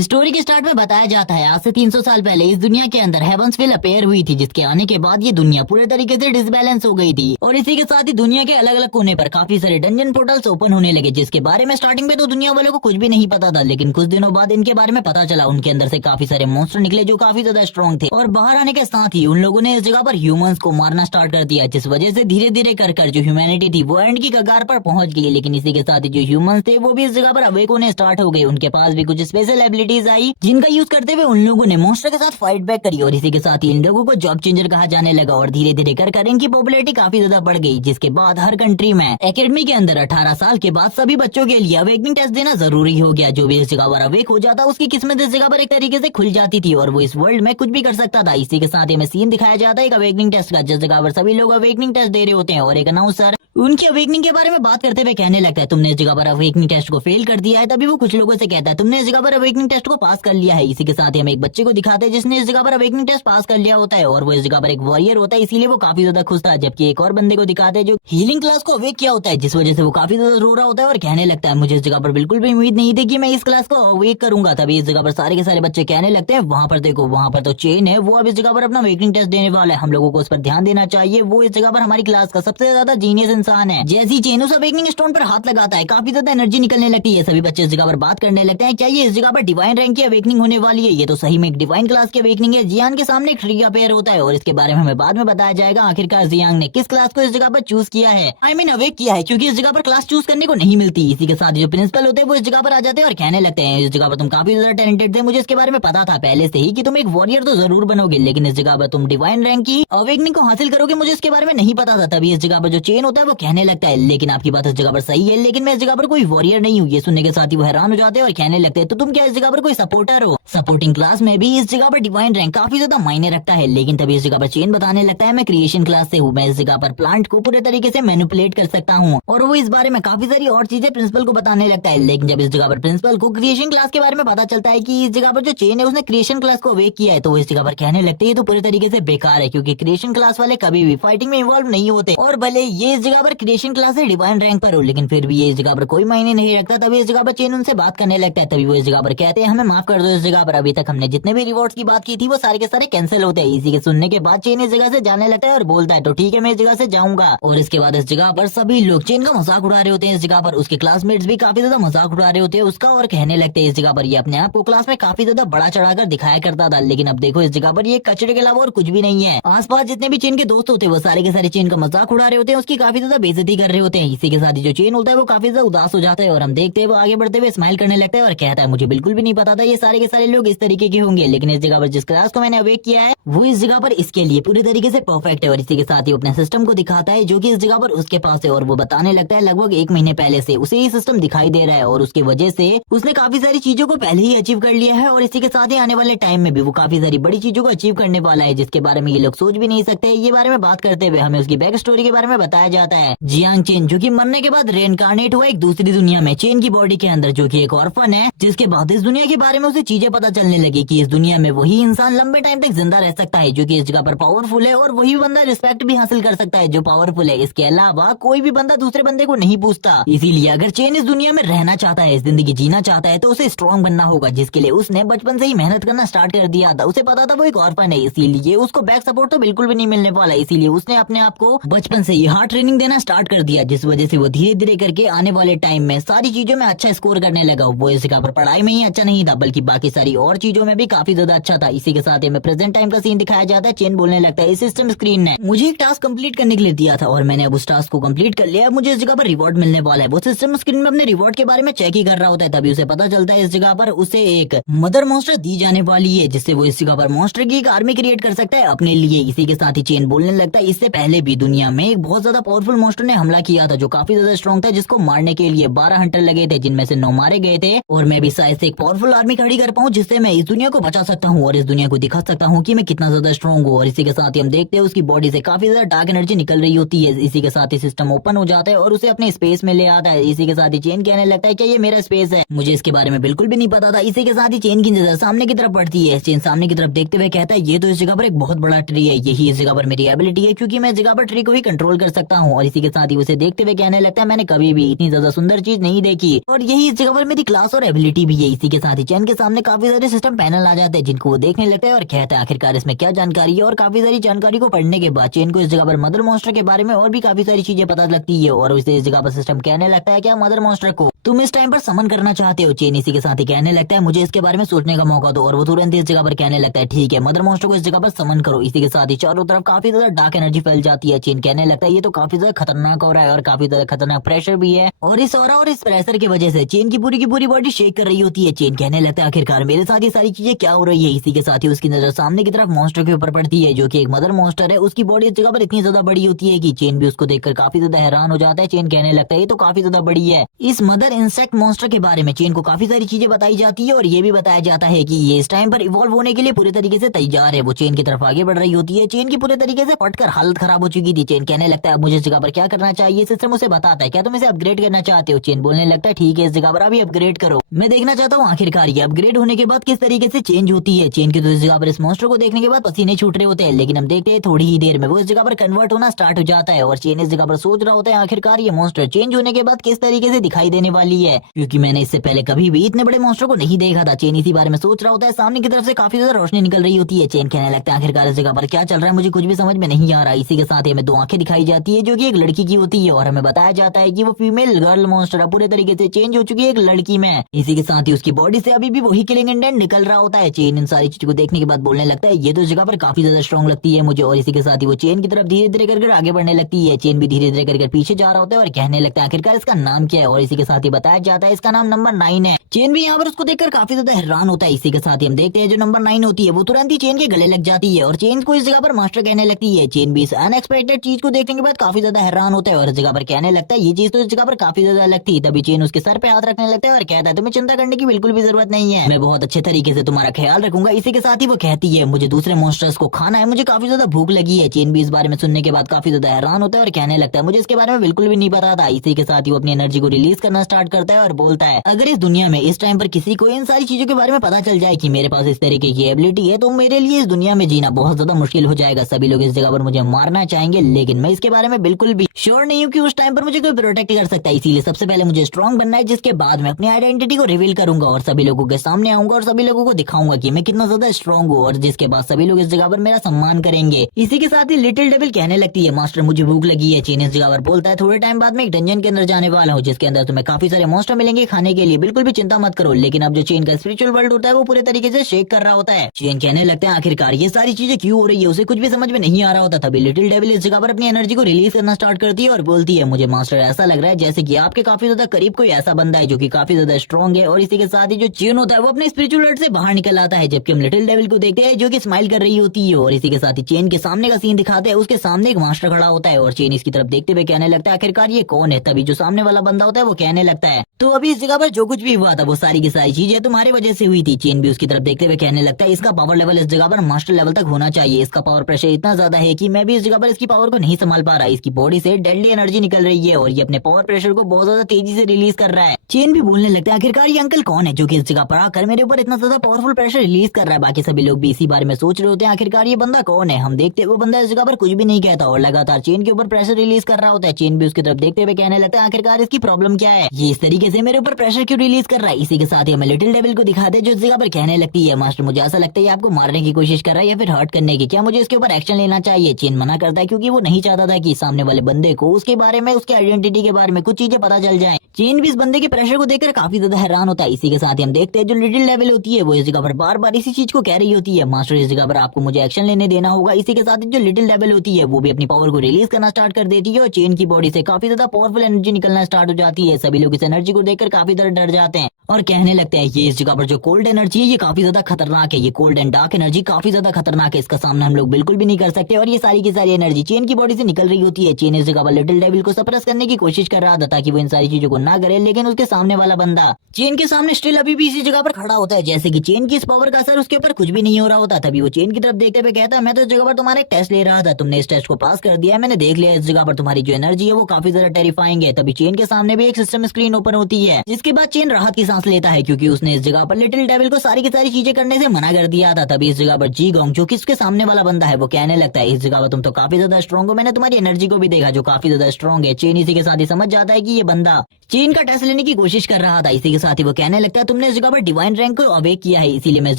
Story के start में बताया जाता है आज से 300 साल पहले इस दुनिया के अंदर हेवंसविल अपेयर हुई थी, जिसके आने के बाद ये दुनिया पूरे तरीके से डिसबैलेंस हो गई थी और इसी के साथ ही दुनिया के अलग अलग कोने पर काफी सारे डंजन पोर्टल्स ओपन होने लगे, जिसके बारे में स्टार्टिंग में तो दुनिया वालों को कुछ भी नहीं पता था। लेकिन कुछ दिनों बाद इनके बारे में पता चला। उनके अंदर से काफी सारे मॉन्स्टर निकले जो काफी ज्यादा स्ट्रॉन्ग थे और बाहर आने के साथ ही उन लोगों ने इस जगह पर ह्यूमंस को मारना स्टार्ट कर दिया, जिस वजह से धीरे धीरे कर जो ह्यूमैनिटी थी वो एंड की कगार पर पहुंच गई। लेकिन इसी के साथ ही जो ह्यूमंस थे वो भी इस जगह पर अवेक होने स्टार्ट हो गए। उनके पास भी कुछ स्पेशल एबिलिटीज आई जिनका यूज करते हुए उन लोगों ने मॉन्स्टर के साथ फाइट बैक करी और इसी के साथ ही इन लोगों को जॉब चेंजर कहा जाने लगा और धीरे धीरे कर इनकी पॉपुलैरिटी काफी ज्यादा बढ़ गई। जिसके बाद हर कंट्री में एकेडमी के अंदर 18 साल के बाद सभी बच्चों के लिए अवेकनिंग टेस्ट देना जरूरी हो गया। जो भी इस जगह पर अवेक हो जाता उसकी किस्मत इस जगह पर एक तरीके से खुल जाती थी और वो इस वर्ल्ड में कुछ भी कर सकता था। इसी के साथ ही हमें सीन दिखाया जाता है एक अवेकनिंग टेस्ट का, जिस जगह पर सभी लोग अवेकनिंग टेस्ट दे रहे होते हैं और एक अनाउंसर उनकी अवेकनिंग के बारे में बात करते हुए कहने लगता है तुमने इस जगह पर अवेकनिंग टेस्ट को फेल कर दिया है। तभी वो कुछ लोगों से कहता है तुमने इस जगह पर अवेकनिंग टेस्ट को पास कर लिया है। इसी के साथ ही हम एक बच्चे को दिखाते हैं जिसने इस जगह पर अवेकनिंग टेस्ट पास कर लिया होता है और वो इस जगह पर एक वॉरियर होता है, इसीलिए वो काफी ज्यादा खुश था। जबकि एक और बंदे को दिखाते हैं जो हीलिंग क्लास को अवेक किया होता है, जिस वजह से वो काफी ज्यादा रो रहा होता है और कहने लगता है मुझे इस जगह पर बिल्कुल भी उम्मीद नहीं थी कि मैं इस क्लास को अवेक करूंगा। तभी इस जगह पर सारे के सारे बच्चे कहने लगते हैं वहां पर देखो वहां पर तो चेन है, वो अब इस जगह पर अपना अवेकनिंग टेस्ट देने वाला है, हम लोगों को उस पर ध्यान देना चाहिए। वो इस जगह पर हमारी क्लास का सबसे ज्यादा जीनियस इंसान है। जैसी चेन उस अवेकनिंग स्टोन पर हाथ लगाता है काफी ज्यादा एनर्जी निकलने लगती है। सभी बच्चे इस जगह पर बात करने लगते हैं क्या ये इस जगह पर डिवाइन रैंक की अवेकनिंग होने वाली है। ये तो सही में एक डिवाइन क्लास की अवेकनिंग है। जियांग के सामने एक ट्री अपेयर होता है और इसके बारे में हमें बाद में बताया जाएगा आखिरकार जियांग ने किस क्लास को इस जगह पर चूज किया है, आई मीन अवेक किया है, क्योंकि इस जगह पर क्लास चूज करने को नहीं मिलती। इसी के साथ जो प्रिंसिपल होते हैं वो इस जगह पर आ जाते हैं और कहने लगते हैं इस जगह पर तुम काफी ज्यादा टैलेंटेड थे, मुझे इसके बारे में पता था पहले से ही कि तुम एक वॉरियर तो जरूर बनोगे, लेकिन इस जगह पर तुम डिवाइन रैंक की अवेकनिंग को हासिल करोगे मुझे इसके बारे में नहीं पता था। तभी इस जगह पर जो चेन होता है वो कहने लगता है लेकिन आपकी बात इस जगह पर सही है, लेकिन मैं इस जगह पर कोई वॉरियर नहीं हूँ। ये सुनने के साथ ही वो हैरान हो जाते हैं और कहने लगते हैं तो तुम क्या इस जगह पर कोई सपोर्टर हो। सपोर्टिंग क्लास में भी इस जगह पर डिवाइन रैंक काफी ज्यादा मायने रखता है। लेकिन तभी इस जगह पर चेन बताने लगता है मैं क्रिएशन क्लास से हूँ, मैं इस जगह पर प्लांट को पूरे तरीके से मैनिपुलेट कर सकता हूँ और वो इस बारे में काफी सारी और चीजें प्रिंसिपल को बताने लगता है। लेकिन जब इस जगह पर प्रिंसिपल को क्रिएशन क्लास के बारे में पता चलता है कि इस जगह पर जो चेन है उसने क्रिएशन क्लास को अवेक किया है, तो वो इस जगह पर कहने लगते हैं तो पूरे तरीके से बेकार है, क्योंकि क्रिएशन क्लास वाले कभी भी फाइटिंग में इन्वॉल्व नहीं होते और भले ये इस जगह पर क्रिएशन क्लास से डिवाइन रैंक पर हो, लेकिन फिर भी ये इस जगह पर कोई मायने नहीं रखता। तभी इस जगह पर चेन उनसे बात करने लगता है। तभी वो इस जगह पर कहते हैं हमें माफ कर दो, इस जगह पर अभी तक हमने जितने भी रिवॉर्ड्स की बात की थी वो सारे के सारे कैंसिल होते हैं। इसी के सुनने के बाद चेन इस जगह से जाने लगता है और बोलता है तो ठीक है मैं इस जगह से जाऊंगा। और इसके बाद इस जगह पर सभी लोग चेन का मजाक उड़ा रहे होते हैं। इस जगह पर उसके क्लासमेट्स भी काफी ज्यादा मजाक उड़ा रहे होते हैं उसका और कहने लगते हैं इस जगह पर ये अपने आप को क्लास में काफी ज्यादा बड़ा चढ़ाकर दिखाया करता था, लेकिन अब देखो इस जगह पर ये कचरे के अलावा और कुछ भी नहीं है। आसपास जितने भी चेन के दोस्त होते हैं वो सारे के सारे चेन का मजाक उड़ा रहे होते हैं, उसकी काफी ज्यादा बेइज्जती कर रहे होते हैं। इसी के साथ ही जो चेन होता है वो काफी ज्यादा उदास हो जाता है और हम देखते हैं वो आगे बढ़ते हुए स्माइल करने लगता है और कहता है मुझे बिल्कुल भी नहीं पता था ये सारे के सारे लोग इस तरीके के होंगे, लेकिन इस जगह पर जिस क्लास को मैंने अवेक किया है वो इस जगह पर इसके लिए पूरी तरीके से परफेक्ट है। और इसी के साथ ही अपने सिस्टम को दिखाता है जो कि इस जगह पर उसके पास है और वो बताने लगता है लगभग 1 महीने पहले से उसे ये सिस्टम दिखाई दे रहा है और उसकी वजह से उसने काफी सारी चीजों को पहले ही अचीव कर लिया है और इसी के साथ ही आने वाले टाइम में भी वो काफी सारी बड़ी चीजों को अचीव करने वाला है, जिसके बारे में ये लोग सोच भी नहीं सकते। ये बारे में बात करते हुए हमें उसकी बैक स्टोरी के बारे में बताया जाता है। जियांग चेन जो कि मरने के बाद रेनकार्नेट हुआ एक दूसरी दुनिया में चेन की बॉडी के अंदर, जो कि एक ऑर्फन है, जिसके बाद इस दुनिया के बारे में उसे चीजें पता चलने लगी कि इस दुनिया में वही इंसान लंबे टाइम तक जिंदा रह सकता है जो कि इस जगह पर पावरफुल है और वही बंदा रिस्पेक्ट भी हासिल कर सकता है जो पावरफुल है। इसके अलावा कोई भी बंदा दूसरे बंदे को नहीं पूछता। इसीलिए अगर चेन इस दुनिया में रहना चाहता है, इस जिंदगी जीना चाहता है, तो उसे स्ट्रॉन्ग बनना होगा, जिसके लिए उसने बचपन से ही मेहनत करना स्टार्ट कर दिया था। उसे पता था वो एक ऑर्फन है, इसीलिए उसको बैक सपोर्ट तो बिल्कुल भी नहीं मिलने वाला, इसीलिए उसने अपने आप को बचपन से ही हार्ड ट्रेनिंग देना स्टार्ट कर दिया, जिस वजह से वो धीरे धीरे करके आने वाले टाइम में सारी चीजों में अच्छा स्कोर करने लगा। वो इस जगह पर पढ़ाई में ही अच्छा नहीं था बल्कि बाकी सारी और चीजों में भी काफी ज्यादा अच्छा था। इसी के साथ हमें प्रेजेंट टाइम का सीन दिखाया जाता है। चेन बोलने लगता है इस सिस्टम स्क्रीन ने मुझे एक टास्क कंप्लीट करने के लिए दिया था और मैंने अब उस टास्क को कंप्लीट कर लिया, मुझे इस जगह पर रिवॉर्ड मिलने वाला है। वो सिस्टम स्क्रीन में अपने रिवॉर्ड के बारे में चेक ही कर रहा होता है। तभी उसे पता चलता है इस जगह पर उसे एक मदर मॉन्स्टर दी जाने वाली है, जिससे वो इस जगह पर मॉन्स्टर की एक आर्मी क्रिएट कर सकता है अपने लिए। इसी के साथ ही चेन बोलने लगता है इससे पहले भी दुनिया में एक बहुत ज्यादा पावरफुल मॉन्स्टर ने हमला किया था जो काफी ज्यादा स्ट्रॉन्ग था, जिसको मारने के लिए 12 हंटर लगे थे जिनमें से 9 मारे गए थे और मैं भी शायद से एक पावरफुल आर्मी खड़ी कर पाऊं जिससे मैं इस दुनिया को बचा सकता हूं और इस दुनिया को दिखा सकता हूं कि मैं कितना ज्यादा स्ट्रॉन्ग हूं। और इसी के साथ ही हम देखते हैं उसकी बॉडी से काफी ज्यादा डार्क एनर्जी निकल रही होती है। इसी के साथ ही सिस्टम ओपन हो जाता है और उसे अपने स्पेस में ले आता है। इसी के साथ ही चेन कहने लगता है कि ये मेरा स्पेस है, मुझे इसके बारे में बिल्कुल भी नहीं पता था। इसी के साथ ही चेन की नजर सामने की तरफ पड़ती है। चेन सामने की तरफ देखते हुए कहता है ये तो इस जगह पर एक बहुत बड़ा ट्री है, यही इस जगह पर मेरी एबिलिटी है क्योंकि मैं इस जगह पर ट्री को भी कंट्रोल कर सकता हूँ। और इसी के साथ ही उसे देखते हुए कहने लगता है मैंने कभी भी इतनी ज्यादा सुंदर चीज नहीं देखी और यही इस जगह पर मेरी क्लास और एबिलिटी भी है। इसी के साथ साथ ही चैन के सामने काफी सारे सिस्टम पैनल आ जाते हैं जिनको वो देखने लगता है और कहता है आखिरकार इसमें क्या जानकारी है। और काफी सारी जानकारी को पढ़ने के बाद चैन को इस जगह पर मदर मॉन्स्टर के बारे में और भी काफी सारी चीजें पता लगती है और उसे इस जगह पर सिस्टम कहने लगता है क्या मदर मॉन्स्टर को तुम इस टाइम पर समन करना चाहते हो। चेन इसी के साथ ही कहने लगता है मुझे इसके बारे में सोचने का मौका दो और वो तुरंत इस जगह पर कहने लगता है ठीक है मदर मॉन्स्टर को इस जगह पर समन करो। इसी के साथ ही चारों तरफ काफी ज्यादा डार्क एनर्जी फैल जाती है। चेन कहने लगता है ये तो काफी ज्यादा खतरनाक हो रहा है और काफी ज्यादा खतरनाक प्रेशर भी है और इस ऑरा और इस प्रेशर की वजह से चेन की पूरी बॉडी शेक कर रही होती है। चेन कहने लगता है आखिरकार मेरे साथ ये सारी चीजें क्या हो रही है। इसी के साथ ही उसकी नजर सामने की तरफ मॉन्स्टर के ऊपर पड़ती है जो कि एक मदर मॉन्स्टर है। उसकी बॉडी इस जगह पर इतनी ज्यादा बड़ी होती है कि चेन भी उसको देखकर काफी ज्यादा हैरान हो जाता है। चेन कहने लगता है ये तो काफी ज्यादा बड़ी है। इस मदर इंसेक्ट मॉन्स्टर के बारे में चेन को काफी सारी चीजें बताई जाती है और ये भी बताया जाता है कि ये इस टाइम पर इवॉल्व होने के लिए पूरे तरीके से तैयार है। वो चेन की तरफ आगे बढ़ रही होती है। चेन की पूरे तरीके से फटकर हालत खराब हो चुकी थी। चेन कहने लगता है अब मुझे इस जगह पर क्या करना चाहिए। सिस्टम उसे बताता है क्या तुम इसे अपग्रेड करना चाहते हो। चेन बोलने लगता है ठीक है इस जगह पर अभी अपग्रेड करो। मैं देखना चाहता हूँ आखिरकार ये अपग्रेड होने के बाद किस तरीके से चेंज होती है। चेन की तो इस जगह पर इस मॉन्स्टर को देखने के बाद पसीने छूट रहे होते हैं लेकिन हम देखते हैं थोड़ी ही देर में वो इस जगह पर कन्वर्ट होना स्टार्ट हो जाता है और चेन इस जगह पर सोच रहा होता है आखिरकार ये मॉन्स्टर चेंज होने के बाद किस तरीके से दिखाई देने वाली है क्योंकि मैंने इससे पहले कभी भी इतने बड़े मॉन्स्टर को नहीं देखा था। चेन इसी बारे में सोच रहा होता है। सामने की तरफ से काफी ज्यादा रोशनी निकल रही होती है। चेन कहने लगता है आखिरकार इस जगह पर क्या चल रहा है मुझे कुछ भी समझ में नहीं आ रहा। इसी के साथ हमें दो आंखें दिखाई जाती है जो कि एक लड़की की होती है और हमें बताया जाता है कि वो फीमेल गर्ल मॉन्स्टर पूरे तरीके से चेंज हो चुकी है एक लड़की में। इसी के साथ ही उसकी बॉडी से अभी भी वही किलिंग इंटेंट निकल रहा होता है। चेन इन सारी चीजों को देखने के बाद बोलने लगता है ये तो जगह पर काफी ज्यादा स्ट्रॉन्ग लगती है मुझे और इसी के साथ ही वो चेन की तरफ धीरे धीरे करके आगे बढ़ने लगती है। चेन भी धीरे धीरे करके पीछे जा रहा होता है और कहने लगता है आखिरकार इसका नाम क्या है और इसी के साथ ही बताया जाता है इसका नाम नंबर 9 है। चेन भी यहाँ पर उसको देखकर काफी ज्यादा हैरान होता है। इसी के साथ ही हम देखते हैं जो नंबर 9 होती है वो तुरंत ही चेन के गले लग जाती है और चेन को इस जगह पर मास्टर कहने लगती है। चेन भी इस अनएक्सपेक्टेड चीज को देखने के बाद काफी ज्यादा हैरान होता है और इस जगह पर कहने लगता है ये चीज तो इस जगह पर काफी ज्यादा अलग थी। तभी चेन उसके सर पे हाथ रखने लगता है और कहता है तुम्हें चिंता करने की बिल्कुल भी जरूरत नहीं है मैं बहुत अच्छे तरीके से तुम्हारा ख्याल रखूंगा। इसी के साथ ही वो कहती है मुझे दूसरे मॉन्स्टर्स को खाना है मुझे काफी ज्यादा भूख लगी है। चेन भी इस बारे में सुनने के बाद काफी ज्यादा हैरान होता है और कहने लगता है मुझे इसके बारे में बिल्कुल भी नहीं पता था। इसी के साथ ही वो अपनी एनर्जी को रिलीज करना स्टार्ट करता है और बोलता है अगर इस दुनिया में इस टाइम पर किसी को इन सारी चीजों के बारे में पता चल जाए कि मेरे पास इस तरीके की एबिलिटी है तो मेरे लिए इस दुनिया में जीना बहुत ज्यादा मुश्किल हो जाएगा। सभी लोग इस जगह पर मुझे मारना चाहेंगे लेकिन मैं इसके बारे में बिल्कुल भी श्योर नहीं हूँ कि उस टाइम पर मुझे कोई प्रोटेक्ट कर सकता है। इसीलिए सबसे पहले मुझे स्ट्रॉन्ग बनना है जिसके बाद मैं अपनी आइडेंटिटी को रिवील करूंगा और सभी लोगों के सामने आऊंगा और सभी लोगों को दिखाऊंगा कि मैं कितना ज्यादा स्ट्रॉन्ग हूँ और जिसके बाद सभी लोग इस जगह पर मेरा सम्मान करेंगे। इसी के साथ ही लिटिल डेविल कहने लगती है मास्टर मुझे भूख लगी है। चेन इस जगह पर बोलता है थोड़े टाइम बाद मैं एक डंजन के अंदर जाने वाला हूँ जिसके अंदर तुम्हें काफी सारे मॉन्स्टर मिलेंगे खाने के लिए बिल्कुल भी चिंता मत करो। लेकिन अब जो चेन का स्पिरिचुअल वर्ल्ड होता है वो पूरे तरीके से शेक कर रहा होता है। चेन कहने लगता है आखिरकार ये सारी चीजें क्यों हो रही है उसे कुछ भी समझ में नहीं आ रहा होता। तभी लिटिल डेविल इस जगह पर अपनी एनर्जी को रिलीज करना स्टार्ट करती है और बोलती है मुझे मास्टर ऐसा लग रहा है जैसे कि आपके काफी ज्यादा करीब कोई ऐसा बंदा है जो कि काफी ज्यादा स्ट्रॉन्ग है। और इसी के साथ ही जो चेन होता है वो अपने स्पिरिचुअल वर्ल्ड से बाहर निकल आता है जबकि हम लिटिल डेविल को देखते हैं जो कि स्माइल कर रही होती है। और इसी के साथ ही चेन के सामने का सीन दिखाते हैं उसके सामने एक मास्टर खड़ा होता है और चेन इसकी तरफ देखते हुए कहने लगता है आखिरकार ये कौन है। तभी जो सामने वाला बंदा होता है वो कहने लगता है तो अभी इस जगह पर जो कुछ भी हुआ था वो सारी की सारी चीजें तुम्हारी वजह से हुई थी। चेन भी उसकी तरफ देखते हुए कहने लगता है इसका पावर लेवल इस जगह पर मास्टर लेवल तक होना चाहिए। इसका पावर प्रेशर इतना ज्यादा है कि मैं भी इस जगह पर इसकी पावर को नहीं संभाल पा रहा। इसकी बॉडी से डेडली एनर्जी निकल रही है और ये अपने पावर प्रेशर को बहुत ज्यादा तेजी से रिलीज कर रहा है। चेन भी बोलने लगता है आखिरकार ये अंकल कौन है जो कि इस जगह पर आकर मेरे ऊपर इतना ज्यादा पावरफुल प्रेशर रिलीज कर रहा है। बाकी सभी लोग भी इसी बारे में सोच रहे होते हैं आखिरकार ये बंदा कौन है। हम देखते वो बंदा इस जगह पर कुछ भी नहीं कहता और लगातार चेन के ऊपर प्रेशर रिलीज कर रहा होता है। चेन भी उसकी तरफ देखते हुए कहने लगता है आखिरकार इसकी प्रॉब्लम क्या है ये इस तरीके से मेरे ऊपर प्रेशर क्यों रिलीज कर रहा है। इसी के साथ ही हमें लिटिल डेविल को दिखाते हैं जो इस जगह पर कहने लगती है मास्टर मुझे ऐसा लगता है आपको मारने की कोशिश कर रहा है या फिर हर्ट करने की, क्या मुझे इसके ऊपर एक्शन लेना चाहिए। चेन मना करता है क्योंकि वो नहीं चाहता था कि सामने वाले बंदे को उसके बारे में उसके आइडेंटिटी के बारे में कुछ चीजें पता चल जाए। चेन भी इस बंदे के प्रेशर को देखकर काफी ज्यादा हैरान होता है। इसी के साथ ही हम देखते हैं जो लिटिल डेविल होती है वो इस जगह पर बार बार इसी चीज को कह रही होती है मास्टर इस जगह पर आपको मुझे एक्शन लेने देना होगा। इसी के साथ ही जो लिटिल डेविल होती है वो भी अपनी पावर को रिलीज करना स्टार्ट कर देती है और चेन की बॉडी से काफी ज्यादा पावरफुल एनर्जी निकलना स्टार्ट हो जाती है। सभी लोग इस एनर्जी को देखकर काफी ज्यादा डर जाते हैं और कहने लगते हैं ये इस जगह पर जो कोल्ड एनर्जी है ये काफी ज्यादा खतरनाक है। ये कोल्ड एंड डार्क एनर्जी काफी ज्यादा खतरनाक है, इसका सामना हम लोग बिल्कुल भी नहीं कर सकते। और ये सारी की सारी एनर्जी चेन की बॉडी से निकल रही होती है। चेन इस जगह पर लिटिल डेविल को सप्रेस करने की कोशिश कर रहा था ताकि वो इन सारी चीजों को ना करे, लेकिन उसके सामने वाला बंदा चेन के सामने स्टिल अभी भी इसी जगह पर खड़ा होता है जैसे कि चेन की इस पावर का असर उसके ऊपर कुछ भी नहीं हो रहा होता। तभी वो चेन की तरफ देखते हुए कहता है मैं तो इस जगह पर तुम्हारा एक टेस्ट ले रहा था, तुमने इस टेस्ट को पास कर दिया है, मैंने देख लिया इस जगह पर तुम्हारी जो एनर्जी है वो काफी ज्यादा टेरिफाइंग है। तभी चेन के सामने भी एक सिस्टम स्क्रीन ओपन होती है जिसके बाद चेन राहत की सांस सांस लेता है क्योंकि उसने इस जगह पर लिटिल डेविल को सारी की सारी चीजें करने से मना कर दिया था। तभी इस जगह पर जी गोंग जो कि उसके सामने वाला बंदा है वो कहने लगता है इस जगह पर तुम तो काफी ज्यादा स्ट्रॉन्ग हो, मैंने तुम्हारी एनर्जी को भी देखा जो काफी ज्यादा स्ट्रॉन्ग है। चेन इसी के साथ ही समझ जाता है कि ये बंदा चेन का टेस्ट लेने की कोशिश कर रहा था। इसी के साथ ही वो कहने लगता है तुमने इस जगह पर डिवाइन रैंक को अवेक किया है, इसीलिए मैं इस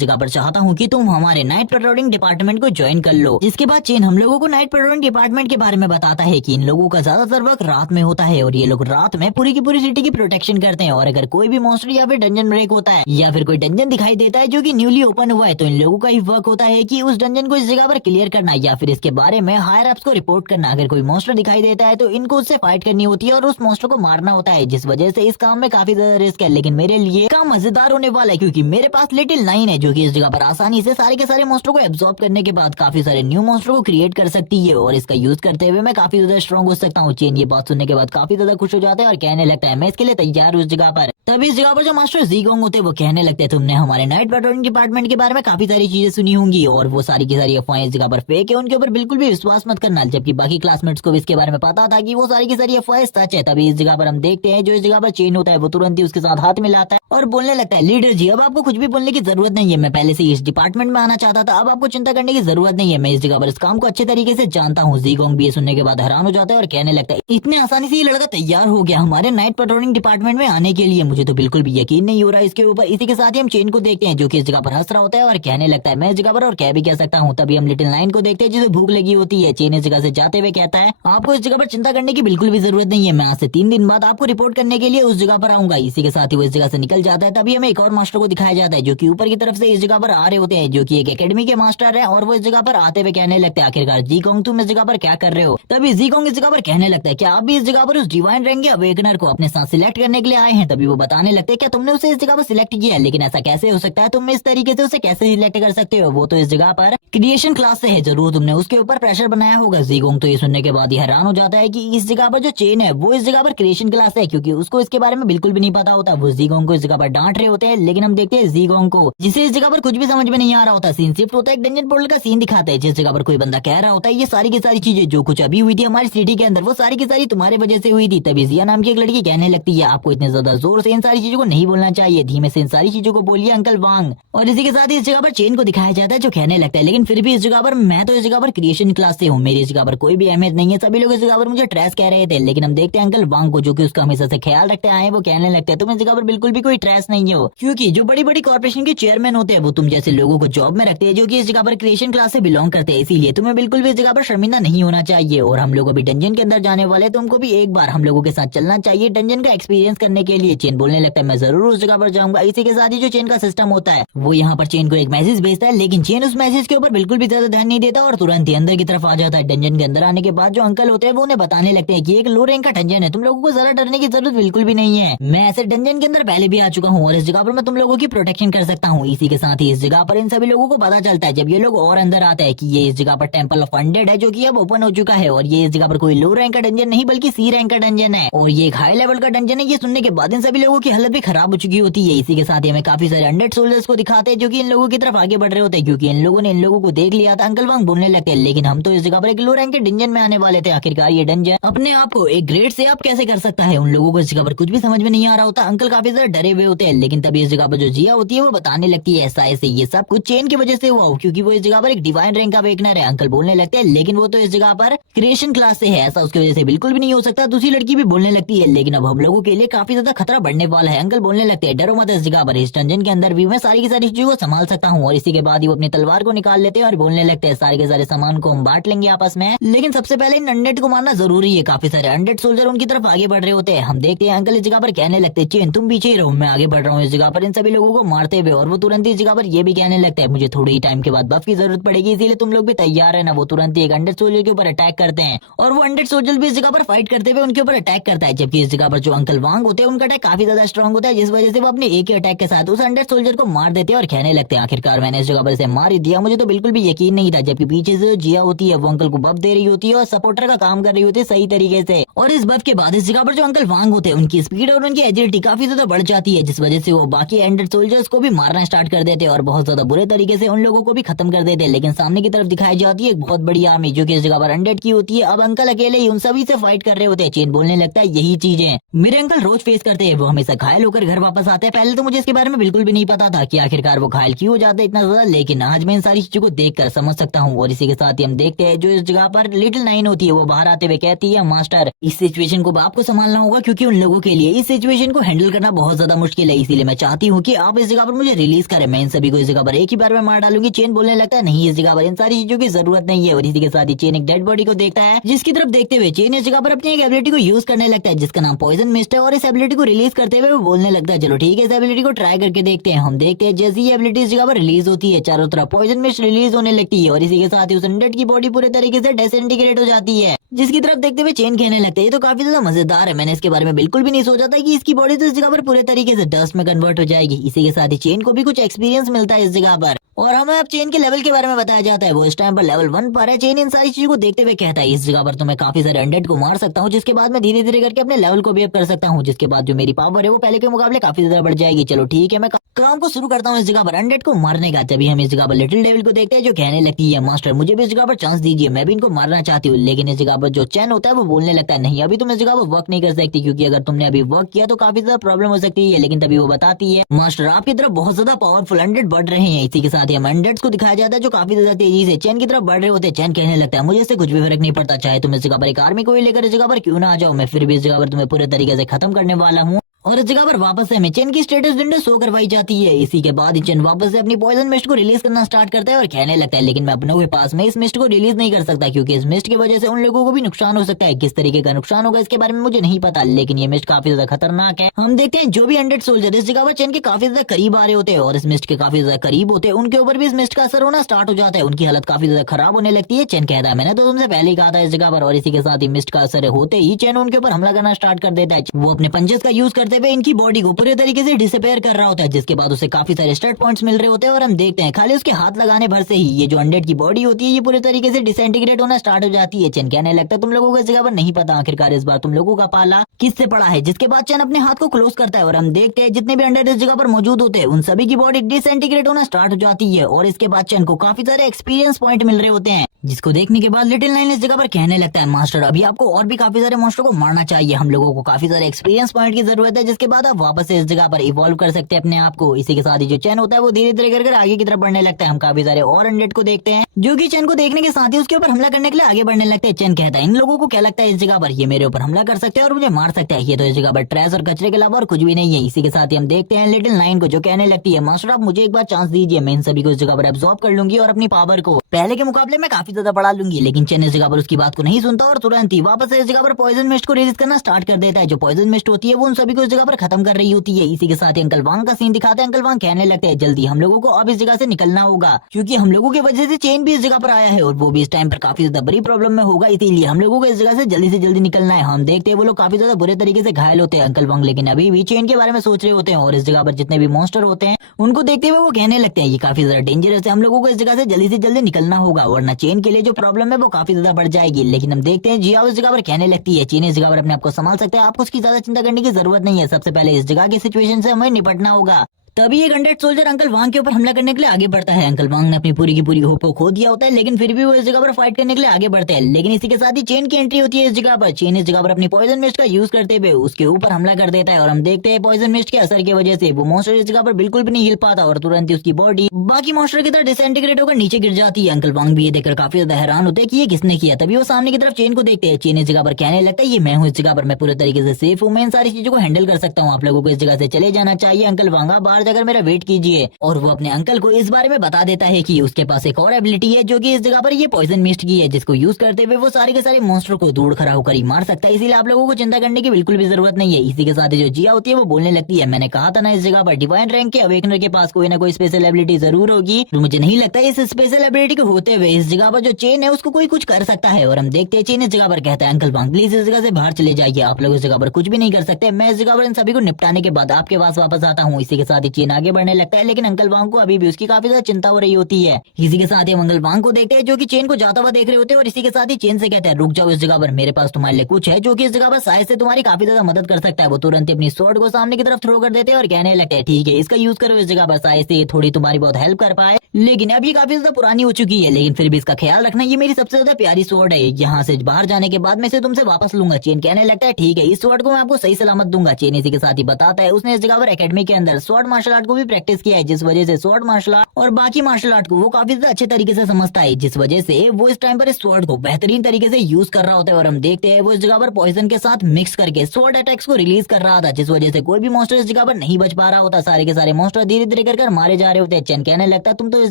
जगह पर चाहता हूँ कि तुम हमारे नाइट पेट्रोलिंग डिपार्टमेंट को ज्वाइन कर लो। जिसके बाद चेन हम लोगों को नाइट पेट्रोलिंग डिपार्टमेंट के बारे में बताता है कि इन लोगों का ज्यादातर वक्त रात में होता है और ये लोग रात में पूरी की पूरी सिटी की प्रोटेक्शन करते हैं। और अगर कोई भी मॉन्स्टर या फिर डंजन ब्रेक होता है या फिर कोई डंजन दिखाई देता है जो कि न्यूली ओपन हुआ है तो इन लोगों का ही वर्क होता है कि उस डंजन को इस जगह पर क्लियर करना या फिर इसके बारे में हायर अप्स को रिपोर्ट करना। अगर कोई मॉन्स्टर दिखाई देता है तो इनको उससे फाइट करनी होती है और उस मॉन्स्टर को मारना होता है, जिस वजह से इस काम में काफी ज्यादा रिस्क है। लेकिन मेरे लिए काम मजेदार होने वाला है क्योंकि मेरे पास लिटिल नाइन है जो कि इस जगह पर आसानी से सारे के सारे मॉन्स्टर को एब्जॉर्ब करने के बाद काफी सारे न्यू मॉन्स्टर को क्रिएट कर सकती है और इसका यूज करते हुए मैं काफी ज्यादा स्ट्रॉन्ग हो सकता हूँ। चेन ये बात सुनने के बाद काफी ज्यादा खुश हो जाता है और कहने लगता है मैं इसके लिए तैयार हूँ। उस जगह पर तभी इस जगह पर जो मास्टर जीगोंग होते हैं वो कहने लगते हैं तुमने हमारे नाइट पेट्रोलिंग डिपार्टमेंट के बारे में काफी सारी चीजें सुनी होंगी और वो सारी की सारी अफवाहें इस जगह पर फेक है, उनके ऊपर बिल्कुल भी विश्वास मत करना। जबकि बाकी क्लासमेट्स को भी इसके बारे में पता था कि वो सारी की सारी अफवाहें सच है। तभी इस जगह पर हम देखते हैं जो इस जगह पर चेन होता है वो तुरंत ही उसके साथ हाथ मिलाता है और बोलने लगता है लीडर जी अब आपको कुछ भी बोलने की जरूरत नहीं है, मैं पहले से इस डिपार्टमेंट में आना चाहता था, अब आपको चिंता करने की जरूरत नहीं है, मैं इस जगह पर इस काम को अच्छे तरीके से जानता हूँ। जीगोंग भी ये सुनने के बाद हैरान हो जाता है और कहने लगता है इतने आसानी से ये लड़का तैयार हो गया हमारे नाइट पेट्रोलिंग डिपार्टमेंट में आने के लिए, मुझे तो बिल्कुल भी यकीन नहीं हो रहा इसके ऊपर। इसी के साथ ही हम चेन को देखते हैं जो कि इस जगह पर हंस रहा होता है और कहने लगता है मैं इस जगह पर और क्या भी कह सकता हूँ। तभी हम लिटिल नाइन को देखते हैं जिसे भूख लगी होती है। चेन इस जगह से जाते हुए कहता है आपको इस जगह पर चिंता करने की बिल्कुल भी जरूरत नहीं है, मैं आज से 3 दिन बाद आपको रिपोर्ट करने के लिए उस जगह पर आऊंगा। इसी के साथ ही वो इस जगह से निकल जाता है। तभी हमें एक और मास्टर को दिखाया जाता है जो कि ऊपर की तरफ से इस जगह पर आ रहे होते हैं जो कि एक एकेडमी के मास्टर है और वो इस जगह पर आते हुए कहने लगते हैं आखिरकार जीगोंग तुम इस जगह पर क्या कर रहे हो। तभी जीगोंग इस जगह पर कहने लगता है क्या आप भी इस जगह पर उस डिवाइन रैंक के अवेकनर को अपने साथ सिलेक्ट करने के लिए आए हैं। तभी वो बताने लगते हैं क्या तुमने उसे इस जगह पर सिलेक्ट किया है, लेकिन ऐसा कैसे हो सकता है, तुम इस तरीके से उसे कैसे सिलेक्ट कर सकते हो, वो तो इस जगह पर क्रिएशन क्लास से है, जरूर तुमने उसके ऊपर प्रेशर बनाया होगा। जीगोंग तो ये सुनने के बाद ही हैरान हो जाता है कि इस जगह पर जो चेन है वो इस जगह पर क्रिएशन क्लास है क्योंकि उसको इसके बारे में बिल्कुल भी नहीं पता होता। वो जीगोंग को इस जगह पर डांट रहे होते हैं लेकिन हम देखते हैं जीगोंग को जिसे इस जगह पर कुछ भी समझ में नहीं आ रहा होता। सीन शिफ्ट होता है, एक डंजन पोर्टल का सीन दिखाते हैं जिस जगह पर कोई बंदा कह रहा होता है ये सारी की सारी चीजें जो कुछ अभी हुई थी हमारी सिटी के अंदर वो सारी की सारी तुम्हारे वजह से हुई थी। तभी जिया नाम की एक लड़की कहने लगती है आपको इतने ज्यादा जोर से इन सारी चीजों को नहीं बोलना चाहिए, धीमे से इन सारी चीजों को बोलिए अंकल वांग। और इसी के साथ ही इस जगह पर चेन को दिखाया जाता है जो कहने लगता है लेकिन फिर भी इस जगह पर मैं तो इस जगह पर क्रिएशन क्लास से हूँ, मेरी इस जगह पर कोई भी अहमियत नहीं है, सभी लोग इस जगह पर मुझे ट्रेस कह रहे थे। लेकिन हम देखते हैं अंकल वांग को जो कि उसका हमेशा से ख्याल रखते आए वो कहने लगते हैं तुम इस जगह पर बिल्कुल भी कोई ट्रेस नहीं हो क्योंकि जो बड़ी बड़ी कॉर्पोरेशन के चेयरमैन होते हैं वो तुम जैसे लोगों को जॉब में रखते हैं जो कि इस जगह पर क्रिएशन क्लास से बिलोंग करते हैं, इसीलिए तुम्हें बिल्कुल भी इस जगह पर शर्मिंदा नहीं होना चाहिए। और हम लोग अभी डंजन के अंदर जाने वाले, तुमको भी एक बार हम लोगों के साथ चलना चाहिए डंजन का एक्सपीरियंस करने के लिए। चेन बोलने लगता है मैं जरूर उस जगह पर जाऊंगा। इसी के साथ ही जो चेन का सिस्टम होता है वो यहाँ पर चेन को एक मैसेज भेजता है लेकिन चेन उस मैसेज के ऊपर बिल्कुल भी ज्यादा ध्यान नहीं देता और तुरंत ही अंदर की तरफ आ जाता है। डंजन के अंदर आने के बाद जो अंकल होते हैं वो उन्हें बताने लगते हैं कि एक लो रैंक का डंजन है, तुम लोगों को ज्यादा डरने की जरूरत बिल्कुल भी नहीं है, मैं ऐसे डंजन के अंदर पहले भी आ चुका हूँ और इस जगह पर मैं तुम लोगों की प्रोटेक्शन कर सकता हूँ। इसी के साथ ही इस जगह पर इन सभी लोगों को पता चलता है जब ये लोग और अंदर आते हैं कि ये इस जगह पर टेंपल ऑफ अनडेड है जो कि अब ओपन हो चुका है और ये इस जगह पर कोई लो रैंक का डंजन नहीं बल्कि सी रैंक का डंजन है और ये एक हाई लेवल का डंजन है। ये सुनने के बाद इन सभी लोगों की हालत भी खराब हो चुकी होती है। इसी के साथ ही हमें काफी सारे अनडेड सोल्जर्स को दिखाते हैं जो कि इन लोगों की तरफ आगे बढ़ रहे होते हैं क्योंकि इन लोगों ने इन लोगों को देख लिया था। अंकल वांग बोलने लगते हैं लेकिन हम तो इस जगह पर एक लो रैंक के डंजन में आने वाले थे, आखिरकार ये डंजन अपने आप को एक ग्रेड से आप कैसे कर सकता है। उन लोगों को इस जगह पर कुछ भी समझ में नहीं आ रहा होता, अंकल काफी ज्यादा डरे हुए होते हैं। लेकिन तभी इस जगह पर जो जिया होती है वो बताने लगती है ऐसा ऐसे ये सब कुछ चेन की वजह से हुआ क्योंकि वो इस जगह पर एक डिवाइन रैंक का अवेकनर है। अंकल बोलने लगते हैं लेकिन वो तो इस जगह पर क्रिएशन क्लास से है, ऐसा उसकी वजह से बिल्कुल भी नहीं हो सकता। दूसरी लड़की भी बोलने लगती है लेकिन अब हम लोगों के लिए काफी ज्यादा खतरा बढ़ने वाला है। अंकल बोलने लगते हैं डरो मत, इस जगह पर इस डंजन के अंदर भी मैं सारी की सारी चीजों को संभाल सकता हूँ। और इसी के बाद ही वो अपनी तलवार को निकाल लेते हैं और बोलने लगते हैं सारे के सारे सामान को हम बांट लेंगे आपस में, लेकिन सबसे पहले इन अनडेड को मारना जरूरी है। काफी सारे अनडेड सोल्जर उनकी तरफ आगे बढ़ रहे होते हैं। हम देखते हैं अंकल इस जगह पर कहने लगते हैं चेन तुम पीछे ही रहो, मैं आगे बढ़ रहा हूँ इस जगह पर इन सभी लोगों को मारते हुए। और वो तुरंत ही इस जगह पर ये भी कहने लगता है मुझे थोड़ी ही टाइम के बाद बफ की जरूरत पड़ेगी, इसीलिए तुम लोग भी तैयार है ना। वो तुरंत ही एक अनडेड सोल्जर के ऊपर अटैक करते हैं और वो अनडेड सोल्जर भी इस जगह पर फाइट करते हुए उनके ऊपर अटैक करता है। जबकि इस जगह पर जो अंकल वांग होते हैं उनका अटैक काफी ज्यादा स्ट्रॉन्ग होता है जिस वजह से वो अपने एक ही अटैक के साथ उस अनडेड सोल्जर को मार देते हैं और कहने लगते हैं आखिरकार मैंने इस जगह पर इसे मार ही दिया, मुझे तो बिल्कुल भी यकीन नहीं था। जबकि पीछे से जिया होती है वो अंकल को बफ दे रही होती है और सपोर्टर का काम कर रही होती है सही तरीके से। और इस बफ के बाद इस जगह पर जो अंकल वांग होते हैं उनकी स्पीड और उनकी एजिलिटी काफी ज्यादा बढ़ जाती है जिस वजह से वो बाकी अनडेड सोल्जर्स को भी मारना स्टार्ट कर देते हैं और बहुत ज्यादा बुरे तरीके से उन लोगों को भी खत्म कर देते हैं। लेकिन सामने की तरफ दिखाई जाती है एक बहुत बड़ी आर्मी जो कि इस जगह पर अनडेड की होती है। अब अंकल अकेले ही उन सभी से फाइट कर रहे होते हैं। चेन बोलने लगता है यही चीजें मेरे अंकल रोज फेस करते हैं, वो हमेशा घायल होकर घर वापस आते हैं। पहले तो मुझे इसके बारे में बिल्कुल भी नहीं पता था कि आखिरकार वो घायल क्यों हो जाते हैं इतना ज्यादा, लेकिन आज मैं इन सारी चीजों को देखकर समझ सकता हूँ। और इसी के साथ ही हम देखते हैं जो इस जगह पर लिटिल नाइन होती है वो बाहर आते हुए कहती है, मास्टर इस सिचुएशन को आपको संभालना होगा क्योंकि उन लोगों के लिए इस सिचुएशन को हैंडल करना बहुत ज्यादा मुश्किल है, इसीलिए मैं चाहती हूँ कि आप इस जगह पर मुझे रिलीज करें। मैं इन सभी को इस जगह पर एक ही बार में मार डालूंगी। चेन बोलने लगता है, नहीं इस जगह पर इन सारी चीजों की जरूरत नहीं है। और इसी के साथ ही चेन एक डेड बॉडी को देखता है जिसकी तरफ देखते हुए चेन इस जगह पर अपनी एक एबिलिटी को यूज करने लगता है जिसका नाम पॉइजन मिस्ट है। और इस एबिलिटी को रिलीज करते हुए वो बोलने लगता है, चलो ठीक है इस एबिलिटी को ट्राई करके देखते हैं। हम देखते हैं जैसी ये एबिलिटी इस जगह पर रिलीज होती है चारों तरफ पॉइजन मिस्ट रिलीज होने लगती है और इसी के साथ ही उस अनडेड की बॉडी पूरे तरीके से डिसइंटीग्रेट हो जाती है, जिसकी तरफ देखते हुए चेन कहने लगते हैं, ये तो काफी ज्यादा मजेदार है। मैंने इसके बारे में बिल्कुल भी नहीं सोचा था कि इसकी बॉडी तो इस जगह पर पूरे तरीके से डस्ट में कन्वर्ट हो जाएगी। इसी के साथ ही चेन को भी कुछ एक्सपीरियंस मिलता है इस जगह पर और हमें अब चेन के लेवल के बारे में बताया जाता है। वो इस टाइम पर लेवल 1 पर है। चेन इन सारी चीजों को देखते हुए कहता है, इस जगह पर तो मैं काफी सारे अनडेड को मार सकता हूँ जिसके बाद मैं धीरे धीरे करके अपने लेवल को भी अप कर सकता हूँ, जिसके बाद जो मेरी पावर है वो पहले के मुकाबले काफी ज्यादा बढ़ जाएगी। चलो ठीक है मैं काम को शुरू करता हूँ इस जगह पर अनडेड को मारने का। तभी हम इस जगह पर लिटिल डेविल को देखते हैं जो कहने लगती है, मास्टर मुझे भी इस जगह पर चांस दीजिए, मैं भी इनको मारना चाहती हूँ। लेकिन इस जगह पर जो चैन होता है वो बोलने लगता है, नहीं अभी तुम इस जगह पर वर्क नहीं कर सकती क्योंकि अगर तुमने अभी वर्क किया तो काफी ज्यादा प्रॉब्लम हो सकती है। लेकिन तभी वो बताती है, मास्टर आपकी तरफ बहुत ज्यादा पावरफुल अनडेड बढ़ रहे हैं। इसी के साथ ही हम अनडेड्स को दिखाया जाता है जो काफी ज्यादा तेजी से चैन की तरफ बढ़ रहे होते हैं। चैन कहने लगता है, मुझे इससे कुछ भी फर्क नहीं पड़ता, चाहे तुम इस जगह पर एक आर्मी को ही लेकर इस जगह पर क्यों ना आ जाओ, मैं फिर भी इस जगह पर तुम्हें पूरे तरीके से खत्म करने वाला हूँ। और इस जगह पर वापस से हमें चेन की स्टेटस विंडो शो करवाई जाती है। इसी के बाद चेन वापस से अपनी पॉइजन मिस्ट को रिलीज करना स्टार्ट करता है और कहने लगता है, लेकिन मैं अपनों के पास में इस मिस्ट को रिलीज नहीं कर सकता क्योंकि इस मिस्ट की वजह से उन लोगों को भी नुकसान हो सकता है। किस तरीके का नुकसान होगा इसके बारे में मुझे नहीं पता, लेकिन ये मिस्ट काफी ज्यादा खतरनाक है। हम देखते हैं जो भी अनडेड सोल्जर इस जगह पर चेन के काफी ज्यादा करीब आ रहे होते हैं और इस मिस्ट के काफी ज्यादा करीब होते हैं, उनके ऊपर भी इस मिस्ट का असर होना स्टार्ट हो जाता है। उनकी हालत काफी ज्यादा खराब होने लगती है। चेन कहता है, मैंने तो तुमसे पहले ही कहा था इस जगह पर। और इसी के साथ ही मिस्ट का असर होते ही चेन उनके ऊपर हमला करना स्टार्ट कर देता है। वो अपने पंचेस का यूज करते हुए इनकी बॉडी को पूरे तरीके से डिसअपेयर कर रहा होता है, जिसके बाद उसे काफी सारे स्टैट पॉइंट्स मिल रहे होते हैं। और हम देखते हैं खाली उसके हाथ लगाने भर से ही ये जो अनडेड की बॉडी होती है ये पूरे तरीके से डिसइंटीग्रेट होना स्टार्ट हो जाती है। चेन कहने लगता है, तुम लोगों को इस जगह पर नहीं पता आखिरकार इस बार तुम लोगों का पाला किससे पड़ा है। जिसके बाद चेन अपने हाथ को क्लोज करता है और हम देखते हैं जितने भी अनडेड इस जगह पर मौजूद होते हैं उन सभी की बॉडी डिसइंटीग्रेट होना स्टार्ट हो जाती है। और इसके बाद चेन को काफी सारे एक्सपीरियंस पॉइंट मिल रहे होते हैं, जिसको देखने के बाद लिटिल नाइन इस जगह पर कहने लगता है, मास्टर अभी आपको और भी काफी सारे मॉन्स्टर को मारना चाहिए, हम लोगों को काफी सारे एक्सपीरियंस पॉइंट की जरूरत है, जिसके बाद आप वापस से इस जगह पर इवॉल्व कर सकते हैं अपने आप को। इसी के साथ ही जो चैन होता है वो धीरे धीरे कर आगे की तरफ बढ़ने लगता है। हम काफी सारे और अनडेड को देखते हैं जो कि चैन को देखने के साथ ही उसके ऊपर हमला करने के लिए आगे बढ़ने लगते हैं। चैन कहता है, इन लोगों को क्या लगता है इस जगह पर ये मेरे ऊपर हमला कर सकते हैं और मुझे मार सकते हैं, ये तो इस जगह पर ट्रैश और कचरे के अलावा और कुछ भी नहीं है। इसी के साथ ही हम देखते हैं लिटिल नाइन को जो कहने लगती है, मास्टर आप मुझे एक बार चांस दीजिए, मैं इन सभी को इस जगह पर एब्जॉर्ब कर लूंगी और अपनी पावर को पहले के मुकाबले में काफी ज्यादा बढ़ा लूंगी। लेकिन चेन इस जगह पर उसकी बात को नहीं सुनता और तुरंत ही वापस से इस जगह पर पॉइजन मिस्ट को रिलीज करना स्टार्ट कर देता है। जो पॉइजन मिस्ट होती है वो उन सभी को इस जगह पर खत्म कर रही होती है। इसी के साथ ही अंकल वांग का सीन दिखाते हैं। अंकल वांग कहने लगते हैं, जल्दी हम लोगों को अब इस जगह से निकलना होगा क्योंकि हम लोगों की वजह से चेन भी इस जगह पर आया है और वो भी इस टाइम पर काफी ज्यादा बड़ी प्रॉब्लम में होगा, इसीलिए हम लोगों को इस जगह से जल्दी निकलना है। हम देखते हैं वो लोग काफी ज्यादा बुरे तरीके से घायल होते हैं अंकल वांग, लेकिन अभी भी चेन के बारे में सोच रहे होते हैं और इस जगह पर जितने भी मॉन्स्टर होते हैं उनको देखते हुए वो कहने लगते हैं, ये काफी ज्यादा डेंजरस है, हम लोगों को इस जगह से जल्दी निकलना होगा वरना चेन के लिए जो प्रॉब्लम है वो काफी ज्यादा बढ़ जाएगी। लेकिन हम देखते हैं जिया इस जगह पर कहने लगती है, चेन इस जगह पर अपने आप को संभाल सकते हैं, आपको उसकी ज्यादा चिंता करने की जरूरत नहीं है, सबसे पहले इस जगह की सिचुएशन से हमें निपटना होगा। तभी एक अनडेड सोल्जर अंकल वांग के ऊपर हमला करने के लिए आगे बढ़ता है। अंकल वांग ने अपनी पूरी की पूरी होप को खो दिया होता है, लेकिन फिर भी वो इस जगह पर फाइट करने के लिए आगे बढ़ते हैं। लेकिन इसी के साथ ही चेन की एंट्री होती है इस जगह पर। चेन इस जगह पर अपनी पॉइजन मिस्ट का यूज करते हुए उसके ऊपर हमला कर देता है और हम देखते हैं पॉइजन मिस्ट के असर की वजह से वो मॉन्स्टर इस जगह पर बिल्कुल भी नहीं हिल पाता और तुरंत ही उसकी बॉडी बाकी मॉन्स्टर की तरह डिसइंटीग्रेट होकर नीचे गिर जाती है। अंकल वांग भी ये देखकर काफी ज्यादा हैरान होते हैं कि ये किसने किया। तभी वो सामने की तरफ चेन को देखते हैं। चेन इस जगह पर कहने लगता है, ये मैं हूँ इस जगह पर, मैं पूरे तरीके से सेफ हूँ, मैं इन सारी चीजों को हैंडल कर सकता हूँ, आप लोगों को इस जगह से चले जाना चाहिए। अंकल वांग बाहर जाकर मेरा वेट कीजिए। और वो अपने अंकल को इस बारे में बता देता है कि उसके पास एक और एबिलिटी है जो कि इस जगह पर ये पॉइजन मिस्ट की है, जिसको यूज करते हुए वो सारे के सारे मॉन्स्टर को दूर खड़ा होकर ही मार सकता है, इसीलिए आप लोगों को चिंता करने की बिल्कुल भी जरूरत नहीं है। इसी के साथ ही जो जिया होती है वो बोलने लगती है, मैंने कहा था ना इस जगह पर डिवाइन रैंक के अवेकनर के पास कोई ना कोई स्पेशल एबिलिटी जरूर होगी, तो मुझे नहीं लगता इस स्पेशल एबिलिटी को होते हुए इस जगह पर जो चेन है उसको कोई कुछ कर सकता है। और हम देखते हैं चेन इस जगह पर कहता है, अंकल वांग प्लीज इस जगह से बाहर चले जाइए, आप लोग इस जगह पर कुछ भी नहीं कर सकते, मैं इस जगह पर इन सभी को निपटाने के बाद आपके पास वापस आता हूँ। इसी के साथ ही चेन आगे बढ़ने लगता है, लेकिन अंकल वांग को अभी भी उसकी काफी ज्यादा चिंता हो रही होती है। इसी के साथ ही अंकल वांग को देखते हैं जो कि चेन को जाता हुआ देख रहे होते हैं और इसी के साथ ही चेन से कहते हैं, रुक जाओ इस जगह पर, मेरे पास तुम्हारे लिए कुछ है जो कि इस जगह पर शायद से तुम्हारी काफी ज्यादा मदद कर सकता है। वो तुरंत अपनी स्वॉर्ड को सामने की तरफ थ्रो कर देते हैं और कहने लगते हैं, ठीक है इसका यूज करो इस जगह पर, शायद से थोड़ी तुम्हारी बहुत हेल्प कर पाए। लेकिन अब ये काफी ज्यादा पुरानी हो चुकी है, लेकिन फिर भी इसका ख्याल रखना, ये मेरी सबसे ज्यादा प्यारी स्वॉर्ड है। यहाँ से बाहर जाने के बाद मैं इसे तुमसे वापस लूंगा। चेन कहने लगता है ठीक है, इस स्वॉर्ड को मैं आपको सही सलामत दूंगा। चेन इसी के साथ ही बताता है उसने इस जगह पर एकेडमी के अंदर स्वॉर्ड मार्शल आर्ट को भी प्रैक्टिस किया है, जिस वजह से स्वॉर्ड मार्शल आर्ट और बाकी मार्शल आर्ट को वो काफी ज्यादा अच्छे तरीके से समझता है, जिस वजह से वो इस टाइम पर इस स्वॉर्ड को बेहतरीन तरीके से यूज कर रहा होता है। और हम देखते हैं वो इस जगह पर पॉइजन के साथ मिक्स करके स्वॉर्ड अटैक्स को रिलीज कर रहा था, जिस वजह से कोई भी मॉन्स्टर इस जगह पर नहीं बच पा रहा होता। सारे के सारे मॉन्स्टर धीरे धीरे कर मारे जा रहे होते हैं। चेन कहने लगता है तुम तो इस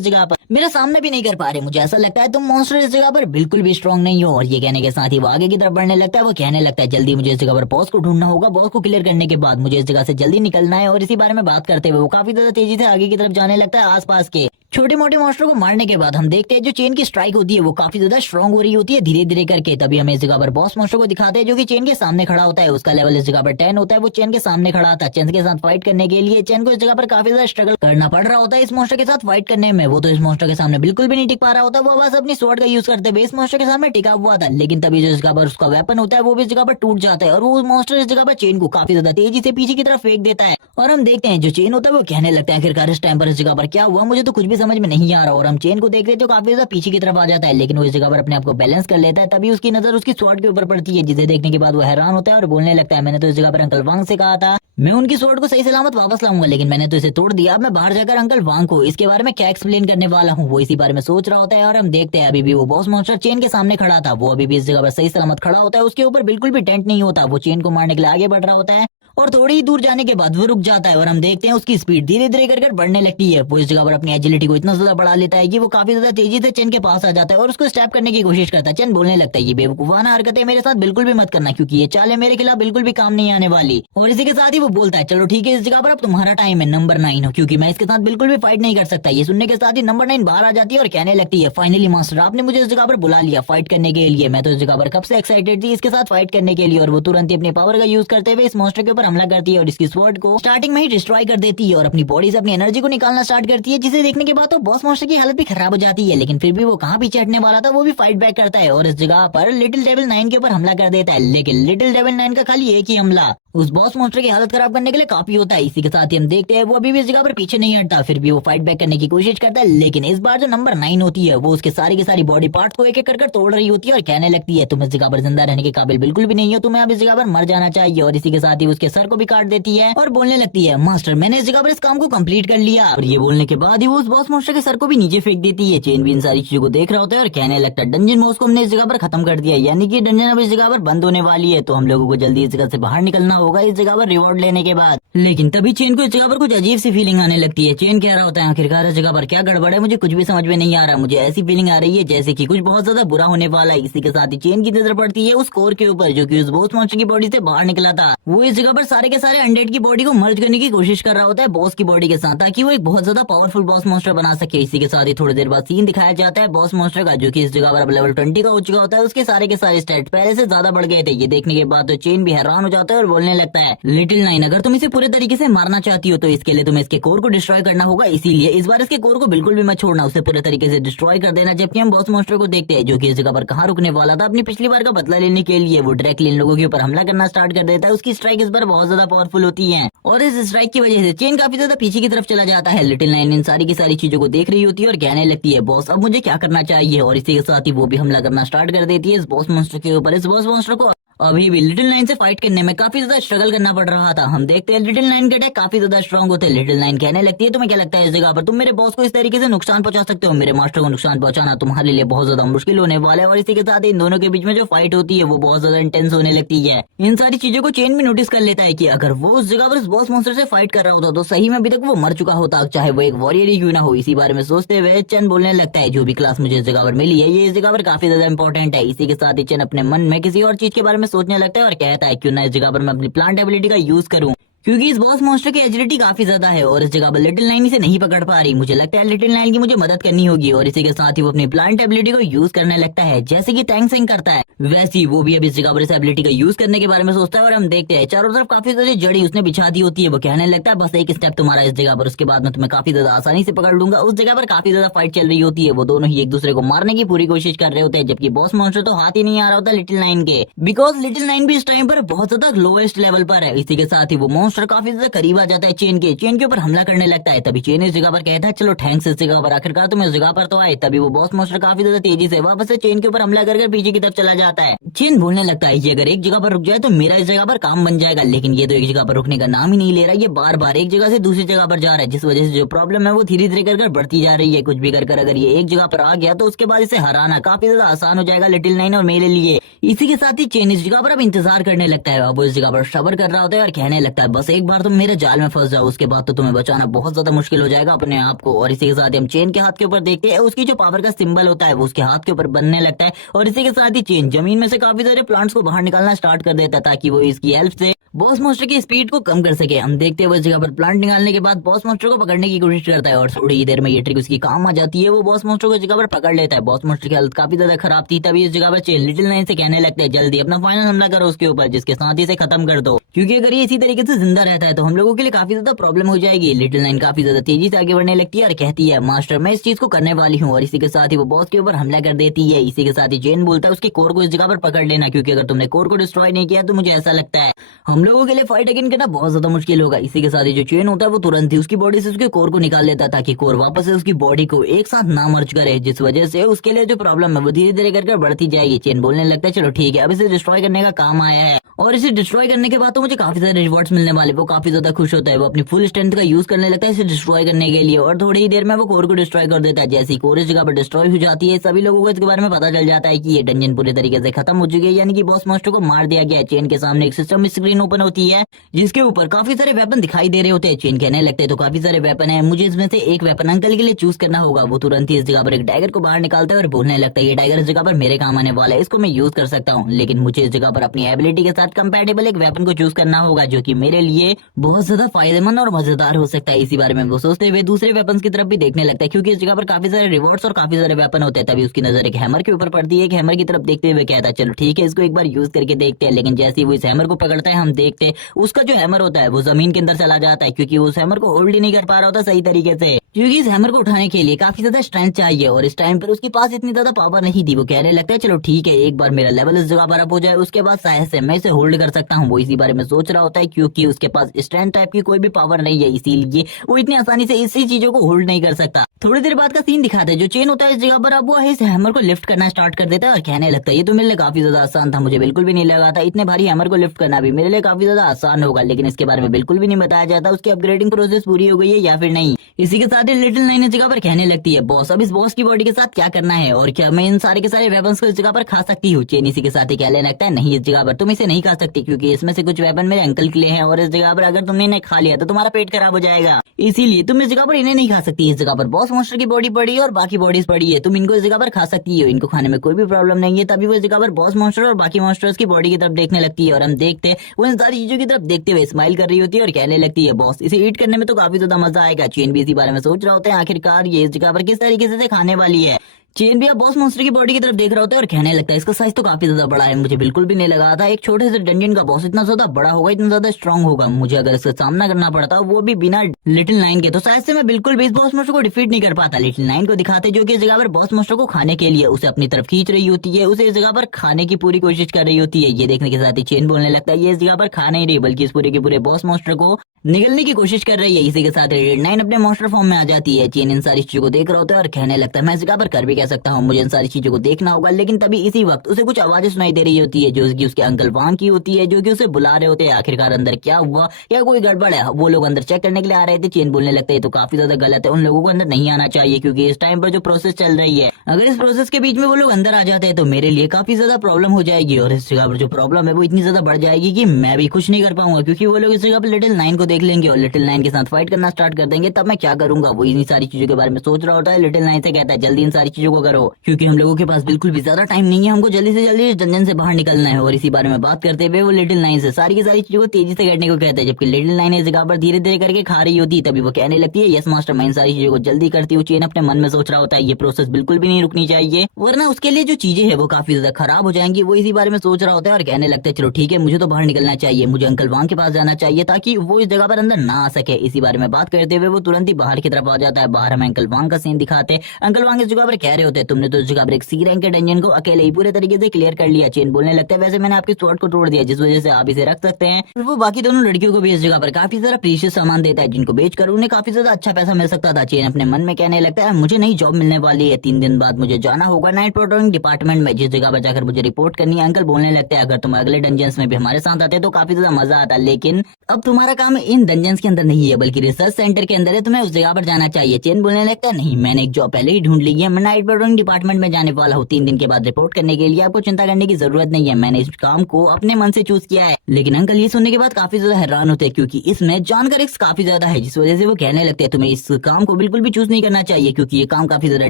जगह पर मेरा सामना भी नहीं कर पा रहे, मुझे ऐसा लगता है तुम मॉन्स्टर इस जगह पर बिल्कुल भी स्ट्रांग नहीं हो। और ये कहने के साथ ही वो आगे की तरफ बढ़ने लगता है। वो कहने लगता है जल्दी मुझे इस जगह पर बॉस को ढूंढना होगा, बॉस को क्लियर करने के बाद मुझे इस जगह से जल्दी निकलना है। और इसी बारे में बात करते हुए वो काफी ज्यादा तेजी से आगे की तरफ जाने लगता है। आसपास के छोटे मोटे मॉन्स्टर को मारने के बाद हम देखते हैं जो चेन की स्ट्राइक होती है वो काफी ज्यादा स्ट्रांग हो रही होती है धीरे धीरे करके। तभी हमें इस जगह पर बॉस मॉन्स्टर को दिखाते हैं जो कि चेन के सामने खड़ा होता है। उसका लेवल इस जगह पर 10 होता है। वो चेन के सामने खड़ा था। चेन के साथ फाइट करने के लिए चेन को इस जगह पर काफी ज्यादा स्ट्रगल करना पड़ रहा होता है इस मॉन्स्टर के साथ फाइट करने में। वो तो इस मॉन्स्टर के सामने बिल्कुल भी नहीं टिक पा रहा होता। वो बस अपनी स्वॉर्ड का यूज करते हुए इस मॉन्स्टर के सामने टिका हुआ था। लेकिन तभी जो इस जगह पर उसका वेपन होता है वो भी इस जगह पर टूट जाता है और वो मॉन्स्टर इस जगह पर चेन को काफी ज्यादा तेजी से पीछे की तरफ फेंक देता है। और हम देखते हैं जो चेन होता है वो कहने लगता है आखिरकार इस टाइम पर इस जगह पर क्या हुआ, मुझे तो कुछ भी समझ में नहीं आ रहा। और हम चेन को देख रहे तो काफी ज्यादा पीछे की तरफ आ जाता है, लेकिन वो इस जगह पर अपने आप को बैलेंस कर लेता है। तभी उसकी नजर उसकी स्वॉर्ड के ऊपर पड़ती है, जिसे देखने के बाद वो हैरान होता है और बोलने लगता है मैंने तो इस जगह पर अंकल वांग से कहा था मैं उनकी स्वॉर्ड को सही सलामत वापस लाऊंगा, लेकिन मैंने तो इसे तोड़ दिया। अब मैं बाहर जाकर अंकल वांग को इसके बारे में क्या एक्सप्लेन करने वाला हूँ, वो इसी बारे में सोच रहा होता है। और हम देखते हैं अभी भी वो बॉस मॉन्स्टर चेन के सामने खड़ा था, वो अभी भी इस जगह पर सही सलामत खड़ा होता है। उसके ऊपर बिल्कुल भी टेंट नहीं होता। वो चेन को मारने के लिए आगे बढ़ रहा होता है और थोड़ी ही दूर जाने के बाद वो रुक जाता है। और हम देखते हैं उसकी स्पीड धीरे धीरे कर बढ़ने लगती है। वो इस जगह पर अपनी एजिलिटी को इतना ज्यादा बढ़ा लेता है कि वो काफी ज्यादा तेजी से चेन के पास आ जाता है और उसको स्टैप करने की कोशिश करता है। चेन बोलने लगता है ये बेवकूफाना हरकतें मेरे साथ बिल्कुल भी मत करना, क्योंकि ये चालें मेरे खिलाफ बिल्कुल भी काम नहीं आने वाली। और इसी के साथ ही वो बोलता है चलो ठीक है, इस जगह पर अब तुम्हारा टाइम है नंबर 9 हो, क्योंकि मैं इसके साथ बिल्कुल भी फाइट नहीं कर सकता। ये सुनने के साथ ही नंबर 9 बाहर आ जाती है और कहने लगती है फाइनली मास्टर आपने मुझे इस जगह पर बुला लिया फाइट करने के लिए। मैं तो इस जगह पर कब से एक्साइटेड थी इसके साथ फाइट करने के लिए। और वो तुरंत ही अपने पावर का यूज करते हुए इस मॉन्स्टर के ऊपर हमला करती है और इसकी स्वॉर्ड को स्टार्टिंग में ही डिस्ट्रॉय कर देती है और अपनी बॉडी से अपनी एनर्जी को निकालना स्टार्ट करती है, जिसे देखने के बाद तो बॉस मॉन्स्टर की हालत भी खराब हो जाती है। लेकिन फिर भी वो कहाँ पीछे हटने वाला था, वो भी फाइट बैक करता है और इस जगह पर लिटिल डेविल 9 के ऊपर हमला कर देता है। लेकिन लिटिल डेविल 9 का खाली एक ही हमला उस बॉस मॉन्स्टर की हालत खराब करने के लिए काफी होता है। इसी के साथ ही हम देखते हैं वो अभी भी इस जगह पर पीछे नहीं हटता, फिर भी वो फाइट बैक करने की कोशिश करता है। लेकिन इस बार जो नंबर 9 होती है वो उसके सारी की सारी बॉडी पार्ट को एक एक कर तोड़ रही होती है और कहने लगती है तुम इस जगह पर जिंदा रहने के काबिल बिल्कुल भी नहीं हो, तुम्हें अब इस जगह पर मर जाना चाहिए। और इसी के साथ ही उसके सर को भी काट देती है और बोलने लगती है मास्टर मैंने इस जगह पर इस काम को कंप्लीट कर लिया। और ये बोलने के बाद ही वो उस बॉस मॉन्स्टर के सर को भी नीचे फेंक देती है। चेन भी इन सारी चीजों को देख रहा होता है और कहने लगता है डंजन बॉस को हमने इस जगह पर खत्म कर दिया, यानी कि डंजन अब इस जगह पर बंद होने वाली है, तो हम लोगों को जल्दी इस जगह से बाहर निकलना होगा इस जगह पर रिवॉर्ड लेने के बाद। लेकिन तभी चेन को इस जगह पर कुछ अजीब सी फीलिंग आने लगती है। चेन कह रहा होता है आखिरकार इस जगह पर क्या गड़बड़ है, मुझे कुछ भी समझ में नहीं आ रहा, मुझे ऐसी फीलिंग आ रही है जैसे कि कुछ बहुत ज्यादा बुरा होने वाला है। इसी के साथ ही चेन की नजर पड़ती है उस कोर के ऊपर जो कि उस बॉस मॉन्स्टर की बॉडी से बाहर निकला था। वो इस जगह पर सारे के सारे अनडेड की बॉडी को मर्ज करने की कोशिश कर रहा होता है बॉस की बॉडी के साथ, ताकि वो एक बहुत ज्यादा पावरफुल बॉस मॉन्स्टर बना सके। इसी के साथ ही थोड़ी देर बाद सीन दिखाया जाता है बॉस मॉन्स्टर का, जो कि इस जगह पर अब लेवल 20 का हो चुका होता है। उसके सारे के सारे स्टैट पहले से ज्यादा बढ़ गए थे। ये देखने के बाद तो चेन भी हैरान हो जाता है और बोलने लगता है लिटिल 9 अगर तुम इसे पूरे तरीके से मारना चाहती हो तो इसके लिए तुम्हें इसके कोर को डिस्ट्रॉय करना होगा, इसीलिए इस बार इसके कोर को बिल्कुल भी मत छोड़ना, उसे पूरे तरीके से डिस्ट्रॉय कर देना। जबकि हम बॉस मॉन्स्टर को देखते हैं जो कि इस जगह पर कहाँ रुकने वाला था, अपनी पिछली बार का बदला लेने के लिए वो डायरेक्टली इन लोगों के ऊपर हमला करना स्टार्ट कर देता है। उसकी स्ट्राइक इस बार बहुत ज्यादा पावरफुल होती है और इस स्ट्राइक की वजह से चेन काफी ज्यादा पीछे की तरफ चला जाता है। लिटिल 9 इन सारी की सारी चीजों को देख रही होती है और कहने लगती है बॉस अब मुझे क्या करना चाहिए। और इसी के साथ ही वो भी हमला करना स्टार्ट कर देती है इस बॉस मॉन्स्टर के ऊपर। इस बॉस मॉन्स्टर को अभी भी लिटिल 9 से फाइट करने में काफी ज्यादा स्ट्रगल करना पड़ रहा था। हम देखते हैं लिटिल 9 के अटैक काफी ज्यादा स्ट्रांग होते हैं। लिटिल 9 कहने लगती है तुम्हें क्या लगता है इस जगह पर तुम मेरे बॉस को इस तरीके से नुकसान पहुंचा सकते हो, मेरे मास्टर को नुकसान पहुंचाना तुम्हारे लिए बहुत ज्यादा मुश्किल होने वाला है। और इसी के साथ इन दोनों के बीच में जो फाइट होती है वो बहुत ज्यादा इंटेंस होने लगती है। इन सारी चीजों को चेन भी नोटिस कर लेता है कि अगर वो उस जगह पर उस बॉस मॉन्स्टर से फाइट कर रहा होता तो सही में अभी तक वो मर चुका होता, चाहे वो एक वॉरियर ही क्यों ना हो। इसी बारे में सोचते हुए चेन बोलने लगता है जो भी क्लास मुझे इस जगह पर मिली है ये इस जगह पर काफी ज्यादा इंपॉर्टेंट है। इसी के साथ ही चेन अपने मन में किसी और चीज के बारे में सोचने लगता है और कहता है क्यों ना इस जगह पर मैं अपनी प्लांट एबिलिटी का यूज करूं, क्योंकि इस बॉस मॉन्स्टर की एजिलिटी काफी ज्यादा है और इस जगह पर लिटिल 9 इसे नहीं पकड़ पा रही। मुझे लगता है लिटिल 9 की मुझे मदद करनी होगी। और इसी के साथ ही वो अपनी प्लांट एबिलिटी को यूज करने लगता है, जैसे कि टैंक सिंग करता है वैसे ही वो भी अब इस जगह पर इस एबिलिटी का यूज करने के बारे में सोचता है। और हम देखते हैं चारों तरफ काफी सारी जड़ी उसने बिछा दी होती है। वो कहने लगता है बस एक स्टेप तुम्हारा इस जगह पर, उसके बाद मैं तुम्हें काफी ज्यादा आसानी से पकड़ लूंगा। उस जगह पर काफी ज्यादा फाइट चल रही होती है, वो दोनों ही एक दूसरे को मारने की पूरी कोशिश कर रहे होते हैं, जबकि बॉस मॉन्स्टर तो हाथ ही नहीं आ रहा होता लिटिल 9 के, बिकॉज लिटिल 9 भी इस टाइम पर बहुत ज्यादा लोएस्ट लेवल पर है। इसी के साथ ही वो मॉन्स्टर काफी ज्यादा करीब आ जाता है चेन के ऊपर हमला करने लगता है। तभी चेन इस जगह पर कहता है चलो थैंक्स इस जगह पर, आखिरकार तुम इस जगह पर तो आए। तभी वो बॉस मॉन्स्टर काफी ज्यादा तेजी से वापस से चेन के ऊपर हमला कर पीछे की तरफ चला जाता है। चेन बोलने लगता है कि अगर एक जगह पर रुक जाए तो मेरा इस जगह पर काम बन जाएगा, लेकिन ये तो एक जगह पर रुकने का नाम ही नहीं ले रहा। ये बार बार एक जगह से दूसरी जगह पर जा रहा है, जिस वजह से जो प्रॉब्लम है वो धीरे धीरे कर बढ़ती जा रही है। कुछ भी कर अगर ये एक जगह पर आ गया तो उसके बाद इसे हराना काफी ज्यादा आसान हो जाएगा लिटिल नाइन और मेरे लिए। इसी के साथ ही चेन इस जगह पर अब इंतजार करने लगता है। अब वो इस जगह पर सब्र कर रहा होता है और कहने लगता है बस एक बार तुम मेरे जाल में फंस जाओ, उसके बाद तो तुम्हें बचाना बहुत ज्यादा मुश्किल हो जाएगा अपने आप को। और इसी के साथ हम चेन के हाथ के ऊपर देखते हैं, उसकी जो पावर का सिंबल होता है वो उसके हाथ के ऊपर बनने लगता है। और इसी के साथ ही चेन जमीन में से काफी सारे प्लांट्स को बाहर निकालना स्टार्ट कर देता है ताकि वो इसकी हेल्प से बॉस मॉन्स्टर की स्पीड को कम कर सके। हम देखते हैं वो इस जगह पर प्लांट निकालने के बाद बॉस मॉन्स्टर को पकड़ने की कोशिश करता है और थोड़ी ही देर में ये ट्रिक उसकी काम आ जाती है। वो बॉस मॉन्स्टर को इस जगह पर पकड़ लेता है। बॉस मॉन्स्टर की हालत काफी ज्यादा खराब थी। तभी इस जगह पर चेन लिटिल नाइन से कहने लगते हैं जल्दी अपना फाइनल हमला करो उसके ऊपर, जिसके साथ ही इसे खत्म कर दो, क्योंकि अगर ये इसी तरीके से जिंदा रहता है तो हम लोगों के लिए काफी ज्यादा प्रॉब्लम हो जाएगी। लिटिल नाइन काफी ज्यादा तेजी से आगे बढ़ने लगती है और कहती है मास्टर मैं इस चीज को करने वाली हूँ। और इसी के साथ ही वो बॉस के ऊपर हमला कर देती है। इसी के साथ ही चेन बोलता है उसके कोर को इस जगह पर पकड़ लेना, क्योंकि अगर तुमने कोर को डिस्ट्रॉय नहीं किया तो मुझे ऐसा लगता है हम लोगों के लिए फाइट अगेन करना बहुत ज्यादा मुश्किल होगा। इसी के साथ ही जो चेन होता है वो तुरंत ही उसकी बॉडी से उसके कोर को निकाल लेता है ताकि कोर वापस से उसकी बॉडी को एक साथ ना मर्ज करे, जिस वजह से उसके लिए जो प्रॉब्लम है वो धीरे धीरे करके बढ़ती जाएगी। चेन बोलने लगता है चलो ठीक है अब इसे डिस्ट्रॉय करने का काम आया है और इसे डिस्ट्रॉय करने के बाद तो मुझे काफी सारे रिवॉर्ड्स मिलने वाले। वो काफी ज्यादा खुश होता है, वो अपनी फुल स्ट्रेंथ का यूज करने लगता है इसे डिस्ट्रॉय करने के लिए और थोड़ी ही देर में वो कोर को डिस्ट्रॉय कर देता है। जैसी कोर इस जगह पर डिस्ट्रॉय हो जाती है सभी लोगों को इसके बारे में पता चल जाता है कि ये डंजन पूरे तरीके से खत्म हो चुकी है, यानी कि बॉस मॉन्स्टर को मार दिया गया है। चेन के सामने एक सिस्टम स्क्रीन ओपन होती है जिसके ऊपर काफी सारे वेपन दिखाई दे रहे होते हैं। चेन कहने लगते हैं तो काफी सारे वेपन है, मुझे इसमें से एक वेपन अंकल के लिए चूज करना होगा। वो तुरंत ही इस जगह पर एक डैगर को बाहर निकालता है और बोलने लगता है ये डैगर इस जगह पर मेरे काम आने वाला है, इसको मैं यूज कर सकता हूँ, लेकिन मुझे इस जगह पर अपनी एबिलिटी के साथ कंपैटिबल एक वेपन को चूज करना होगा जो कि मेरे लिए बहुत ज्यादा फायदेमंद और मजेदार हो सकता है। इसी बारे में वो सोचते हुए दूसरे वेपन की तरफ भी देखने लगता है, क्योंकि इस जगह पर काफी सारे रिवॉर्ड्स और काफी सारे वेपन होते हैं। तभी उसकी नजर एक हैमर के ऊपर पड़ती है। एक हैमर की तरफ देखते हुए कहता है चलो ठीक है इसको एक बार यूज करके देखते हैं। लेकिन जैसे ही वो इस हैमर को पकड़ता है हम देखते हैं उसका जो हैमर होता है वो जमीन के अंदर चला जाता है, क्योंकि उस हैमर को होल्ड ही नहीं कर पा रहा होता सही तरीके से, क्योंकि इस हैमर को उठाने के लिए काफी ज्यादा स्ट्रेंथ चाहिए और इस टाइम पर उसके पास इतनी ज्यादा पावर नहीं थी। वो कहने लगता है चलो ठीक है एक बार मेरा लेवल इस जगह पर अप हो जाए उसके बाद शायद से मैं इसे होल्ड कर सकता हूँ। वो इसी बारे में सोच रहा होता है क्योंकि उसके पास स्ट्रेंथ टाइप की कोई भी पावर नहीं है, इसीलिए वो इतनी आसानी से इसी चीजों को होल्ड नहीं कर सकता। थोड़ी देर बाद का सीन दिखाते हैं जो चेन होता है इस जगह पर अब वो इस हैमर को लिफ्ट करना स्टार्ट कर देता है और कहने लगता है ये तो मेरे लिए काफी ज्यादा आसान था, मुझे बिल्कुल भी नहीं लगा था इतने भारी हैमर को लिफ्ट करना भी मेरे लिए काफी ज्यादा आसान होगा। लेकिन इसके बारे में बिल्कुल भी नहीं बताया जाता उसकी अपग्रेडिंग प्रोसेस पूरी हो गई है या फिर नहीं। इसी के साथ ही लिटिल नाइन इस जगह पर कहने लगती है बॉस अब इस बॉस की बॉडी के साथ क्या करना है और क्या मैं इन सारे के सारे वेपन्स को इस जगह पर खा सकती हूँ। चेन इसी के साथ ही कहने लगता है नहीं इस जगह पर तुम इसे नहीं खा सकती, क्योंकि इसमें से कुछ वेपन मेरे अंकल के लिए हैं और इस जगह पर अगर तुमने इन्हें खा लिया तो तुम्हारा पेट खराब हो जाएगा, इसीलिए तुम इस जगह पर इन्हें नहीं खा सकती। इस जगह पर बॉस मॉन्स्टर की बॉडी पड़ी है और बाकी बॉडीज पड़ी है, तुम इनको इस जगह पर खा सकती हो, इनको खाने में कोई भी प्रॉब्लम नहीं है। तभी वो इस जगह पर बॉस मॉन्स्टर और बाकी मॉन्स्टर्स की बॉडी की तरफ देखने लगती है और हम देखते हैं वो इन सारी चीजों की तरफ देखते हुए स्माइल कर रही होती है और कहने लगती है बॉस इसे ईट करने में तो काफी ज्यादा मजा आएगा। चेन भी इसी बारे में सोच रहा होता है आखिरकार ये इस जगह पर किस तरीके से खाने वाली है। चेन भी अब बॉस मॉन्स्टर की बॉडी की तरफ देख रहा होता है और कहने लगता है इसका साइज तो काफी ज्यादा बड़ा है, मुझे बिल्कुल भी नहीं लगा था एक छोटे से डंजन का बॉस इतना ज्यादा बड़ा होगा, इतना ज्यादा स्ट्रांग होगा। मुझे अगर इसका सामना करना पड़ता वो भी बिना लिटिल नाइन के तो शायद से मैं बिल्कुल भी इस बॉस मॉन्स्टर को डिफीट नहीं कर पाता। लिटिल नाइन को दिखाते जो कि इस जगह पर बॉस मॉन्स्टर को खाने के लिए उसे अपनी तरफ खींच रही होती है, उसे इस जगह पर खाने की पूरी कोशिश कर रही होती है। ये देखने के साथ ही चेन बोलने लगता है ये इस जगह पर खा नहीं रही बल्कि इस पूरे के पूरे बॉस मॉन्स्टर को निगलने की कोशिश कर रही है। इसी के साथ लिटिल नाइन अपने मॉन्स्टर फॉर्म में आ जाती है। चेन इन सारी चीजों को देख रहा होता है और कहने लगता है मैं इस जगह पर कर भी कह सकता हूँ, मुझे इन सारी चीजों को देखना होगा। लेकिन तभी इसी वक्त उसे कुछ आवाजें सुनाई दे रही होती है जो कि उसके अंकल वांग की होती है, जो कि उसे बुला रहे होते हैं। आखिरकार अंदर क्या हुआ, क्या कोई गड़बड़ है? वो लोग अंदर चेक करने के लिए आ रहे थे। चेन बोलने लगता है तो काफी ज्यादा गलत है, उन लोगों को अंदर नहीं आना चाहिए क्योंकि इस टाइम पर जो प्रोसेस चल रही है अगर इस प्रोसेस के बीच में वो लोग अंदर आ जाते हैं तो मेरे लिए काफी ज्यादा प्रॉब्लम हो जाएगी और इस जगह पर जो प्रॉब्लम है वो इतनी ज्यादा बढ़ जाएगी कि मैं भी कुछ नहीं कर पाऊंगा, क्योंकि वो लोग इस जगह पर लिटिल नाइन को देख लेंगे और लिटिल नाइन के साथ फाइट करना स्टार्ट कर देंगे। तब मैं क्या करूंगा? वो इन सारी चीजों के बारे में सोच रहा होता है। लिटिल नाइन से कहता है जल्दी इन सारी चीजों को करो क्योंकि हम लोगों के पास बिल्कुल भी ज्यादा टाइम नहीं है, हमको जल्दी से जल्दी इस डंजन से बाहर निकलना है। और इसी बारे में बात करते हुए वो लिटिल नाइन से सारी की सारी चीजों को तेजी से करने को कहता है, जबकि लिटिल नाइन इस जगह पर धीरे धीरे करके खा रही होती है। तभी वो कहने लगती है यस मास्टर मैं इन सारी चीजों को जल्दी करती हूँ। चेन अपने मन में सोच रहा होता है ये प्रोसेस बिल्कुल भी नहीं रुकनी चाहिए वरना उसके लिए जो चीजें है वो काफी ज्यादा खराब हो जाएंगी। वो इसी बारे में सोच रहा होता है और कहने लगता है चलो ठीक है मुझे तो बाहर निकलना चाहिए, मुझे अंकल वांग के पास जाना चाहिए ताकि वो इस जगह जगह पर अंदर ना आ सके। इसी बारे में बात करते हुए वो तुरंत ही बाहर की तरफ आ जाता है। बाहर हमें अंकल वांग का सीन दिखाते हैं। अंकल वांग इस जगह पर कह रहे होते हैं, तुमने तो इस जगह पर एक सी रैंक के डंजन को अकेले ही पूरे तरीके से क्लियर कर लिया। चेन बोलने लगता है, वैसे मैंने आपकी स्वॉर्ड को तोड़ दिया, जिस वजह से आप इसे रख सकते हैं। फिर वो बाकी दोनों लड़कियों को भी इस जगह पर काफी सारा प्रीशियस सामान देता है, जिनको बेचकर उन्हें काफी ज्यादा अच्छा पैसा मिल सकता था। चेन अपने मन में कहने लगता है, मुझे नई जॉब मिलने वाली है, 3 दिन बाद मुझे जाना होगा नाइट पेट्रोलिंग डिपार्टमेंट में, जिस जगह पर जाकर मुझे रिपोर्ट करनी है। अंकल बोलने लगते हैं, अगर तुम अगले डंजन्स में भी हमारे साथ आते तो काफी ज्यादा मजा आता, लेकिन अब तुम्हारा काम इन डंजन्स के अंदर नहीं है बल्कि रिसर्च सेंटर के अंदर है, तुम्हें उस जगह पर जाना चाहिए। चेन बोलने लगता है, नहीं, मैंने एक जॉब पहले ही ढूंढ ली है, मैं नाइट पेट्रोलिंग डिपार्टमेंट में जाने वाला हूँ 3 दिन के बाद रिपोर्ट करने के लिए। आपको चिंता करने की जरूरत नहीं है, मैंने इस काम को अपने मन से चूज किया है। लेकिन अंकल ये सुनने के बाद काफी ज्यादा हैरान होते हैं, क्योंकि इसमें जानकर रिस्क काफी ज्यादा है, जिस वजह से वो कहने लगते हैं, तुम्हें इस काम को बिल्कुल भी चूज नहीं करना चाहिए, क्योंकि ये काम काफी ज्यादा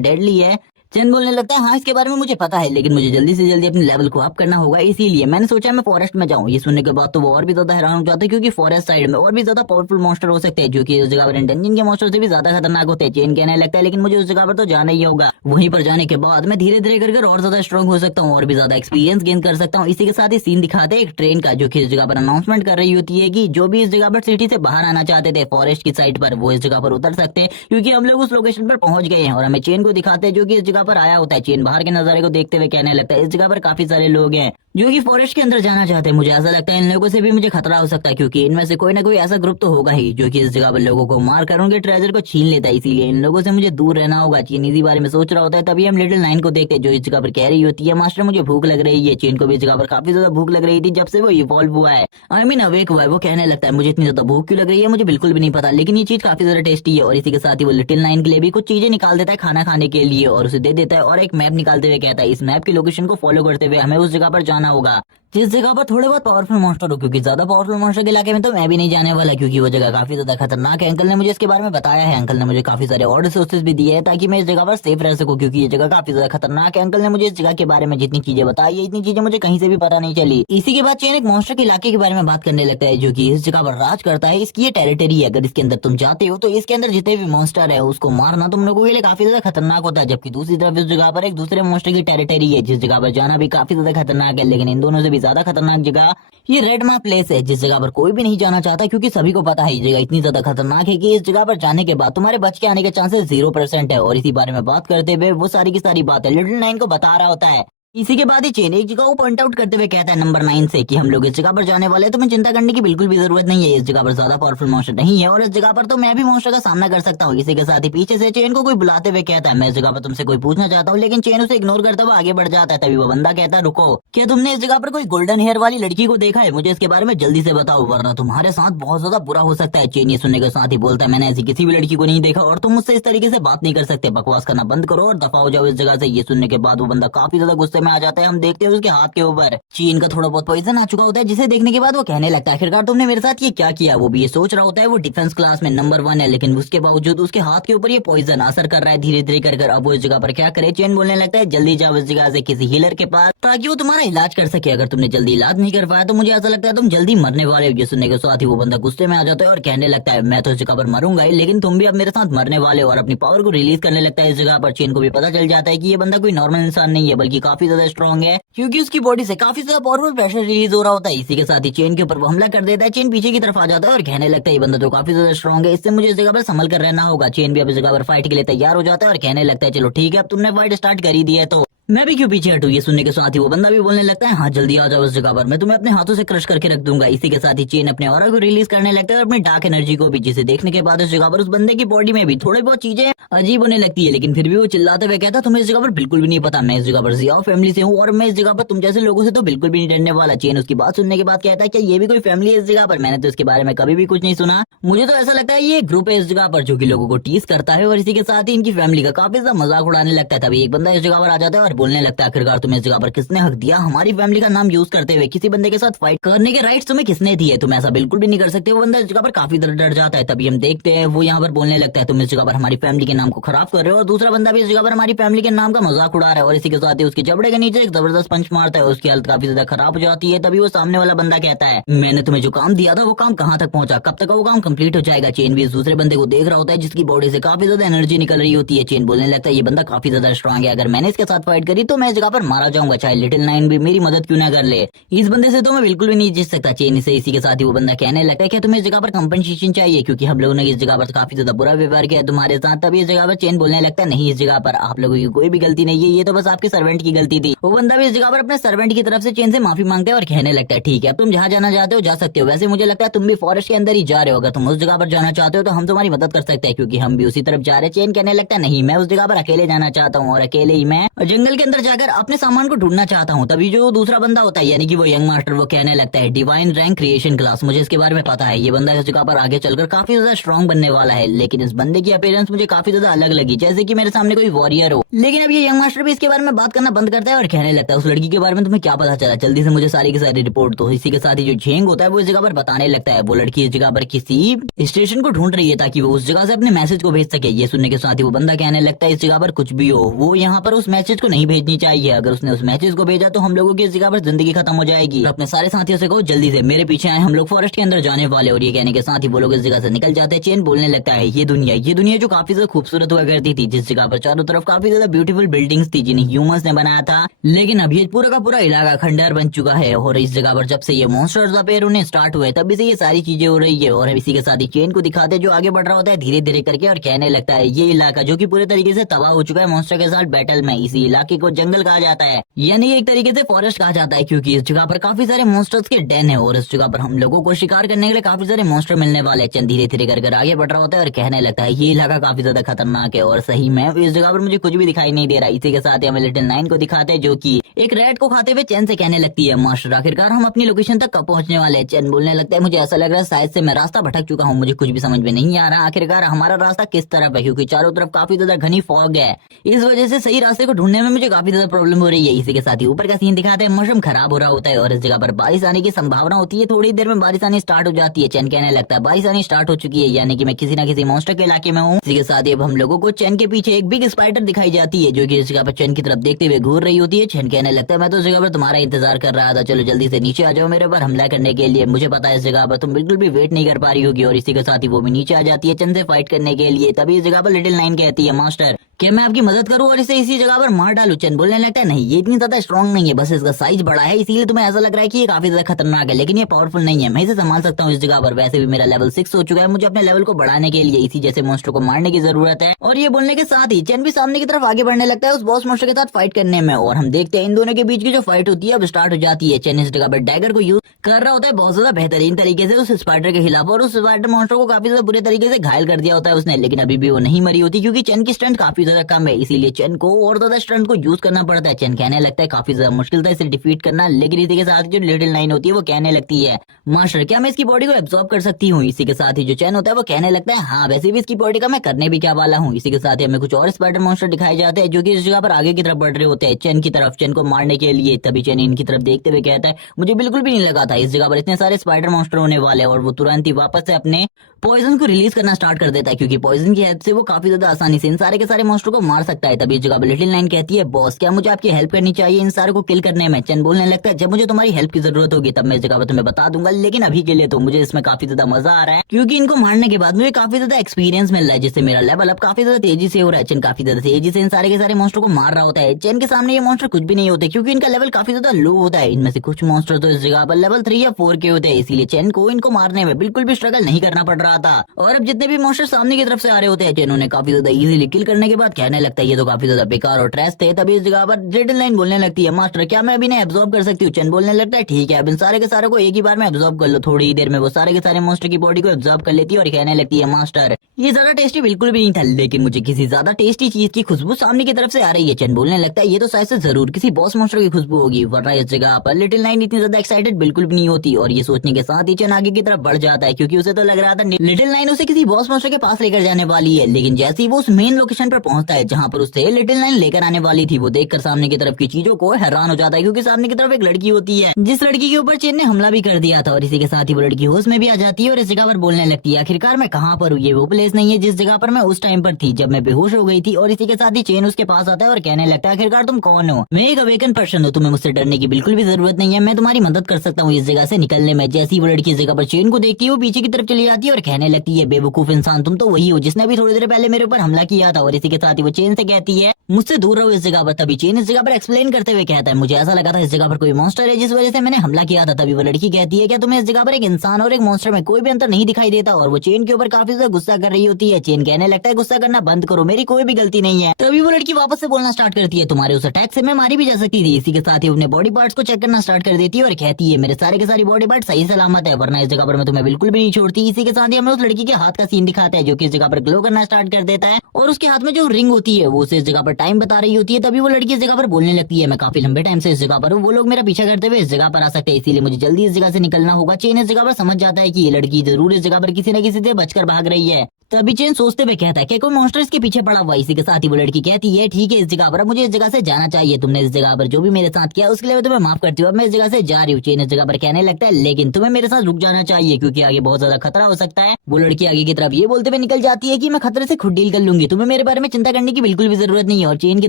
डेडली है। चंद बोलने लगता है, हाँ इसके बारे में मुझे पता है, लेकिन मुझे जल्दी से जल्दी अपने लेवल को अप करना होगा, इसीलिए मैंने सोचा मैं फॉरेस्ट में जाऊं। ये सुनने के बाद तो वो और भी ज्यादा हैरान हो जाते हैं, क्योंकि फॉरेस्ट साइड में और भी ज्यादा पावरफुल मॉन्स्टर हो सकते हैं, जो कि उस जगह पर डंजन के मॉन्स्टर से भी ज्यादा खतरनाक होते हैं। चेन कहने लगता है, लेकिन मुझे उस जगह पर तो जाना ही होगा, वहीं पर जाने के बाद मैं धीरे धीरे कर और ज्यादा स्ट्रॉन्ग हो सकता हूँ और भी ज्यादा एक्सपीरियंस गेन कर सकता हूँ। इसी के साथ ही सीन दिखाते हैं एक ट्रेन का, जो कि इस जगह पर अनाउंसमेंट कर रही होती है कि जो भी इस जगह पर सिटी से बाहर आना चाहते थे फॉरेस्ट की साइड पर, वो इस जगह पर उतर सकते हैं, क्योंकि हम लोग उस लोकेशन पर पहुंच गए हैं। और हमें चेन को दिखाते हैं, जो कि इस जगह पर आया होता है। चेन बाहर के नजारे को देखते हुए कहने लगता है, इस जगह पर काफी सारे लोग हैं जो कि फॉरेस्ट के अंदर जाना चाहते हैं। मुझे ऐसा लगता है इन लोगों से भी मुझे खतरा हो सकता है, क्योंकि इनमें से कोई ना कोई ऐसा ग्रुप तो होगा ही जो कि इस जगह पर लोगों को मार कर उनके ट्रेजर को छीन लेता है, इसीलिए इन लोगों से मुझे दूर रहना होगा। चीन इसी बारे में सोच रहा होता है, तभी हम लिटिल नाइन को देखते हैं, जो इस जगह पर कह रही होती है, मास्टर मुझे भूख लग रही है। चीन को भी इस जगह पर काफी ज्यादा भूख लग रही थी जब से वो इवॉल्व हुआ है, आई मीन अवेक हुआ है। वो कहने लगता है, मुझे इतनी ज्यादा भूख क्यों लग रही है मुझे बिल्कुल भी नहीं पता, लेकिन ये चीज काफी ज्यादा टेस्टी है। और इसी के साथ ही वो लिटिल नाइन के लिए भी कुछ चीजें निकाल देता है खाना खाने के लिए, और उसे दे देता है, और एक मैप निकालते हुए कहता है, इस मैप की लोकेशन को फॉलो करते हुए हमें उस जगह पर जाना होगा, जिस जगह पर थोड़े बहुत पावरफुल मॉन्स्टर हो, क्योंकि ज्यादा पावरफुल मॉन्स्टर के इलाके में तो मैं भी नहीं जाने वाला, क्योंकि वो जगह काफी ज्यादा खतरनाक है। अंकल ने मुझे इसके बारे में बताया है, अंकल ने मुझे काफी सारे और रिसोर्सेज भी दिए हैं ताकि मैं इस जगह पर सेफ रह सकूं, क्योंकि ये जगह काफी ज्यादा खतरनाक है। अंकल ने मुझे इस जगह के बारे में जितनी चीजें बताई है, इतनी चीजें मुझे कहीं से भी पता नहीं चली। इसी के बाद चेन एक मॉन्स्टर के इलाके के बारे में बात करने लगता है, जो कि इस जगह पर राज करता है। इसकी ये टेरिटरी है, अगर इसके अंदर तुम जाते हो तो इसके अंदर जितने भी मॉन्स्टर है उसको मारना तुम लोगों के लिए काफी ज्यादा खतरनाक होता है। जबकि दूसरी तरफ इस जगह पर एक दूसरे मॉन्स्टर की टेरिटरी है, जिस जगह पर जाना भी काफी ज्यादा खतरनाक है, लेकिन इन दोनों से भी ज्यादा खतरनाक जगह ये रेड मार्क प्लेस है, जिस जगह पर कोई भी नहीं जाना चाहता, क्योंकि सभी को पता है ये जगह इतनी ज्यादा खतरनाक है कि इस जगह पर जाने के बाद तुम्हारे बच के आने के चांसेस 0% है। और इसी बारे में बात करते हुए वो सारी की सारी बातें लिटिल नाइन को बता रहा होता है। इसी के बाद ही चेन एक जगह को पॉइंट आउट करते हुए कहता है नंबर 9 से कि हम लोग इस जगह पर जाने वाले हैं, तुम्हें चिंता करने की बिल्कुल भी जरूरत नहीं है, इस जगह पर ज्यादा पावरफुल मॉन्स्टर नहीं है, और इस जगह पर तो मैं भी मॉन्स्टर का सामना कर सकता हूँ। इसी के साथ ही पीछे से चेन को कोई बुलाते हुए कहता है, मैं इस जगह पर तुमसे कोई पूछना चाहता हूँ, लेकिन चेन उसे इग्नोर करता हुआ आगे बढ़ जाता है। तभी वो बंदा कहता है, रुको, क्या तुमने इस जगह पर कोई गोल्डन हेयर वाली लड़की को देखा है? मुझे इसके बारे में जल्दी से बताओ, वरना तुम्हारे साथ बहुत ज्यादा बुरा हो सकता है। चेन ये सुनने के साथ ही बोलता है, मैंने ऐसी किसी भी लड़की को नहीं देखा और तुम मुझसे इस तरीके से बात नहीं कर सकते, बकवास करना बंद करो और दफा हो जाओ इस जगह से। ये सुनने के बाद वो बंदा काफी ज्यादा गुस्से में आ जाता है। हम देखते हैं उसके हाथ के ऊपर चीन का थोड़ा बहुत पॉइजन आ चुका होता है, जिसे देखने के बाद वो कहने लगता है, आखिरकार तुमने मेरे साथ ये क्या किया? वो भी ये सोच रहा होता है वो डिफेंस क्लास में नंबर 1 है, लेकिन उसके बावजूद उसके हाथ के ऊपर ये पॉइजन असर कर रहा है धीरे धीरे कर। अब वो इस जगह पर क्या करे? चेन बोलने लगता है, जल्दी जाओ इस जगह से किसी हीलर के पास, ताकि वो तुम्हारा इलाज कर सके। अगर तुमने जल्दी इलाज नहीं कर पाया तो मुझे ऐसा लगता है तुम जल्दी मरने वाले हो। ये सुनने के साथ ही वो बंदा गुस्से में आ जाता है और कहने लगता है, मैं तो इस जगह पर मरूंगा ही, लेकिन तुम भी अब मेरे साथ मरने वाले हो, और अपनी पावर को रिलीज करने लगता है इस जगह पर। चेन को भी पता चल जाता है कि ये बंदा कोई नॉर्मल इंसान नहीं है, बल्कि काफी ज्यादा स्ट्रॉन्ग है, क्योंकि उसकी बॉडी से काफी ज्यादा पावरफुल प्रेशर रिलीज हो रहा होता है। इसी के साथ ही चेन के ऊपर वो हमला कर देता है। चेन पीछे की तरफ आ जाता है और कहने लगता है, ये बंदा तो काफी ज्यादा स्ट्रॉन्ग है, इससे मुझे इस जगह पर संभल कर रहना होगा। चेन भी अब इस जगह पर फाइट के लिए तैयार हो जाता है और कहने लगता है, चलो ठीक है, अब तुमने फाइट स्टार्ट कर ही दी है तो मैं भी क्यों पीछे हटूं। ये सुनने के साथ ही वो बंदा भी बोलने लगता है, हाँ जल्दी आ जाओ इस जगह पर, मैं तुम्हें अपने हाथों से क्रश करके रख दूंगा। इसी के साथ ही चेन अपने ऑरा को रिलीज करने लगता है और अपनी डार्क एनर्जी को भी, जिसे देखने के बाद इस जगह पर उस बंदे की बॉडी में भी थोड़ी बहुत चीजें अजीब होने लगती है, लेकिन फिर भी वो चिल्लाते हुए कहता है, तुम्हें इस जगह पर बिल्कुल भी नहीं पता, मैं इस जगह पर जियाओ फैमिली से हूँ और मैं इस जगह पर तुम जैसे लोगों से तो बिल्कुल भी नहीं डरने वाला। चेन उसकी बात सुनने के बाद कहता है, क्या ये भी कोई फैमिली है इस जगह पर? मैंने तो इसके बारे में कभी भी कुछ नहीं सुना, मुझे तो ऐसा लगता है ये ग्रुप है इस जगह पर जो कि लोगों को टीज करता है, और इसी के साथ ही इनकी फैमिली का काफी ज्यादा मजाक उड़ाने लगता है। तभी एक बंदा इस जगह पर आ जाता है और बोलने लगता है, आखिरकार तुम्हें इस जगह पर किसने हक दिया हमारी फैमिली का नाम यूज करते हुए किसी बंदे के साथ फाइट करने के राइट्स तुम्हें किसने दिए? तुम ऐसा बिल्कुल भी नहीं कर सकते। वो बंदा इस जगह पर काफी डर जाता है। तभी हम देखते हैं वो यहाँ पर बोलने लगता है, तुम इस जगह पर हमारी फैमिली के नाम को खराब कर रहे हो, और दूसरा बंदा भी इस जगह पर हमारी फैमिली के नाम का मजाक उड़ा रहा है, और इसी के साथ ही उसके जबड़े के नीचे एक जबरदस्त पंच मारता है, उसकी हालत काफी ज्यादा खराब हो जाती है। तभी वो सामने वाला बंदा कहता है, मैंने तुम्हें जो काम दिया था वो काम कहाँ तक पहुंचा, कब तक वो काम कंप्लीट हो जाएगा? चेन भी इस दूसरे बंदे को देख रहा होता है जिसकी बॉडी से काफी ज्यादा एनर्जी निकल रही होती है। चेन बोलने लगता है, ये बंदा काफी ज्यादा स्ट्रॉन्ग है, अगर मैंने इसके साथ फाइट करी तो मैं इस जगह पर मारा जाऊंगा, चाहे लिटिल नाइन भी मेरी मदद क्यों ना कर ले। इस बंदे से तो मैं बिल्कुल भी नहीं जीत सकता। चेन से इसी के साथ ही वो बंदा कहने लगता है कि तुम्हें इस जगह पर कंपनसेशन चाहिए क्योंकि हम लोगों ने इस जगह पर काफी ज्यादा बुरा व्यवहार किया तुम्हारे साथ। तभी इस जगह पर चेन बोलने लगता है नहीं, इस जगह पर आप लोगों की कोई भी गलती नहीं है, ये तो बस आपके सर्वेंट की गलती थी। वो बंदा भी इस जगह पर अपने सर्वेंट की तरफ से चेन से माफी मांगता है और कहने लगता है ठीक है, अब तुम जहाँ जाना चाहते हो जा सकते हो। वैसे मुझे लगता है तुम भी फॉरेस्ट के अंदर ही जा रहे हो, अगर तुम उस जगह पर जाना चाहते हो तो हम तुम्हारी मदद कर सकते हैं क्योंकि हम भी उसी तरफ जा रहे हैं। चेन कहने लगता है नहीं, मैं उस जगह पर अकेले जाना चाहता हूँ और अकेले ही मैं जंगल के अंदर जाकर अपने सामान को ढूंढना चाहता हूँ। तभी जो दूसरा बंदा होता है यानी कि वो यंग मास्टर वो कहने लगता है डिवाइन रैंक क्रिएशन क्लास, मुझे इसके बारे में पता है। ये बंदा इस जगह पर आगे चलकर काफी ज्यादा स्ट्रॉन्ग बनने वाला है, लेकिन इस बंदे की अपीयरेंस मुझे काफी ज्यादा अलग लगी, जैसे कि मेरे सामने कोई वॉरियर हो। लेकिन अब ये यंग मास्टर भी इसके बारे में बात करना बंद करता है और कहने लगता है उस लड़की के बारे में तुम्हें क्या पता चला, जल्दी से मुझे सारी की सारी रिपोर्ट दो। इसी के साथ ही जो झेंग होता है वो इस जगह पर बताने लगता है वो लड़की इस जगह पर किसी स्टेशन को ढूंढ रही है ताकि वो उस जगह से अपने मैसेज को भेज सके। ये सुनने के साथ ही वो बंदा कहने लगता है इस जगह पर कुछ भी हो वो यहाँ पर उस मैसेज को नहीं भेजनी चाहिए, अगर उसने उस मैसेज को भेजा तो हम लोगों की इस जगह पर जिंदगी खत्म हो जाएगी। अपने सारे साथियों से कहो जल्दी से मेरे पीछे आए, हम लोग फॉरेस्ट के अंदर जाने वाले। और ये कहने के साथ ही वो लोग इस जगह से निकल जाते हैं। चेन बोलने लगता है ये दुनिया जो काफी ज्यादा खूबसूरत हुआ करती थी, जिस जगह पर चारों तरफ काफी ज्यादा ब्यूटीफुल बिल्डिंग्स थी जिन्हें ह्यूमंस ने बनाया था, लेकिन अब ये पूरा का पूरा इलाका खंडहर बन चुका है। और इस जगह पर जब से ये मॉन्स्टर्स अपीयर होने स्टार्ट हुए तभी से ये सारी चीजें हो रही है। और इसी के साथ ही चेन को दिखाते जो आगे बढ़ रहा होता है धीरे धीरे करके और कहने लगता है ये इलाका जो कि पूरे तरीके से तबाह हो चुका है मॉन्स्टर के साथ बैटल में, इसी इलाके को जंगल कहा जाता है, यानी एक तरीके से फॉरेस्ट कहा जाता है क्योंकि इस जगह पर काफी सारे मॉन्स्टर्स के डेन है और इस जगह पर हम लोगों को शिकार करने के लिए काफी सारे मॉन्स्टर मिलने वाले हैं। चंद धीरे धीरे कर आगे बढ़ रहा होता है और कहने लगता है ये इलाका काफी ज्यादा खतरनाक है। और सही में इस जगह पर मुझे कुछ भी दिखाई नहीं दे रहा। इसी के साथ ही हमें लिटिल नाइन को दिखाते हैं जो कि एक रैट को खाते हुए चैन से कहने लगती है मास्टर आखिरकार हम अपनी लोकेशन तक कब पहुंचने वाले हैं। चैन बोलने लगता है मुझे ऐसा लग रहा है शायद से मैं रास्ता भटक चुका हूँ, मुझे कुछ भी समझ में नहीं आ रहा आखिरकार हमारा रास्ता किस तरफ है क्योंकि चारों तरफ काफी ज्यादा घनी फॉग है, इस वजह से सही रास्ते को ढूंढने में मुझे काफी ज्यादा प्रॉब्लम हो रही है। इसी के साथ ही ऊपर का सीन दिखाते हैं मौसम खराब हो रहा होता है और इस जगह पर बारिश आने की संभावना होती है, थोड़ी देर में बारिश आनी स्टार्ट हो जाती है। चैन कहने लगता है बारिश आनी स्टार्ट हो चुकी है यानी कि मैं किसी न किसी मॉन्स्टर के इलाके में हूँ। इसी के साथ ही अब हम लोगों को चैन के पीछे एक बिग स्पाइडर दिखाई जाती है जो कि इस जगह पर चैन की तरफ देखते हुए घूर रही होती है। चैन कहने लगता है मैं तो इस जगह पर तुम्हारा इंतजार कर रहा था, चलो जल्दी से नीचे आ जाओ मेरे ऊपर हमला करने के लिए, मुझे पता है इस जगह पर तुम बिल्कुल भी वेट नहीं कर पा रही होगी। और इसी के साथ ही वो भी नीचे आ जाती है चैन से फाइट करने के लिए। तभी इस जगह पर लिटिल नाइन कहती है मास्टर क्या मैं आपकी मदद करूं और इसे इसी जगह पर मार डालूं। चैन बोलने लगता है नहीं ये इतनी ज्यादा स्ट्रॉन्ग नहीं है, बस इसका साइज बड़ा है इसीलिए तुम्हें ऐसा लग रहा है कि ये काफी ज्यादा खतरनाक है, लेकिन ये पावरफुल नहीं है, मैं इसे संभाल सकता हूँ इस जगह पर। वैसे भी मेरा लेवल 6 हो चुका है, मुझे अपने लेवल को बढ़ाने के लिए इसी जैसे मॉन्स्टर को मारने की जरूरत है। और ये बोलने के साथ ही चैन भी सामने की तरफ आगे बढ़ने लगता है उस बॉस मॉन्स्टर के साथ फाइट करने में। और हम देखते हैं इन दोनों के बीच की जो फाइट होती है अब स्टार्ट हो जाती है। चैन इस जगह पर डैगर को यूज कर रहा होता है बहुत ज्यादा बेहतरीन तरीके से उस स्पाइडर के खिलाफ, और उस स्पाइडर मॉन्स्टर को काफी ज्यादा बुरे तरीके से घायल कर दिया होता है उसने, लेकिन अभी भी वो नहीं मरी होती क्योंकि चैन की स्ट्रेंथ काफी ज्यादा कम है, इसीलिए चैन को और ज्यादा स्ट्रेंथ को यूज करना पड़ता है। चैन कहने लगता है काफी ज्यादा मुश्किल था इसे डिफीट करना, लेकिन इसी के साथ जो लिटिल नाइन होती है वो कहने लगती है मास्टर क्या मैं इसकी बॉडी को एब्जॉर्ब कर सकती हूँ। इसी के साथ ही जो चैन होता है वो कहने लगता है हाँ वैसे भी इसकी बॉडी का मैं करने भी क्या वाला हूँ। इसी के साथ ही हमें कुछ और स्पाइडर मॉन्स्टर दिखाए जाते हैं जो कि इस जगह पर आगे की तरफ बढ़ रहे होते हैं चैन की तरफ, चैन को मारने के लिए। तभी चैन इनकी तरफ देखते हुए कहता है मुझे बिल्कुल भी नहीं लगा था इस जगह पर इतने सारे स्पाइडर मॉन्स्टर होने वाले, और वो तुरंत ही वापस से अपने पॉइजन को रिलीज करना स्टार्ट कर देता है क्योंकि पॉइजन की हेल्प से वो काफी ज्यादा आसानी से इन सारे के सारे मॉन्स्टर को मार सकता है। तभी इस जगह पर लिटिल नाइन कहती है बॉस क्या मुझे आपकी हेल्प करनी चाहिए इन सारे को किल करने में। चैन बोलने लगता है जब मुझे तुम्हारी हेल्प की जरूरत होगी तब मैं इस जगह पर तुम्हें बता दूंगा, लेकिन अभी के लिए तो मुझे इसमें काफी ज्यादा मजा आ रहा है क्योंकि इनको मारने के बाद मुझे काफी ज्यादा एक्सपीरियंस मिल रहा है जिससे मेरा लेवल अब काफी ज्यादा तेजी से हो रहा है। चैन काफी ज्यादा तेजी से इन सारे के सारे मॉन्स्टर को मार रहा होता है। चैन के सामने ये मॉन्स्टर कुछ भी नहीं होते क्योंकि इनका लेवल काफी ज्यादा लो होता है, इनमें से कुछ मॉन्स्टर तो इस जगह पर लेवल 3 या 4 के होते हैं, इसीलिए चैन को इनको मारने में बिल्कुल भी स्ट्रगल नहीं करना पड़ रहा था। और अब जितने भी मॉन्स्टर सामने की तरफ से आ रहे होते हैं चैन उन्हें काफी ज्यादा इजीली किल करने के बाद कहने लगता है ये तो काफी ज्यादा बेकार और ट्रैश थे। तभी इस जगह पर लिटिल नाइन बोलने लगती है मास्टर क्या मैं अभी इन्हें एब्जॉर्ब कर सकती हूँ। चैन बोलने लगता है ठीक है अब इन सारे के सारे को एक ही बार में एब्जॉर्ब कर लो। थोड़ी ही देर में वो सारे के सारे मॉन्स्टर की बॉडी को एब्जॉर्ब कर लेती है और कहने लगती है मास्टर ये ज्यादा टेस्टी बिल्कुल भी नहीं था, लेकिन मुझे किसी ज्यादा टेस्टी चीज की खुशबू सामने की तरफ से आ रही है। चैन बोलने लगता है ये तो शायद से जरूर किसी बॉस मॉन्स्टर की खुशबू होगी, वरना इस जगह पर लिटिल नाइन इतनी ज्यादा एक्साइटेड बिल्कुल भी नहीं होती। और ये सोचने के साथ ही चैन आगे की तरफ बढ़ जाता है क्योंकि उसे तो लग रहा था लिटिल नाइन उसे किसी बॉस मॉन्स्टर के पास लेकर जाने वाली है, लेकिन जैसे ही वो उस मेन लोकेशन पर पहुंचता है जहाँ पर उससे लिटिल नाइन लेकर आने वाली थी वो देखकर सामने की तरफ की चीजों को हैरान हो जाता है क्योंकि सामने की तरफ एक लड़की होती है जिस लड़की के ऊपर चैन ने हमला भी कर दिया था। और इसी के साथ ही वो लड़की होश में भी आ जाती है और इस जगह पर बोलने लगती है आखिरकार मैं कहाँ पर हूँ, ये वो प्लेस नहीं है जिस जगह पर मैं उस टाइम पर थी जब मैं बेहोश हो गई थी। और इसी के साथ ही चैन उसके पास आता है और कहने लगता है आखिरकार तुम कौन हो, मैं एक अवेकन पर्सन हूँ, तुम्हें मुझसे डरने की बिल्कुल भी जरूरत नहीं है, मैं तुम्हारी मदद कर सकता हूँ इस जगह से निकलने में। जैसी वो लड़की इस जगह पर चैन को देखती है वो पीछे की तरफ चली जाती है और कहने लगती है बेवकूफ इंसान, तुम तो वही हो जिसने अभी थोड़ी देर पहले मेरे ऊपर हमला किया था। और इसी के साथ ही वो चेन से कहती है मुझसे दूर रहो इस जगह पर। तभी चेन इस जगह पर एक्सप्लेन करते हुए कहता है मुझे ऐसा लगा था इस जगह पर कोई मॉन्स्टर है जिस वजह से मैंने हमला किया था। तभी वो लड़की कहती है क्या तुम्हें इस जगह पर एक इंसान और एक मॉन्स्टर में कोई भी अंतर नहीं दिखाई देता। और वो चेन के ऊपर काफी ज्यादा गुस्सा कर रही होती है। चेन कहने लगता है गुस्सा करना बंद करो, मेरी कोई भी गलती नहीं है। तभी वो लड़की वापस से बोलना स्टार्ट करती है तुम्हारे उस अटैक से मैं मारी भी जा सकती थी। इसी के साथ ही अपने बॉडी पार्ट्स को चेक करना स्टार्ट कर देती है और कहती है मेरे सारे के सारी बॉडी पार्ट सही सलामत है, वरना इस जगह पर मैं तुम्हें बिल्कुल भी नहीं छोड़ती। इसी के साथ ही हमें उस लड़की के हाथ का सीन दिखाता है जो कि इस जगह पर ग्लो करना स्टार्ट कर देता है और उसके हाथ में जो रिंग होती है वो उसे इस जगह पर टाइम बता रही होती है। तभी वो लड़की इस जगह पर बोलने लगती है मैं काफी लंबे टाइम से इस जगह पर हूँ, वो लोग मेरा पीछा करते हुए इस जगह पर आ सकते हैं, इसीलिए मुझे जल्दी इस जगह से निकलना होगा। चेन इस जगह पर समझ जाता है कि ये लड़की जरूर इस जगह पर किसी न किसी से बचकर भाग रही है। तभी चेन सोचते हुए कहता है कि कोई मॉन्स्टर इसके पीछे पड़ा हुआ। इसी के साथ ही वो लड़की कहती है ठीक है इस जगह पर अब मुझे इस जगह से जाना चाहिए, तुमने इस जगह पर जो भी मेरे साथ किया उसके लिए मैं तुम्हें माफ करती हूँ, अब मैं इस जगह से जा रही हूँ। चेन इस जगह पर कहने लगता है लेकिन तुम्हें मेरे साथ रुक जाना चाहिए क्योंकि आगे बहुत ज्यादा खतरा हो सकता है। वो लड़की आगे की तरफ ये बोलते हुए निकल जाती है कि मैं खतरे से खुद डील कर लूंगी, तुम्हें मेरे बारे में चिंता करने की बिल्कुल भी जरूरत नहीं है। और चेन की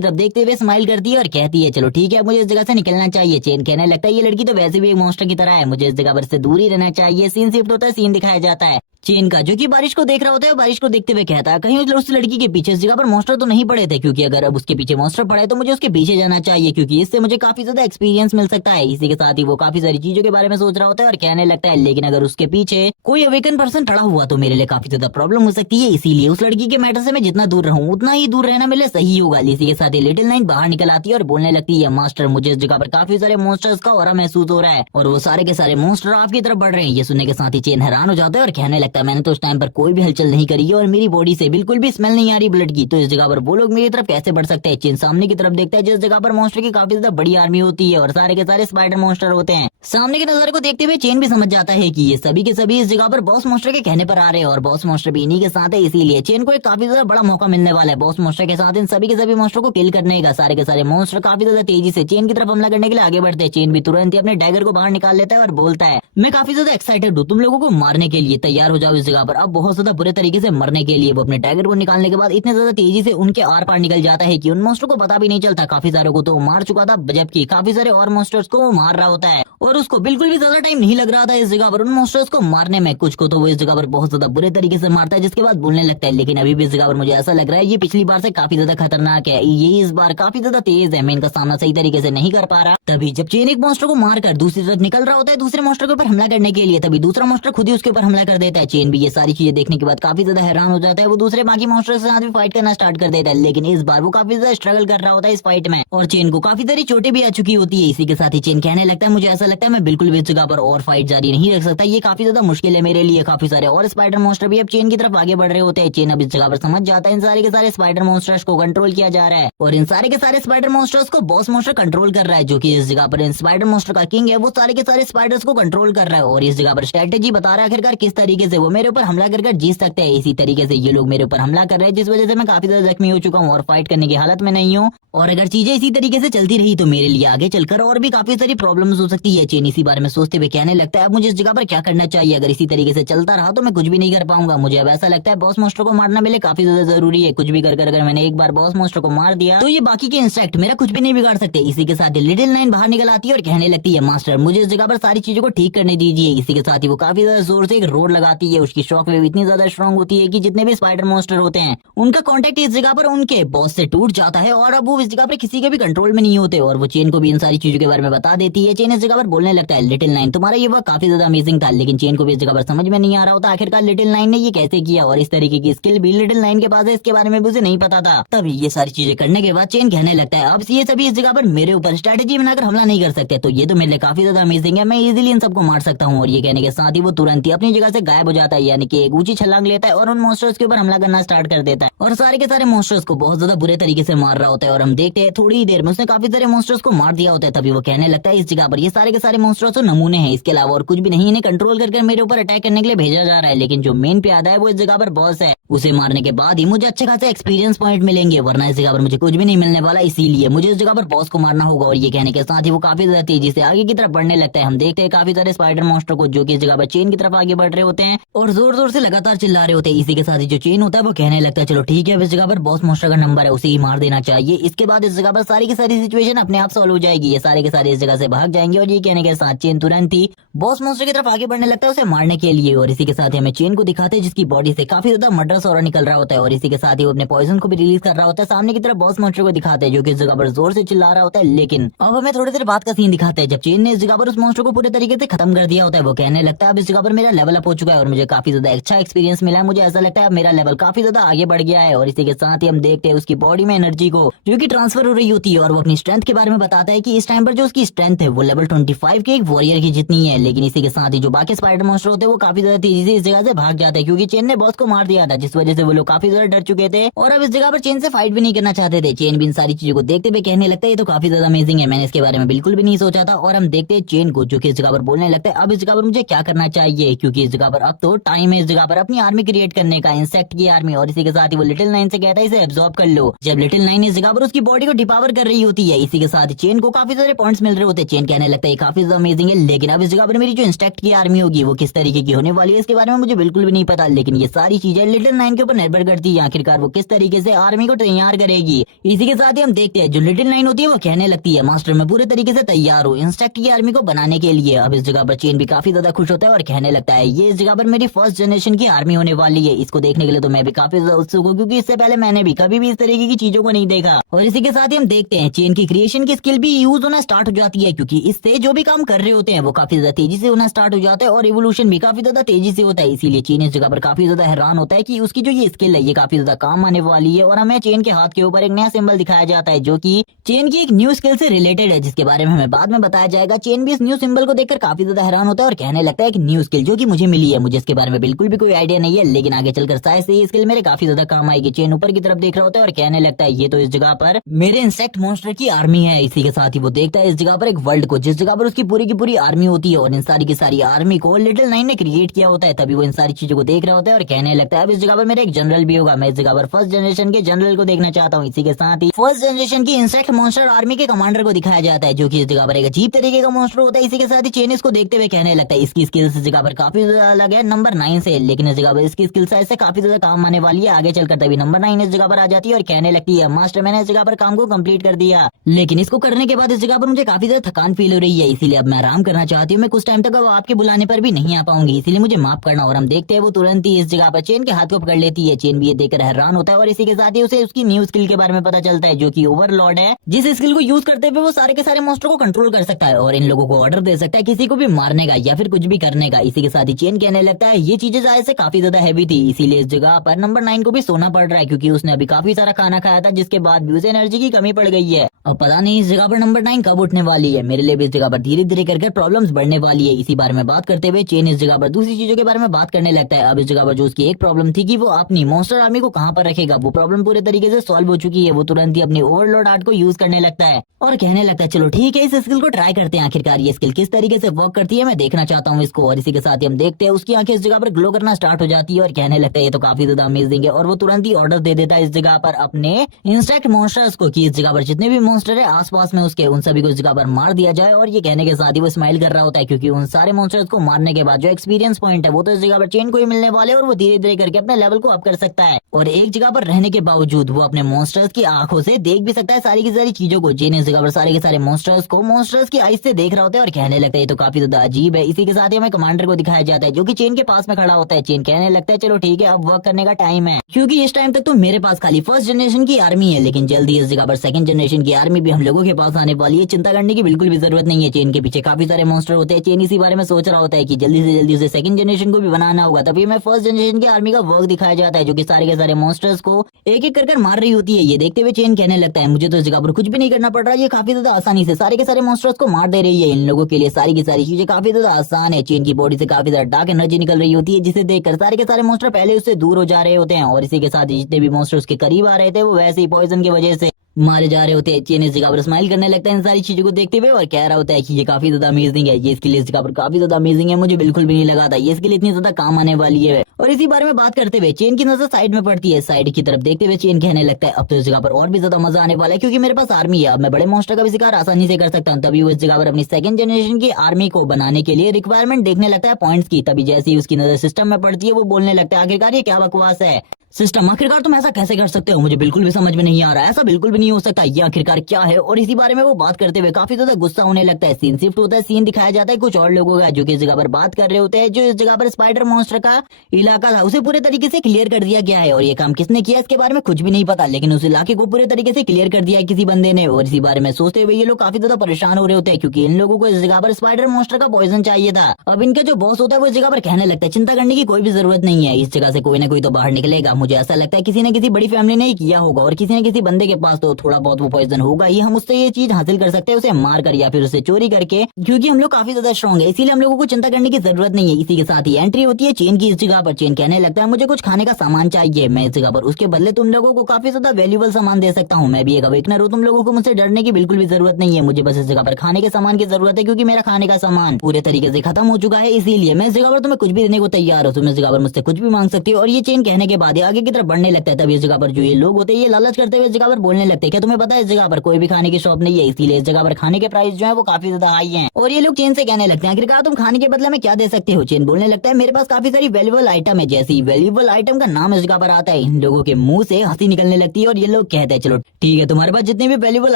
तरफ देखते हुए स्माइल करती है और कहती है चलो ठीक है मुझे इस जगह से निकलना चाहिए। चेन कहने लगता है ये लड़की तो वैसे भी एक मॉन्स्टर की तरह है, मुझे इस जगह पर से दूर ही रहना चाहिए। सीन शिफ्ट होता है, सीन दिखाया जाता है चेन का जो कि बारिश को देख रहा होता है। बारिश को देखते हुए कहता है कहीं उस लड़की के पीछे इस जगह पर मॉन्स्टर तो नहीं पड़े थे, क्योंकि अगर अब उसके पीछे मॉन्स्टर पड़े तो मुझे उसके पीछे जाना चाहिए क्योंकि इससे मुझे काफी ज्यादा एक्सपीरियंस मिल सकता है। इसी के साथ ही वो काफी सारी चीजों के बारे में सोच रहा होता है और कहने लगता है लेकिन अगर उसके पीछे कोई अवेकन पर्सन खड़ा हुआ तो मेरे लिए काफी ज्यादा प्रॉब्लम हो सकती है, इसीलिए उस लड़की के मैटर से मैं जितना दूर रहूं उतना ही दूर रहना मेरे लिए सही होगा। इसी के साथ ही लिटिल नाइन बाहर निकल आती है और बोलने लगती है मास्टर मुझे इस जगह पर काफी सारे मॉन्स्टर्स का ऑरा महसूस हो रहा है और वो सारे के सारे मॉन्स्टर आपकी तरफ बढ़ रहे हैं। ये सुनने के साथ ही चेन हैरान हो जाता है और कहने लगता है मैंने तो उस टाइम पर कोई भी हलचल नहीं करी है और मेरी बॉडी से बिल्कुल भी स्मेल नहीं आ रही ब्लड की, तो इस जगह पर वो लोग मेरी तरफ कैसे बढ़ सकते हैं। चेन सामने की तरफ देखता है जिस जगह पर मॉन्स्टर की काफी ज्यादा बड़ी आर्मी होती है और सारे के सारे स्पाइडर मॉन्स्टर होते हैं। सामने के नजारे को देखते हुए चेन भी समझ जाता है कि ये सभी के सभी इस जगह पर बॉस मॉन्स्टर के कहने पर आ रहे हैं और बॉस मॉन्स्टर भी इन्हीं के साथ है, इसीलिए चेन को एक काफी ज्यादा बड़ा मौका मिलने वाला है बॉस मॉन्स्टर के साथ इन सभी के सभी मॉन्स्टर को किल करने का। सारे के सारे मॉन्स्टर काफी ज्यादा तेजी से चेन की तरफ हमला करने के लिए आगे बढ़ते हैं। चेन भी तुरंत ही अपने डैगर को बाहर निकाल लेता है और बोलता है मैं काफी ज्यादा एक्साइटेड हूँ, तुम लोगों को मारने के लिए तैयार हो जाओ इस जगह पर अब बहुत ज्यादा बुरे तरीके से मरने के लिए। वो अपने डैगर को निकालने के बाद इतने ज्यादा तेजी से उनके आर पार निकल जाता है कि उन मॉन्स्टर को पता भी नहीं चलता। काफी सारे को तो मार चुका था जबकि काफी सारे और मॉन्स्टर्स को वो मार रहा होता है और उसको बिल्कुल भी ज्यादा टाइम नहीं लग रहा था इस जगह पर उन मॉन्स्टर्स को मारने में। कुछ को तो वो इस जगह पर बहुत ज्यादा बुरे तरीके से मारता है जिसके बाद बोलने लगता है लेकिन अभी भी इस जगह पर मुझे ऐसा लग रहा है ये पिछली बार से काफी ज्यादा खतरनाक है, ये इस बार काफी ज्यादा तेज है, मैं इनका सामना सही तरीके से नहीं कर पा रहा। तभी जब चेन एक मॉन्स्टर को मारकर दूसरी तरफ निकल रहा होता है दूसरे मॉन्स्टर के ऊपर हमला करने के लिए, तभी दूसरा मॉन्स्टर खुद ही उसके ऊपर हमला कर देता है। चेन भी ये सारी चीजें देखने के बाद काफी ज्यादा हैरान हो जाता है, वो दूसरे बाकी मॉन्स्टर के साथ भी फाइट करना स्टार्ट कर देता है लेकिन इस बार वो काफी ज्यादा स्ट्रगल कर रहा होता है इस फाइट में और चेन को काफी सारी चोटें भी आ चुकी होती है। इसी के साथ ही चेन कहने लगता है मुझे ऐसा लगता है मैं बिल्कुल भी इस जगह पर और फाइट जारी नहीं रख सकता, ये काफी ज्यादा मुश्किल है मेरे लिए। काफी सारे और स्पाइडर मॉन्स्टर भी अब चेन की तरफ आगे बढ़ रहे होते हैं। चेन अब इस जगह पर समझ जाता है इन सारे के सारे स्पाइडर मॉन्स्टर्स को कंट्रोल किया जा रहा है और इन सारे के सारे स्पाइडर मॉन्स्टर्स को बॉस मॉन्स्टर कंट्रोल कर रहा है जो कि इस जगह पर इन स्पाइडर मॉन्स्टर का किंग है, वो सारे के सारे स्पाइडर्स को कंट्रोल कर रहा है और इस जगह पर स्ट्रेटेजी बता रहा है आखिरकार किस तरीके से वो मेरे ऊपर हमला कर जीत सकते हैं। इसी तरीके से ये लोग मेरे ऊपर हमला कर रहे हैं जिस वजह से मैं काफी ज्यादा जख्मी हो चुका हूँ और फाइट करने की हालत में नहीं हूँ और अगर चीजें इसी तरीके से चलती रही तो मेरे लिए आगे चलकर और भी काफी सारी प्रॉब्लम्स हो सकती है। चेन इसी बारे में सोचते हुए कहने लगता है अब मुझे इस जगह पर क्या करना चाहिए, अगर इसी तरीके से चलता रहा तो मैं कुछ भी नहीं कर पाऊंगा। मुझे अब ऐसा लगता है बॉस मॉन्स्टर को मारना मेरे लिए काफी ज्यादा जरूरी है, कुछ भी कर अगर मैंने एक बार बॉस मॉन्स्टर को मार दिया तो ये बाकी के इंसेक्ट मेरा कुछ भी नहीं बिगाड़ सकते। इसी के साथ लिटिल नाइन बाहर निकल आती है और कहने लगती है मास्टर मुझे इस जगह पर सारी चीजों को ठीक करने दीजिए। इसी के साथ ही वो काफी ज्यादा जोर से एक रोड लगाती है, उसकी शॉक वेव इतनी ज्यादा स्ट्रॉन्ग होती है कि जितने भी स्पाइडर मॉन्स्टर होते हैं उनका कॉन्टेक्ट इस जगह पर उनके बॉस से टूट जाता है और अब वो इस जगह पर किसी के भी कंट्रोल में नहीं होते और वो चेन को भी इन सारी चीजों के बारे में बता देती है। चेन इस जगह पर बोलने लगता है लिटिल नाइन तुम्हारा ये वर्क काफी ज्यादा अमेजिंग था, लेकिन चेन को भी इस जगह पर समझ में नहीं आ रहा होता आखिरकार लिटिल नाइन ने ये कैसे किया और इस तरीके की स्किल भी लिटिल नाइन के पास है, इसके बारे में भी उसे नहीं पता था। तभी ये सारी चीजें करने के बाद चेन कहने लगता है अब ये सभी इस जगह पर मेरे ऊपर स्ट्रेटेजी बनाकर हमला नहीं कर सकते, तो ये तो मेरे लिए काफी ज्यादा अमेजिंग है, मैं इजीली इन सबको मार सकता हूँ। और ये कहने के साथ ही वो तुरंत ही अपनी जगह से गायब हो जाता है, यानी कि एक ऊंची छलांग लेता है और उन मॉन्स्टर्स के ऊपर हमला करना स्टार्ट कर देता है और सारे के सारे मॉन्स्टर्स को बहुत ज्यादा बुरे तरीके से मार रहा होता है और हम देखते हैं थोड़ी ही देर में उसने काफी सारे मॉन्स्टर्स को मार दिया होता है। तभी वो कहने लगता है इस जगह पर ये सारे के सारे मॉन्स्टर्स तो नमूने हैं, इसके अलावा और कुछ भी नहीं, इन्हें कंट्रोल करके मेरे ऊपर अटैक करने के लिए भेजा जा रहा है, लेकिन जो मेन प्यादा है वो इस जगह पर बॉस है, उसे मारने के बाद ही मुझे अच्छे खासे एक्सपीरियंस पॉइंट मिलेंगे, वरना इस जगह पर मुझे कुछ भी नहीं मिलने वाला, इसीलिए मुझे इस जगह पर बॉस को मारना होगा। और ये कहने के साथ ही वो काफी ज्यादा तेजी से आगे की तरफ बढ़ने लगता है। हम देखते हैं काफी सारे स्पाइडर मॉन्स्टर को जो कि इस जगह पर चेन की तरफ आगे बढ़ रहे होते हैं और जोर जोर से लगातार चिल्ला रहे होते हैं। इसी के साथ ही जो चेन होता है वो कहने लगता है चलो ठीक है, अब इस जगह पर बॉस मॉन्स्टर का नंबर है, उसे ही मार देना चाहिए। इसके बाद इस जगह पर सारी की सारी सिचुएशन अपने आप सॉल्व हो जाएगी, ये सारे के सारे इस जगह से भाग जाएंगे। और ये कहने के साथ चेन तुरंत ही बॉस मॉन्स्टर की तरफ आगे बढ़ने लगता है उसे मारने के लिए। और इसी के साथ ही हमें चेन को दिखाते हैं जिसकी बॉडी से काफी ज्यादा मर्डरस ऑरा निकल रहा होता है, और इसी के साथ ही वो अपने पॉइजन को भी रिलीज कर रहा होता है। सामने की तरफ बॉस मॉन्स्टर को दिखाते हैं जो कि इस जगह पर जोर से चिल्ला रहा होता है। लेकिन अब हमें थोड़ी देर बाद का सीन दिखाते हैं जब चेन ने इस जगह पर उस मॉन्स्टर को पूरे तरीके से खत्म कर दिया होता है। वो कहने लगता है अब इस जगह पर मेरा लेवल अप हो चुका है और मुझे काफी ज्यादा अच्छा एक्सपीरियंस मिला है, मुझे ऐसा लगता है अब मेरा लेवल काफी ज्यादा आगे बढ़ गया है। और इसी के साथ ही हम देखते हैं उसकी बॉडी में एनर्जी को जो कि ट्रांसफर हो रही होती है, और वो अपनी स्ट्रेंथ के बारे में बताता है कि इस टाइम पर जो उसकी स्ट्रेंथ है वो लेवल 25 के एक वॉरियर की जितनी है। लेकिन इसी के साथ ही जो बाकी स्पाइडर मॉन्स्टर होते हैं वो काफी ज्यादा तेजी से इस जगह से भाग जाते हैं क्योंकि चेन ने बॉस को मार दिया था, जिस वजह से वो लोग काफी ज्यादा डर चुके थे और अब इस जगह पर चेन से फाइट भी नहीं करना चाहते थे। चेन भी इन सारी चीजों को देखते हुए कहने लगता है ये तो काफी ज्यादा अमेजिंग है, मैंने इसके बारे में बिल्कुल भी नहीं सोचा था। और हम देखते हैं चेन को जो कि इस जगह पर बोलने लगता है अब इस जगह पर मुझे क्या करना चाहिए, क्योंकि इस जगह पर अब तो टाइम है इस जगह पर अपनी आर्मी क्रिएट करने का, इंसेक्ट की आर्मी। और इसी के साथ ही वो लिटिल नाइन से कहता है इसे एब्जॉर्ब कर लो। जब लिटिल नाइन इस जगह पर उसकी बॉडी को डिपावर कर रही होती है, इसी के साथ चेन को काफी सारे पॉइंट्स मिल रहे होते हैं। चेन कहने लगता है काफी ज्यादा अमेजिंग है, लेकिन अब इस जगह पर मेरी जो इंसेक्ट की आर्मी होगी वो किस तरीके की होने वाली है इसके बारे में मुझे बिल्कुल भी नहीं पता। लेकिन ये सारी चीजें लिटिल नाइन के ऊपर निर्भर करती है आखिरकार वो किस तरीके से आर्मी को तैयार करेगी। इसी के साथ ही हम देखते हैं जो लिटिल नाइन होती है वो कहने लगती है मास्टर मैं पूरे तरीके से तैयार हूँ इंसेक्ट की आर्मी को बनाने के लिए। अब इस जगह पर चेन भी काफी ज्यादा खुश होता है और कहने लगता है ये इस जगह पर मेरी फर्स्ट जनरेशन की आर्मी होने वाली है, इसको देखने के लिए तो मैं भी काफी ज्यादा उत्सुक हूँ क्योंकि इससे पहले मैंने भी कभी भी इस तरीके की चीजों को नहीं देखा। और इसी के साथ ही हम देखते हैं चेन की क्रिएशन की स्किल भी यूज होना स्टार्ट हो जाती है क्योंकि इससे जो भी काम कर रहे होते हैं वो काफी ज्यादा तेजी से होना स्टार्ट हो जाता है और इवोल्यूशन भी काफी ज्यादा तेजी से होता है। इसीलिए चेन इस जगह पर काफी ज्यादा हैरान होता है कि उसकी जो ये स्किल है ये काफी ज्यादा काम आने वाली है। और हमें चेन के हाथ के ऊपर एक नया सिंबल दिखाया जाता है जो कि चेन की एक न्यू स्किल से रिलेटेड है जिसके बारे में हमें बाद में बताया जाएगा। चेन भी इस न्यू सिंबल को देखकर काफी ज्यादा हैरान होता है और कहने लगता है एक न्यू स्किल जो कि मुझे मिली है, मुझे इसके बारे में बिल्कुल भी कोई आइडिया नहीं है, लेकिन आगे चलकर शायद से ये स्किल मेरे काफी ज्यादा काम आएगी। चेन ऊपर की तरफ देख रहा होता है और कहने लगता है ये तो इस जगह पर मेरे इंसेक्ट मॉन्स्टर की आर्मी है। इसी के साथ ही वो देखता है इस जगह पर एक वर्ल्ड को जिस जगह पर उसकी पूरी की पूरी आर्मी होती है और इन सारी की सारी आर्मी को लिटिल नाइन ने क्रिएट किया होता है। तभी वो इन सारी चीजों को देख रहा होता है और कहने लगता है अब इस जगह पर मेरा एक जनरल भी होगा, मैं इस जगह पर फर्स्ट जनरेशन के जनरल को देखना चाहता हूँ। इसी के साथ ही फर्स्ट जनरेशन की इंसेक्ट मॉन्स्टर आर्मी के कमांडर को दिखाया जाता है जो कि इस जगह पर एक अजीब तरीके का मॉन्स्टर होता है। इसी के साथ ही चेन इसको देखते हुए कहने लगता है इसकी स्किल्स इस जगह पर काफी ज्यादा अलग है नंबर 9 से, लेकिन इस जगह पर इसकी स्किल्स ऐसे काफी ज्यादा काम आने वाली है आगे चलकर। तभी नंबर 9 इस जगह पर आ जाती है और कहने लगती है मास्टर मैंने इस जगह पर काम को कंप्लीट कर दिया, लेकिन इसको करने के बाद इस जगह पर मुझे काफी ज्यादा थकान फील हो रही है, इसीलिए अब मैं आराम करना चाहती हूँ, मैं कुछ टाइम तक अब आपके बुलाने पर भी नहीं आ पाऊंगी, इसीलिए मुझे माफ करना। और हम देखते हैं वो तुरंत ही इस जगह पर चेन के हाथ को पकड़ लेती है। चेन भी ये देखकर हैरान होता है और इसी के साथ ही उसे उसकी न्यू स्किल के बारे में पता चलता है जो कि ओवरलॉर्ड है, जिस स्किल को यूज करते हुए वो सारे के सारे मॉन्स्टर को कंट्रोल कर सकता है और इन लोगों को ऑर्डर दे सकता है किसी को भी मारने का या फिर कुछ भी करने का। इसी के साथ ही चेन कहने लगता है ये चीजें जाहिर से काफी ज्यादा हैवी थी, इसीलिए इस जगह पर नंबर 9 को भी सोना पड़ रहा है क्योंकि उसने अभी काफी सारा खाना खाया था जिसके बाद भी उसे एनर्जी की कमी पड़ गई है। अब पता नहीं इस जगह पर नंबर 9 कब उठने वाली है, मेरे लिए भी इस जगह पर धीरे धीरे करके प्रॉब्लम्स बढ़ने वाली है। इसी बारे में बात करते हुए चेन इस जगह पर दूसरी चीजों के बारे में बात करने लगता है। अब इस जगह पर जो उसकी एक प्रॉब्लम थी कि वो अपनी मॉन्स्टर आर्मी को कहाँ पर रखेगा, वो प्रॉब्लम पूरे तरीके से सॉल्व हो चुकी है। वो तुरंत ही अपनी ओवरलोड आर्ट को यूज करने लगता है और कहने लगता है चलो ठीक है इस स्किल को ट्राई करते हैं, आखिरकार ये स्किल किस तरीके से वर्क करती है मैं देखना चाहता हूँ इसको। और इसी के साथ ही हम देखते हैं उसकी आंखें इस जगह पर ग्लो करना स्टार्ट हो जाती है और कहने लगता है ये तो काफी ज्यादा अमेजिंग है। और वो तुरंत ही ऑर्डर दे देता है इस जगह पर अपने इंसेक्ट मॉन्स्टर्स को कि इस जगह पर जितने भी मॉन्स्टर है आसपास में उसके उन सभी को इस जगह पर मार दिया जाए। और ये कहने के साथ ही वो स्माइल कर रहा होता है क्योंकि उन सारे मॉन्स्टर्स को मारने के बाद जो एक्सपीरियंस पॉइंट है वो तो इस जगह पर चेन को ही मिलने वाले और वो धीरे धीरे करके अपने लेवल को अप कर सकता है। और एक जगह पर रहने के बावजूद वो अपने मॉन्स्टर्स की आंखों से देख भी सकता है सारी की सारी चीजों को। चेन इस जगह पर सारे के सारे मॉन्स्टर्स को मॉन्स्टर्स की आईज से देख रहा होता है और कहने लगता है ये तो काफी ज्यादा अजीब है। इसी के साथ ही हमें कमांडर को दिखाया जाता है जो कि चेन के पास में खड़ा होता है। चेन कहने लगता है चलो ठीक है अब वर्क करने का टाइम है क्योंकि इस टाइम तक तो मेरे पास खाली फर्स्ट जनरेशन की आर्मी है, लेकिन जल्दी इस जगह पर सेकंड जनरेशन की आर्मी भी हम लोगों के पास आने वाली है, चिंता करने की बिल्कुल भी जरूरत नहीं है। चेन के पीछे काफी सारे मॉन्स्टर होते हैं, चेन इसी बारे में सोच रहा होता है कि जल्दी से जल्दी उसे सेकंड जनरेशन को भी बनाना होगा। तभी हमें फर्स्ट जनरेशन की आर्मी का वर्क दिखाया जाता है जो कि सारे के सारे मॉन्स्टर्स को एक एक कर मार रही होती है। ये देखते हुए चेन कहने लगता है मुझे तो इस जगह पर कुछ भी नहीं करना पड़ रहा है, ये काफी ज्यादा आसानी से सारे के सारे मॉन्स्टर्स को मार दे रही है। इन लोगों के लिए सारी की सारी चीजें काफी ज्यादा आसान है। चेन की बॉडी से काफी ज्यादा डार्क एनर्जी निकल रही होती है जिसे देखकर सारे के सारे मॉन्स्टर पहले उससे दूर हो जा रहे होते हैं और इसी के साथ जितने भी मॉन्स्टर उसके करीब आ रहे थे वो वैसे ही पॉइजन की वजह से मारे जा रहे होते हैं। चेन इस जगह पर स्माइल करने लगता है इन सारी चीजों को देखते हुए और कह रहा होता है कि ये काफी ज्यादा अमेजिंग है, ये इसके लिए इस जगह पर काफी ज्यादा अमेजिंग है, मुझे बिल्कुल भी नहीं लगा था ये इसके लिए इतनी ज्यादा काम आने वाली है। और इसी बारे में बात करते हुए चेन की नजर साइड में पड़ती है। साइड की तरफ देखते हुए चेन कहने लगता है अब तो इस जगह पर और भी ज्यादा मजा आने वाला है, क्योंकि मेरे पास आर्मी है, अब मैं बड़े मॉन्स्टर का भी शिकार आसानी से कर सकता हूँ। तभी वो इस जगह पर अपनी सेकंड जनरेशन की आर्मी को बनाने के लिए रिक्वायरमेंट देखने लगता है पॉइंट्स की। तभी जैसे ही उसकी नजर सिस्टम में पड़ती है वो बोलने लगता है आखिरकार ये क्या बकवास है सिस्टम, आखिरकार तुम ऐसा कैसे कर सकते हो, मुझे बिल्कुल भी समझ में नहीं आ रहा, ऐसा बिल्कुल भी नहीं हो सकता, ये आखिरकार क्या है। और इसी बारे में वो बात करते हुए काफी ज्यादा गुस्सा होने लगता है। सीन शिफ्ट होता है, सीन दिखाया जाता है कुछ और लोगों का जो कि इस जगह पर बात कर रहे होते हैं। जो इस जगह पर स्पाइडर मॉन्स्टर का इलाका था उसे पूरे तरीके से क्लियर कर दिया गया है, और ये काम किसने किया इसके बारे में कुछ भी नहीं पता, लेकिन उस इलाके को पूरे तरीके से क्लियर कर दिया है किसी बंदे ने। और इसी बारे में सोचते हुए ये लोग काफी ज्यादा परेशान हो रहे होते हैं, क्योंकि इन लोगों को इस जगह पर स्पाइडर मॉन्स्टर का पॉइजन चाहिए था। अब इनका जो बॉस होता है वो इस जगह पर कहने लगता है चिंता करने की कोई भी जरूरत नहीं है, इस जगह से कोई ना कोई तो बाहर निकलेगा। मुझे ऐसा लगता है किसी ने किसी बड़ी फैमिली ने ही किया होगा, और किसी न किसी बंदे के पास तो थोड़ा बहुत वो पॉइजन होगा ही, हम उससे ये चीज हासिल कर सकते हैं उसे मार कर या फिर उसे चोरी करके, क्योंकि हम लोग काफी ज्यादा स्ट्रॉन्ग है, इसीलिए हम लोगों को चिंता करने की जरूरत नहीं है। इसी के साथ ही एंट्री होती है चेन की इस जगह पर। चेन कहने लगता है मुझे कुछ खाने का सामान चाहिए, मैं इस जगह पर उसके बदले तुम लोगों को काफी ज्यादा वैल्यूएबल सामान दे सकता हूँ। मैं भी एक अवेकनर हूँ, तुम लोगों को मुझसे डरने की बिल्कुल भी जरूरत नहीं है, मुझे बस इस जगह पर खाने के सामान की जरूरत है, क्योंकि मेरा खाने का सामान पूरे तरीके से खत्म हो चुका है, इसीलिए मैं इस जगह पर तुम्हें कुछ भी देने को तैयार हूँ, तुम इस जगह पर मुझसे कुछ भी मांग सकती हो। और ये चेन कहने के बाद आगे की तरफ बढ़ने लगता है। तभी इस जगह पर जो ये लोग होते हैं ये लालच करते हुए इस जगह पर बोलने लगते हैं क्या तुम्हें पता है इस जगह पर कोई भी खाने की शॉप नहीं है, इसीलिए इस जगह पर खाने के प्राइस जो है वो काफी ज्यादा हाई हैं। और ये लोग चेन से कहने लगते हैं आखिरकार तुम खाने के बदले में क्या दे सकते हो। चेन बोलने लगता है मेरे पास काफी सारी वैल्यूएबल आइटम है, जैसी वैल्यूएबल आइटम का नाम इस जगह पर आता है इन लोगों के मुंह से हंसी निकलने लगती है, और ये लोग कहते हैं चलो ठीक है तुम्हारे पास जितनी भी वैल्यूएबल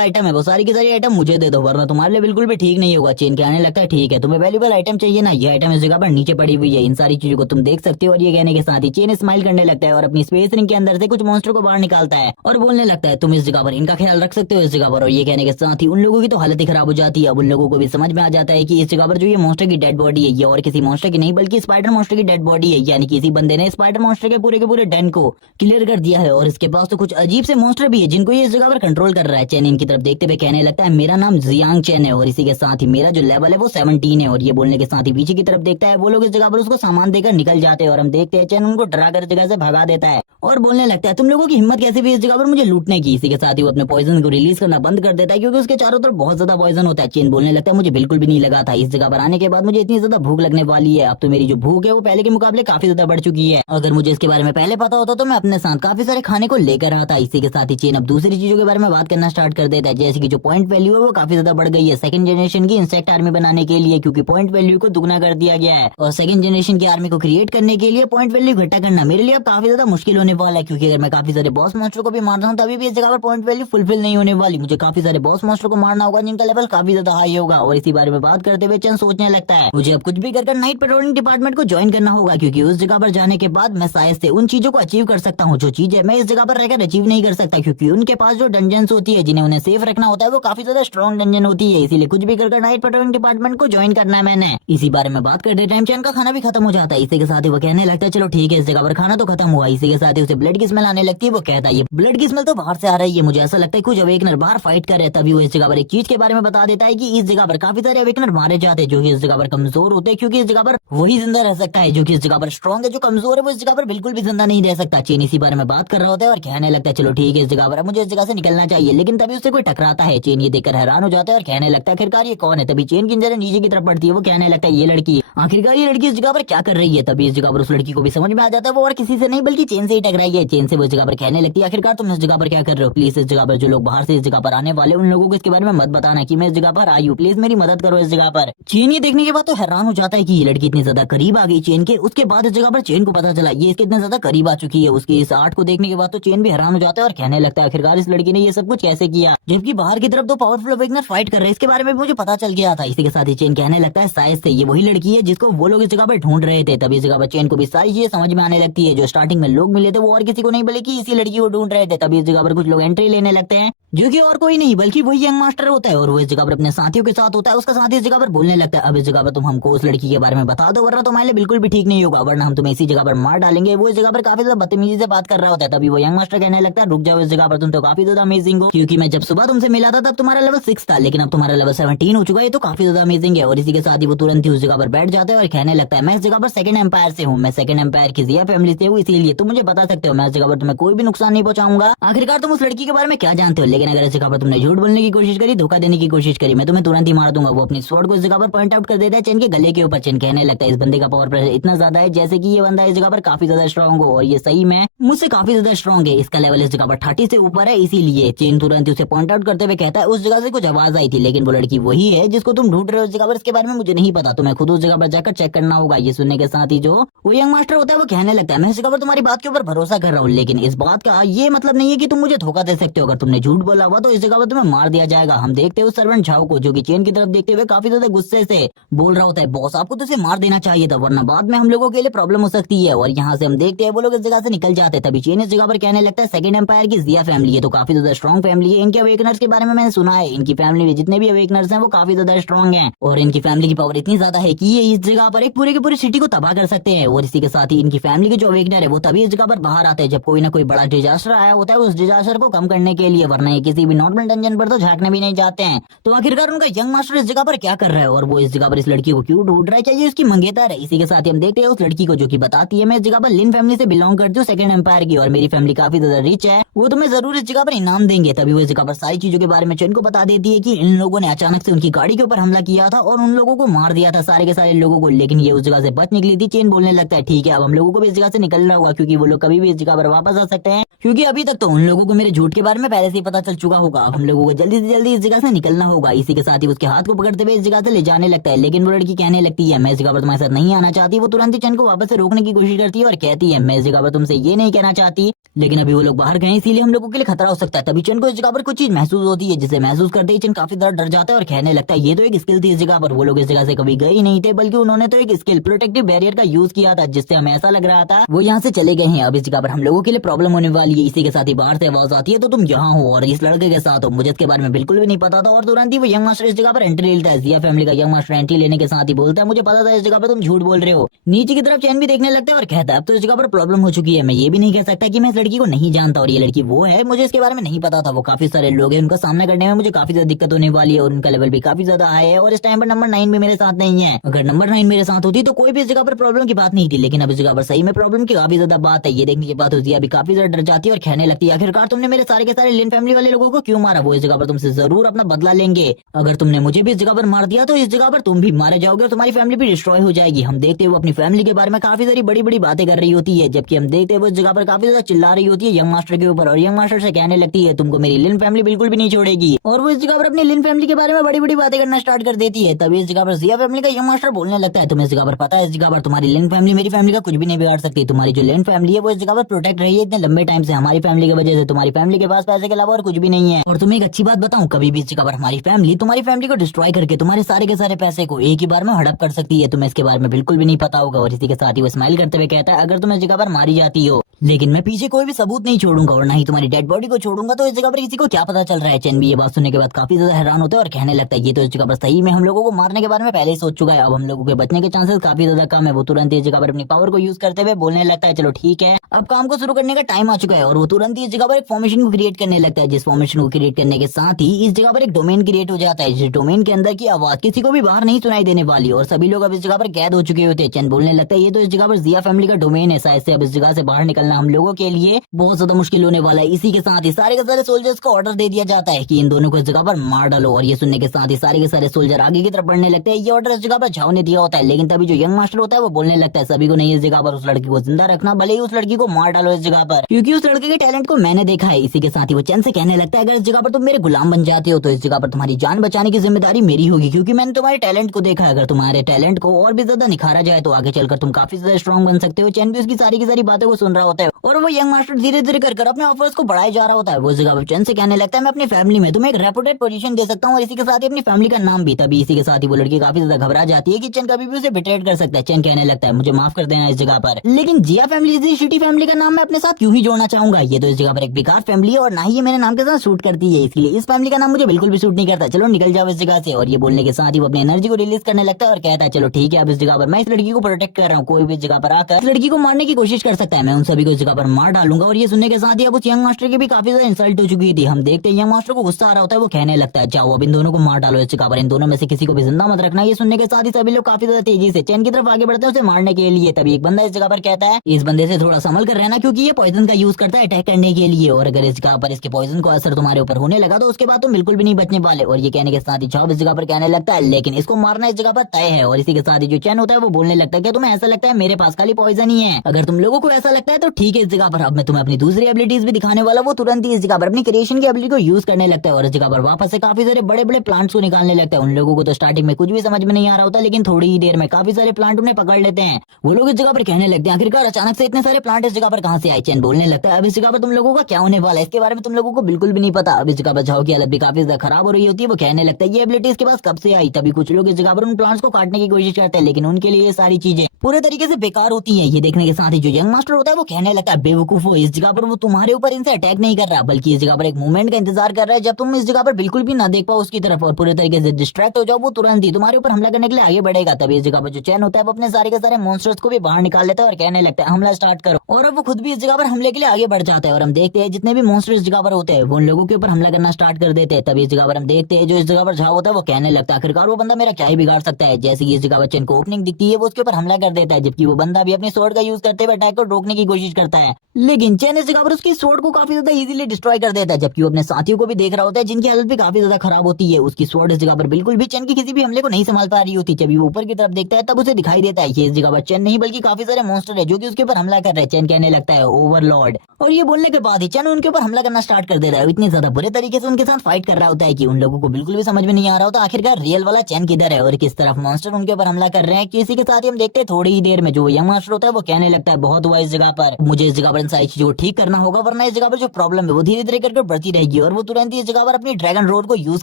आइटम है वो सारी की सारी आइटम मुझे दे दो, वरना तुम्हारे लिए बिल्कुल भी ठीक नहीं होगा। चेन कहने लगता है ठीक है तुम्हें वैल्यूएबल आइटम चाहिए ना, ये आइटम इस जगह पर नीचे पड़ी हुई है, इन सारी चीजों को तुम देख सकते हो। और ये कहने के साथ ही चेन स्माइल करने लगता है और अपनी स्पेस रिंग के अंदर से कुछ मॉन्स्टर को बाहर निकालता है और बोलने लगता है तुम इस जगह पर इनका ख्याल रख सकते हो इस जगह पर। और ये कहने के साथ ही उन लोगों की तो हालत ही खराब हो जाती है। अब उन लोगों को भी समझ में आ जाता है कि इस जगह पर जो ये मॉन्स्टर की डेड बॉडी है ये और किसी मॉन्स्टर की नहीं बल्कि स्पाइडर मॉन्स्टर की डेड बॉडी है, यानी किसी बंदे ने स्पाइडर मॉन्स्टर के पूरे डेन को क्लियर कर दिया है। और इसके पास तो कुछ अजीब से मॉन्स्टर भी है जिनको ये इस जगह पर कंट्रोल कर रहा है। चेन इनकी तरफ देखते हुए कहने लगता है मेरा नाम जियांग चेन है, और इसी के साथ ही मेरा जो लेवल है वो 17 है। और ये बोलने के साथ ही पीछे की तरफ देखता है, वो लोग इस जगह पर उसको सामान देकर निकल जाते हैं, और हम देखते हैं चेन उनको डरा कर जगह से भगा देता है और बोलने लगता है तुम लोगों की हिम्मत कैसे भी इस जगह पर मुझे लूटने की। इसी के साथ ही वो अपने पॉइजन को रिलीज करना बंद कर देता है, क्योंकि उसके चारों तरफ बहुत ज्यादा पॉइजन होता है। चेन बोलने लगता है मुझे बिल्कुल भी नहीं लगा था इस जगह पर आने के बाद मुझे इतनी ज्यादा भूख लगने वाली है, अब तो मेरी जो भूख है वो पहले के मुकाबले काफी ज्यादा बढ़ चुकी है, अगर मुझे इसके बारे में पहले पता होता तो मैं अपने साथ काफी सारे खाने को लेकर आता। इसी के साथ ही चेन अब दूसरी चीजों के बारे में बात करना स्टार्ट कर देता है, जैसे कि जो पॉइंट वैल्यू है वो काफी ज्यादा बढ़ गई है सेकंड जनरेशन की इंसेक्ट आर्मी बनाने के लिए, क्योंकि पॉइंट वैल्यू को दुगना कर दिया गया है। और सेकंड जनरेशन की आर्मी को क्रिएट करने के लिए पॉइंट वैल्यू इकट्ठा करना मेरे लिए अब काफी ज्यादा मुश्किल होने वाला है, क्योंकि अगर मैं काफी सारे बॉस मॉन्स्टर को भी मार रहा हूँ तभी भी इस जगह पर पॉइंट वैल्यू फुलफिल नहीं होने वाली, मुझे काफी सारे बॉस मॉन्स्टर को मारना होगा जिनका लेवल काफी ज्यादा हाई होगा। और इसी बारे में बात करते हुए चंद सोचने लगता है मुझे अब कुछ भी कर नाइट पेट्रोलिंग डिपार्टमेंट को ज्वाइन करना होगा, क्योंकि उस जगह पर जाने के बाद मैं शायद से उन चीजों को अचीव कर सकता हूँ जो चीजें मैं इस जगह पर रहकर अचीव नहीं कर सकता, क्योंकि उनके पास जो डंजन्स होती है जिन्हें उन्हें सेफ रखना होता है वो काफी ज्यादा स्ट्रॉन्ग डंजन होती है, इसीलिए कुछ भी कर नाइट पेट्रोलिंग डिपार्टमेंट को ज्वाइन करना है मैंने। इसी बारे में बात करते टाइम चैन का खाना भी खत्म हो जाता है। इसी के साथ ही वो कहने लगता है चलो ठीक है इस जगह पर खाना तो खत्म हुआ। इसी के साथ ही उसे ब्लड की स्मेल आने लगती है, वो कहता है ये ब्लड की स्मेल तो बाहर से आ रही है, मुझे ऐसा लगता है कुछ अवेकनर बाहर फाइट कर रहे हैं। तभी वो इस जगह पर एक चीज के बारे में बता देता है कि इस जगह पर काफी सारे अवेकनर मारे जाते हैं जो कि इस जगह पर कमजोर होते हैं, क्योंकि इस जगह पर वही जिंदा रह सकता है जो कि इस जगह पर स्ट्रॉन्ग है, जो कमजोर है वो इस जगह पर बिल्कुल भी जिंदा नहीं रह सकता। चेन इसी बारे में बात कर रहा होता है और कहने लगता है चलो ठीक है इस जगह पर मुझे इस जगह से निकलना चाहिए, लेकिन तभी उससे कोई टकराता है। चेन ये देखकर हैरान हो जाता है और कहने लगता है आखिरकार ये कौन है। तभी चेन की नजर नीचे की तरफ पड़ती है, वो कहने लगता है ये लड़की, आखिरकार ये लड़की इस जगह पर क्या कर रही है। तभी इस जगह पर उस लड़की को भी समझ में आ जाता है वो और किसी से नहीं बल्कि चेन से ही टकराई है। चेन से वो इस जगह पर कहने लगती है आखिरकार तुम इस जगह पर क्या कर रहे हो, प्लीज इस जगह पर जो लोग बाहर से इस जगह पर आने वाले उन लोगों को इसके बारे में मत बताना कि मैं इस जगह पर आई हूँ, प्लीज मेरी मदद करो इस जगह पर। चेन ये देखने के बाद तो हैरान हो जाता है कि ये लड़की इतनी ज्यादा करीब आ गई चेन के। उसके बाद इस जगह पर चेन को पता चला ये इसके इतना ज्यादा करीब आ चुकी है। उसके इस आर्ट को देखने के बाद तो चेन भी हैरान हो जाता है और कहने लगता है आखिरकार इस लड़की ने ये सब कुछ कैसे किया, जबकि बाहर की तरफ दो पावरफुल अवेकनर फाइट कर रहे हैं, इसके बारे में मुझे पता चल गया था। इसी के साथ ही चेन कहने लगता है शायद से ये वही लड़की है जिसको वो लोग इस जगह पर ढूंढ रहे थे। तभी इस जगह पर चेन को भी सारी चीजें समझ में आने लगती है, जो स्टार्टिंग में लोग मिले थे वो और किसी को नहीं बल्कि इसी लड़की को ढूंढ रहे थे। तभी इस जगह पर कुछ लोग एंट्री लेने लगते हैं जो कि और कोई नहीं बल्कि वही यंग मास्टर होता है, और वो इस जगह पर अपने साथियों के साथ होता है। उसका साथी इस जगह पर बोलने लगता है अब इस जगह पर तुम हमको उस लड़की के बारे में बता दो, वरना तुम्हारे लिए बिल्कुल भी ठीक नहीं होगा, वरना हम तुम्हें इसी जगह पर मार डालेंगे। वो इस जगह पर काफी ज्यादा बदतमीजी से बात कर रहा होता है। तभी वो यंग मास्टर कहने लगता है रुक जाओ इस जगह पर, तुम तो काफी ज्यादा अमेजिंग हो, क्योंकि मैं जब सुबह तुमसे मिला था तब तुम्हारा लेवल 6 था, लेकिन अब तुम्हारा लेवल 17 हो चुका है, तो काफी ज्यादा अमेजिंग है। और इसी के साथ ही वो तुरंत ही उस जगह पर बैठ जाता है और कहने लगता है मैं इस जगह पर सेकंड एम्पायर से हूँ, मैं सेकंड एम्पायर की जिया फैमिली से हूँ, इसीलिए तुम मुझे मुझे बता सकते हो, मैं इस जगह पर तुम्हें कोई भी नुकसान नहीं पहुंचाऊंगा। आखिरकार तुम उस लड़की के बारे में क्या जानते हो, लेकिन अगर इस जगह पर तुमने झूठ बोलने की कोशिश करी, धोखा देने की कोशिश करी, मैं तुम्हें तुरंत ही मार दूंगा। वो अपनी स्वॉर्ड को इस जगह पर पॉइंट आउट कर देता है चेन के गले के ऊपर। चेन कहने लगता है इस बंदे का पावर प्रेशर इतना ज्यादा है जैसे कि ये बंदा इस जगह पर काफी ज्यादा स्ट्रॉन्ग हो, और ये सही में मुझसे काफी ज्यादा स्ट्रॉन्ग है। इसका लेवल इस जगह पर 30 से ऊपर है, इसीलिए चेन तुरंत उसे पॉइंट आउट करते हुए कहता है उस जगह से कुछ आवाज आई थी, लेकिन वो लड़की वही है जिसको तुम ढूंढ रहे हो इस जगह पर। इसके बारे में मुझे नहीं पता, तुम्हें खुद उस जगह पर जाकर चेक करना होगा। ये सुनने के साथ ही जो वो यंग मास्टर होता है वो कहने लगता है मैं इस जगह पर तुम्हारी बात के ऊपर भरोसा कर रहा हूँ, लेकिन इस बात का ये मतलब नहीं है कि तुम मुझे धोखा दे सकते हो। अगर तुमने झूठ बोला हुआ तो इस जगह पर तुम्हें मार दिया जाएगा। हम देखते हैं उस सर्वेंट झाओ को, जो कि चेन की तरफ देखते हुए काफी ज्यादा गुस्से से बोल रहा होता है बॉस आपको तो इसे मार देना चाहिए था, वरना बाद में हम लोगों के लिए प्रॉब्लम हो सकती है। और यहाँ से हम देखते हैं वो लोग इस जगह से निकल जाते हैं। तभी चेन इस जगह पर कहने लगता है सेकंड एम्पायर की जिया फैमिली है तो काफी ज्यादा स्ट्रॉन्ग फैमिली है। इनके अवेकनर्स के बारे में मैंने सुना है, इनकी फैमिली में जितने भी अवेकनर्स हैं वो काफी ज्यादा स्ट्रॉन्ग हैं, और इनकी फैमिली की पावर इतनी ज्यादा है कि ये इस जगह पर एक पूरे की पूरी सिटी को तबाह कर सकते हैं। और इसी के साथ ही इनकी फैमिली के जो अवेकनर है वो तभी इस जगह पर बाहर आते हैं जब कोई ना कोई बड़ा डिजास्टर आया होता है उस डिजास्टर को कम करने के लिए, वरना ये किसी भी नॉर्मल डंजन पर तो झांकने भी नहीं जाते हैं। तो आखिरकार उनका यंग मास्टर इस जगह पर क्या कर रहा है, और वो इस जगह पर इस लड़की को क्यों ढूंढ रहा है, क्या ये उसकी मंगेतर है। इसी के साथ ही हम देखते हैं उस लड़की को जो कि बताती है मैं इस जगह पर लिन फैमिली से बिलोंग करती हूँ सेकंड एम्पायर की, और मेरी फैमिली काफी ज्यादा रिच है, वो तुम्हें जरूर इस जगह पर इनाम देंगे। तभी वो इस जगह पर सारी चीजों के बारे में चेन को बता देती है कि इन लोगों ने अचानक से उनकी गाड़ी के ऊपर हमला किया था और उन लोगों को मार दिया था, सारे के सारे लोगों को, लेकिन ये उस जगह से बच निकली थी। चेन बोलने लगता है ठीक है अब हम लोगों को भी इस जगह से निकलना होगा, क्योंकि वो लोग कभी भी इस जगह पर वापस आ सकते हैं, क्योंकि अभी तक तो उन लोगों को मेरे झूठ के बारे में पहले से ही पता चल चुका होगा। अब हम लोगों को जल्दी से जल्दी इस जगह से निकलना होगा। इसी के साथ ही उसके हाथ को पकड़ते हुए इस जगह से ले जाने लगता है, लेकिन वो लड़की कहने लगती है मैं इस जगह पर तुम्हारे साथ नहीं आना चाहती। वो तुरंत ही चेन को वापस से रोकने की कोशिश करती है और कहती है मैं इस जगह पर तुमसे ये नहीं कहना चाहती, लेकिन अभी वो लोग बाहर गए इसीलिए हम लोगों के लिए खतरा हो सकता है। तभी चेन को इस जगह पर कुछ चीज महसूस होती है, जिसे महसूस करते ही चेन काफी ज्यादा डर जाता है और कहने लगता है ये तो एक स्किल थी इस जगह पर। वो लोग इस जगह से कभी गए ही नहीं थे, बल्कि उन्होंने तो एक स्किल प्रोटेक्टिव बैरियर का यूज किया था, जिससे हमें ऐसा लग रहा था वो यहाँ से चले गए हैं। अब इस जगह पर हम लोगों के लिए प्रॉब्लम होने वाली है। इसी के साथ ही बाहर से आवाज आती है तो तुम यहाँ हो और इस लड़के के साथ हो, मुझे इसके बारे में बिल्कुल भी नहीं पता था। और तुरंत ही वो यंग मास्टर इस जगह पर एंट्री लेता है। जिया फैमिली का यंग मास्टर एंट्री लेने के साथ ही बोलता है मुझे पता था इस जगह पर तुम झूठ बोल रहे हो। नीचे की तरफ चैन भी देखने लगता है और कहता है अब तो इस जगह पर प्रॉब्लम हो चुकी है, मैं ये भी नहीं कह सकता कि मैं इस लड़की को नहीं जानता, और ये लड़की वो है मुझे इसके बारे में नहीं पता था। वो काफी सारे लोग हैं, उनका सामना करने में मुझे काफी ज्यादा दिक्कत होने वाली है, और उनका लेवल भी काफी ज्यादा हाई है, और इस टाइम पर नंबर 9 भी मेरे साथ नहीं है। अगर नंबर 9 मेरे साथ होती तो कोई भी इस जगह पर प्रॉब्लम की बात नहीं थी, लेकिन अब इस जगह पर सही में प्रॉब्लम की काफी ज्यादा बात है। ये देखने के बाद जिया भी काफी ज्यादा डर जाती है और कहने लगती है आखिरकार तुमने मेरे सारे के सारे लिन फैमिली वाले लोगों को क्यों मारा, वो इस जगह पर तुमसे जरूर अपना बदला लेंगे। अगर तुमने मुझे भी इस जगह पर मार दिया तो इस जगह पर तुम भी मारे जाओगे और तुम्हारी फैमिली भी डिस्ट्रॉय हो जाएगी। हम देखते हैं वो अपनी फैमिली के बारे में काफी सारी बड़ी बड़ी बातें कर रही होती है, जबकि हम देखते हैं वो इस जगह पर काफी ज्यादा चिल्ला रही होती है यंग मास्टर के ऊपर, और यंग मास्टर से कहने लगती है तुमको मेरी लिन फैमिली बिल्कुल भी नहीं छोड़ेगी, और वो इस जगह पर अपनी लिन फैमिली के बारे में बड़ी बड़ी बातें करना स्टार्ट कर देती है। तभी इस जगह पर जिया फैमिली का यंग मास्टर बोलने लगता है तुम्हें इस जगह पर पता है इस जगह पर तुम्हारी लिन फैमिली मेरी फैमिली का कुछ भी नहीं बिगाड़ सकती। तुम्हारी जो लिन फैमिली है वो इस जगह पर प्रोटेक्ट रही है इतने लंबे टाइम से हमारी फैमिली की वजह से। तुम्हारी फैमिली के पास पैसे के अलावा और कुछ भी नहीं है, और तुम्हें एक अच्छी बात बताऊं कभी भी इस जगह पर हमारी फैमिली तुम्हारी फैमिली को डिस्ट्रॉय करके तुम्हारे सारे के सारे पैसे को एक ही बार में हड़प कर सकती है। तुम्हें इसके बारे में बिल्कुल भी नहीं पता होगा। और इसी के साथ ही वो स्माइल करते हुए कहता है अगर तुम इस जगह पर मारी जाती हो, लेकिन मैं पीछे कोई भी सबूत नहीं छोड़ूंगा और ना ही तुम्हारी डेड बॉडी को छोड़ूंगा, तो इस जगह पर किसी को क्या पता चल रहा है। चेन भी ये बात सुनने के बाद काफी ज्यादा हैरान होता है और कहने लगता है ये तो इस जगह पर सही में हम लोगों को मारने के बारे में पहले ही सोच चुका है, अब हम लोगों के बचने के चांसेस काफी ज्यादा कम है। वो तुरंत इस जगह पर अपनी पावर को यूज करते हुए बोलने लगता है चलो ठीक है अब काम को शुरू करने का टाइम आ चुका है, और वो तुरंत ही इस जगह पर एक फॉर्मेशन को क्रिएट करने लगता है, जिस फॉर्मेशन को क्रिएट करने के साथ ही इस जगह पर एक डोमेन क्रिएट हो जाता है, जिस डोमेन के अंदर की आवाज किसी को भी बाहर नहीं सुनाई देने वाली, और सभी लोग अब इस जगह पर कैद हो चुके होते हैं। चंद बोलने लगता है ये तो इस जगह पर जिया फैमिली का डोमेन है, शायद से अब इस जगह से बाहर निकलना हम लोगों के लिए बहुत ज्यादा मुश्किल होने वाला है। इसी के साथ ही सारे के सारे सोल्जर्स को ऑर्डर दे दिया जाता है कि इन दोनों को इस जगह पर मार डालो, और ये सुनने के साथ ही सारे के सारे सोल्जर आगे की तरफ बढ़ने लगते हैं। ये ऑर्डर इस जगह पर झाओ ने दिया होता है, लेकिन तभी जो यंग मास्टर होता है वो बोलने लगता है सभी को नहीं इस जगह पर उस लड़की को जिंदा रखना, भले ही उस लड़की को मार डालो इस जगह पर, क्योंकि उस लड़के के टैलेंट को मैंने देखा है। इसी के साथ ही वो चैन से कहने लगता है अगर इस जगह पर तुम मेरे गुलाम बन जाते हो तो इस जगह पर तुम्हारी जान बचाने की जिम्मेदारी मेरी होगी, क्योंकि मैंने तुम्हारे टैलेंट को देखा है। अगर तुम्हारे टैलेंट को और भी ज्यादा निखारा जाए तो आगे चलकर तुम काफी ज्यादा स्ट्रॉन्ग बन सकते हो। चैन भी उसकी सारी की सारी बातों को सुन रहा होता है, और वो यंग मास्टर धीरे धीरे कर अपने ऑफर्स को बढ़ाए जा रहा होता है। वो जगह पर चैन से कहने लगता है मैं अपनी फैमिली में तुम्हें एक रेपुटेड पोजीशन दे सकता हूँ, और इसी के साथ ही अपनी फैमिली का नाम भी। तभी इसी के साथ ही वो लड़की काफी ज्यादा घबरा जाती है कि चैन कभी भी उसे बिट्रेट कर सकता है। चैन कहने लगता है मुझे माफ कर देना इस जगह पर, लेकिन जिया फैमिली इसी शिटी फैमिली का नाम मैं अपने साथ क्यों ही जोड़ना चाहूंगा, ये तो इस जगह पर एक बेकार फैमिली है और ना ही ये मेरे नाम के साथ सूट करती है, इसलिए इस फैमिली का नाम मुझे बिल्कुल भी सूट नहीं करता, चलो निकल जाओ इस जगह से। और ये बोलने के साथ ही वो अपनी एनर्जी को रिलीज करने लगता है और कहता है चलो ठीक है अब इस जगह पर मैं इस लड़की को प्रोटेक्ट कर रहा हूँ, कोई भी इस जगह पर आकर इस लड़की को मारने की कोशिश कर सकता है, मैं उन सभी को इस जगह पर मार डालूंगा। और ये सुनने के साथ ही अब उस यंग मास्टर की भी काफी ज्यादा इंसल्ट हो चुकी थी। हम देखते हैं यंग मास्टर को गुस्सा आ रहा होता है, वो कहने लगता है जाओ अब इन दोनों को मार डालो इस जगह पर, इन दोनों में से किसी को भी जिंदा मत रखना। ये सुनने के साथ ही सभी लोग काफी ज्यादा तेजी से चैन की तरफ आगे बढ़ते हैं उसे मारने के लिए। तभी एक बंदा इस जगह पर कहता है इस बंदे से से थोड़ा संभल कर रहना, क्योंकि ये पॉइजन का यूज करता है अटैक करने के लिए, और अगर इस जगह पर इसके पॉइजन को असर तुम्हारे ऊपर होने लगा तो उसके बाद तुम बिल्कुल भी नहीं बचने वाले। और ये कहने के साथ ही जॉब इस जगह पर कहने लगता है लेकिन इसको मारना इस जगह पर तय है। और इसी के साथ ही जो चैन होता है वो बोलने लगता है कि तुम्हें ऐसा लगता है मेरे पास खाली पॉइजन ही है, अगर तुम लोगों को ऐसा लगता है तो ठीक है। इस जगह पर अब मैं तुम्हें अपनी दूसरी एबिलिटीज भी दिखाने वाला। वो तुरंत ही इस जगह पर अपनी क्रिएशन की एबिलिटी को यूज करने लगता है और इस जगह पर वापस से काफी सारे बड़े बड़े प्लांट्स को निकालने लगता है। उन लोगों को तो स्टार्टिंग में कुछ भी समझ में नहीं आ रहा होता, लेकिन थोड़ी ही देर में काफी सारे प्लांट उन्हें पकड़ लेते हैं। वो लोग इस जगह पर कहने लगते हैं आखिरकार अचानक से इतने सारे प्लांट इस जगह पर कहां से आए। चैन बोलने लगता है अब इस जगह पर तुम लोगों का क्या होने वाला है इसके बारे में तुम लोगों को बिल्कुल भी नहीं पता। अब इस जगह पर झाओ की हालत भी काफी ज्यादा खराब हो रही होती है। वो कहने लगता है ये एबिलिटी इसके पास कब से आई। तभी कुछ लोग इस जगह पर उन प्लांट्स को काटने की कोशिश करते हैं, लेकिन उनके लिए ये सारी चीजें पूरे तरीके से बेकार होती है। ये देखने के साथ ही जो यंग मास्टर होता है वो कहने लगता है बेवकूफ हो, इस जगह पर वो तुम्हारे ऊपर इनसे अटैक नहीं कर रहा, बल्कि इस जगह पर एक मूवमेंट का इंतजार कर रहा है। जब तुम इस जगह पर बिल्कुल भी ना देख पाओ उसकी तरफ और पूरे तरीके से डिस्ट्रैक्ट हो जाओ, वो तुरंत ही तुम्हारे ऊपर हमला करने के लिए आगे बढ़ेगा। तभी इस जगह पर जो चैन होता है वो अपने सारे के सारे मॉन्स्टर्स को भी बाहर निकाल लेता है और कहने लगता है हमला स्टार्ट करो। और अब वो खुद भी इस जगह पर हमले के लिए आगे बढ़ जाता है और हम देखते हैं जितने भी मॉन्स्टर इस जगह पर होते हैं वो उन लोगों के ऊपर हमला करना स्टार्ट कर देते हैं। तभी इस जगह पर हम देखते हैं जो इस जगह पर झाओ होता है वो कहने लगता है आखिरकार वो बंदा मेरा क्या ही बिगाड़ सकता है। जैसे कि इस जगह पर चैन को ओपनिंग दिखती है वो उसके ऊपर हमला कर देता है, जबकि वो बंदा भी अपने स्वॉर्ड का यूज करते हुए अटैक को रोकने की कोशिश करता है, लेकिन चैन इस जगह पर उसकी स्वॉर्ड को काफी ज्यादा इजीली डिस्ट्रॉय कर देता है। जबकि वो अपने साथियों को भी देख रहा होता है जिनकी हालत भी काफी ज्यादा खराब होती है। उसकी स्वॉर्ड इस जगह पर बिल्कुल भी चैन की किसी भी हमले को नहीं संभाल पा रही होती। जब वो ऊपर की तरफ देखता है तब उसे दिखाई देता है ये इस जगह पर चैन नहीं बल्कि काफी सारे मॉन्स्टर है जो कि उसके ऊपर हमला कर रहे हैं। चैन कहने लगता है ओवरलॉर्ड, और ये बोलने के बाद ही चैन उनके ऊपर हमला करना स्टार्ट कर देता है। इतनी ज्यादा बुरे तरीके से उनके साथ फाइट कर रहा होता है कि उन लोगों को बिल्कुल भी समझ में नहीं आ रहा होता आखिरकार रियल वाला चैन किधर है और किस तरफ मॉन्स्टर उनके ऊपर हमला कर रहे हैं। किसी के साथ ही हम देखते हैं थोड़ी ही देर में जो यंग मास्टर होता है वो कहने लगता है बहुत हुआ इस जगह पर, मुझे इस जगह पर इन सारी चीजों को ठीक करना होगा वरना इस जगह पर जो प्रॉब्लम है वो धीरे धीरे करके बढ़ती रहेगी। और वो तुरंत ही इस जगह पर अपनी ड्रैगन रोड को यूज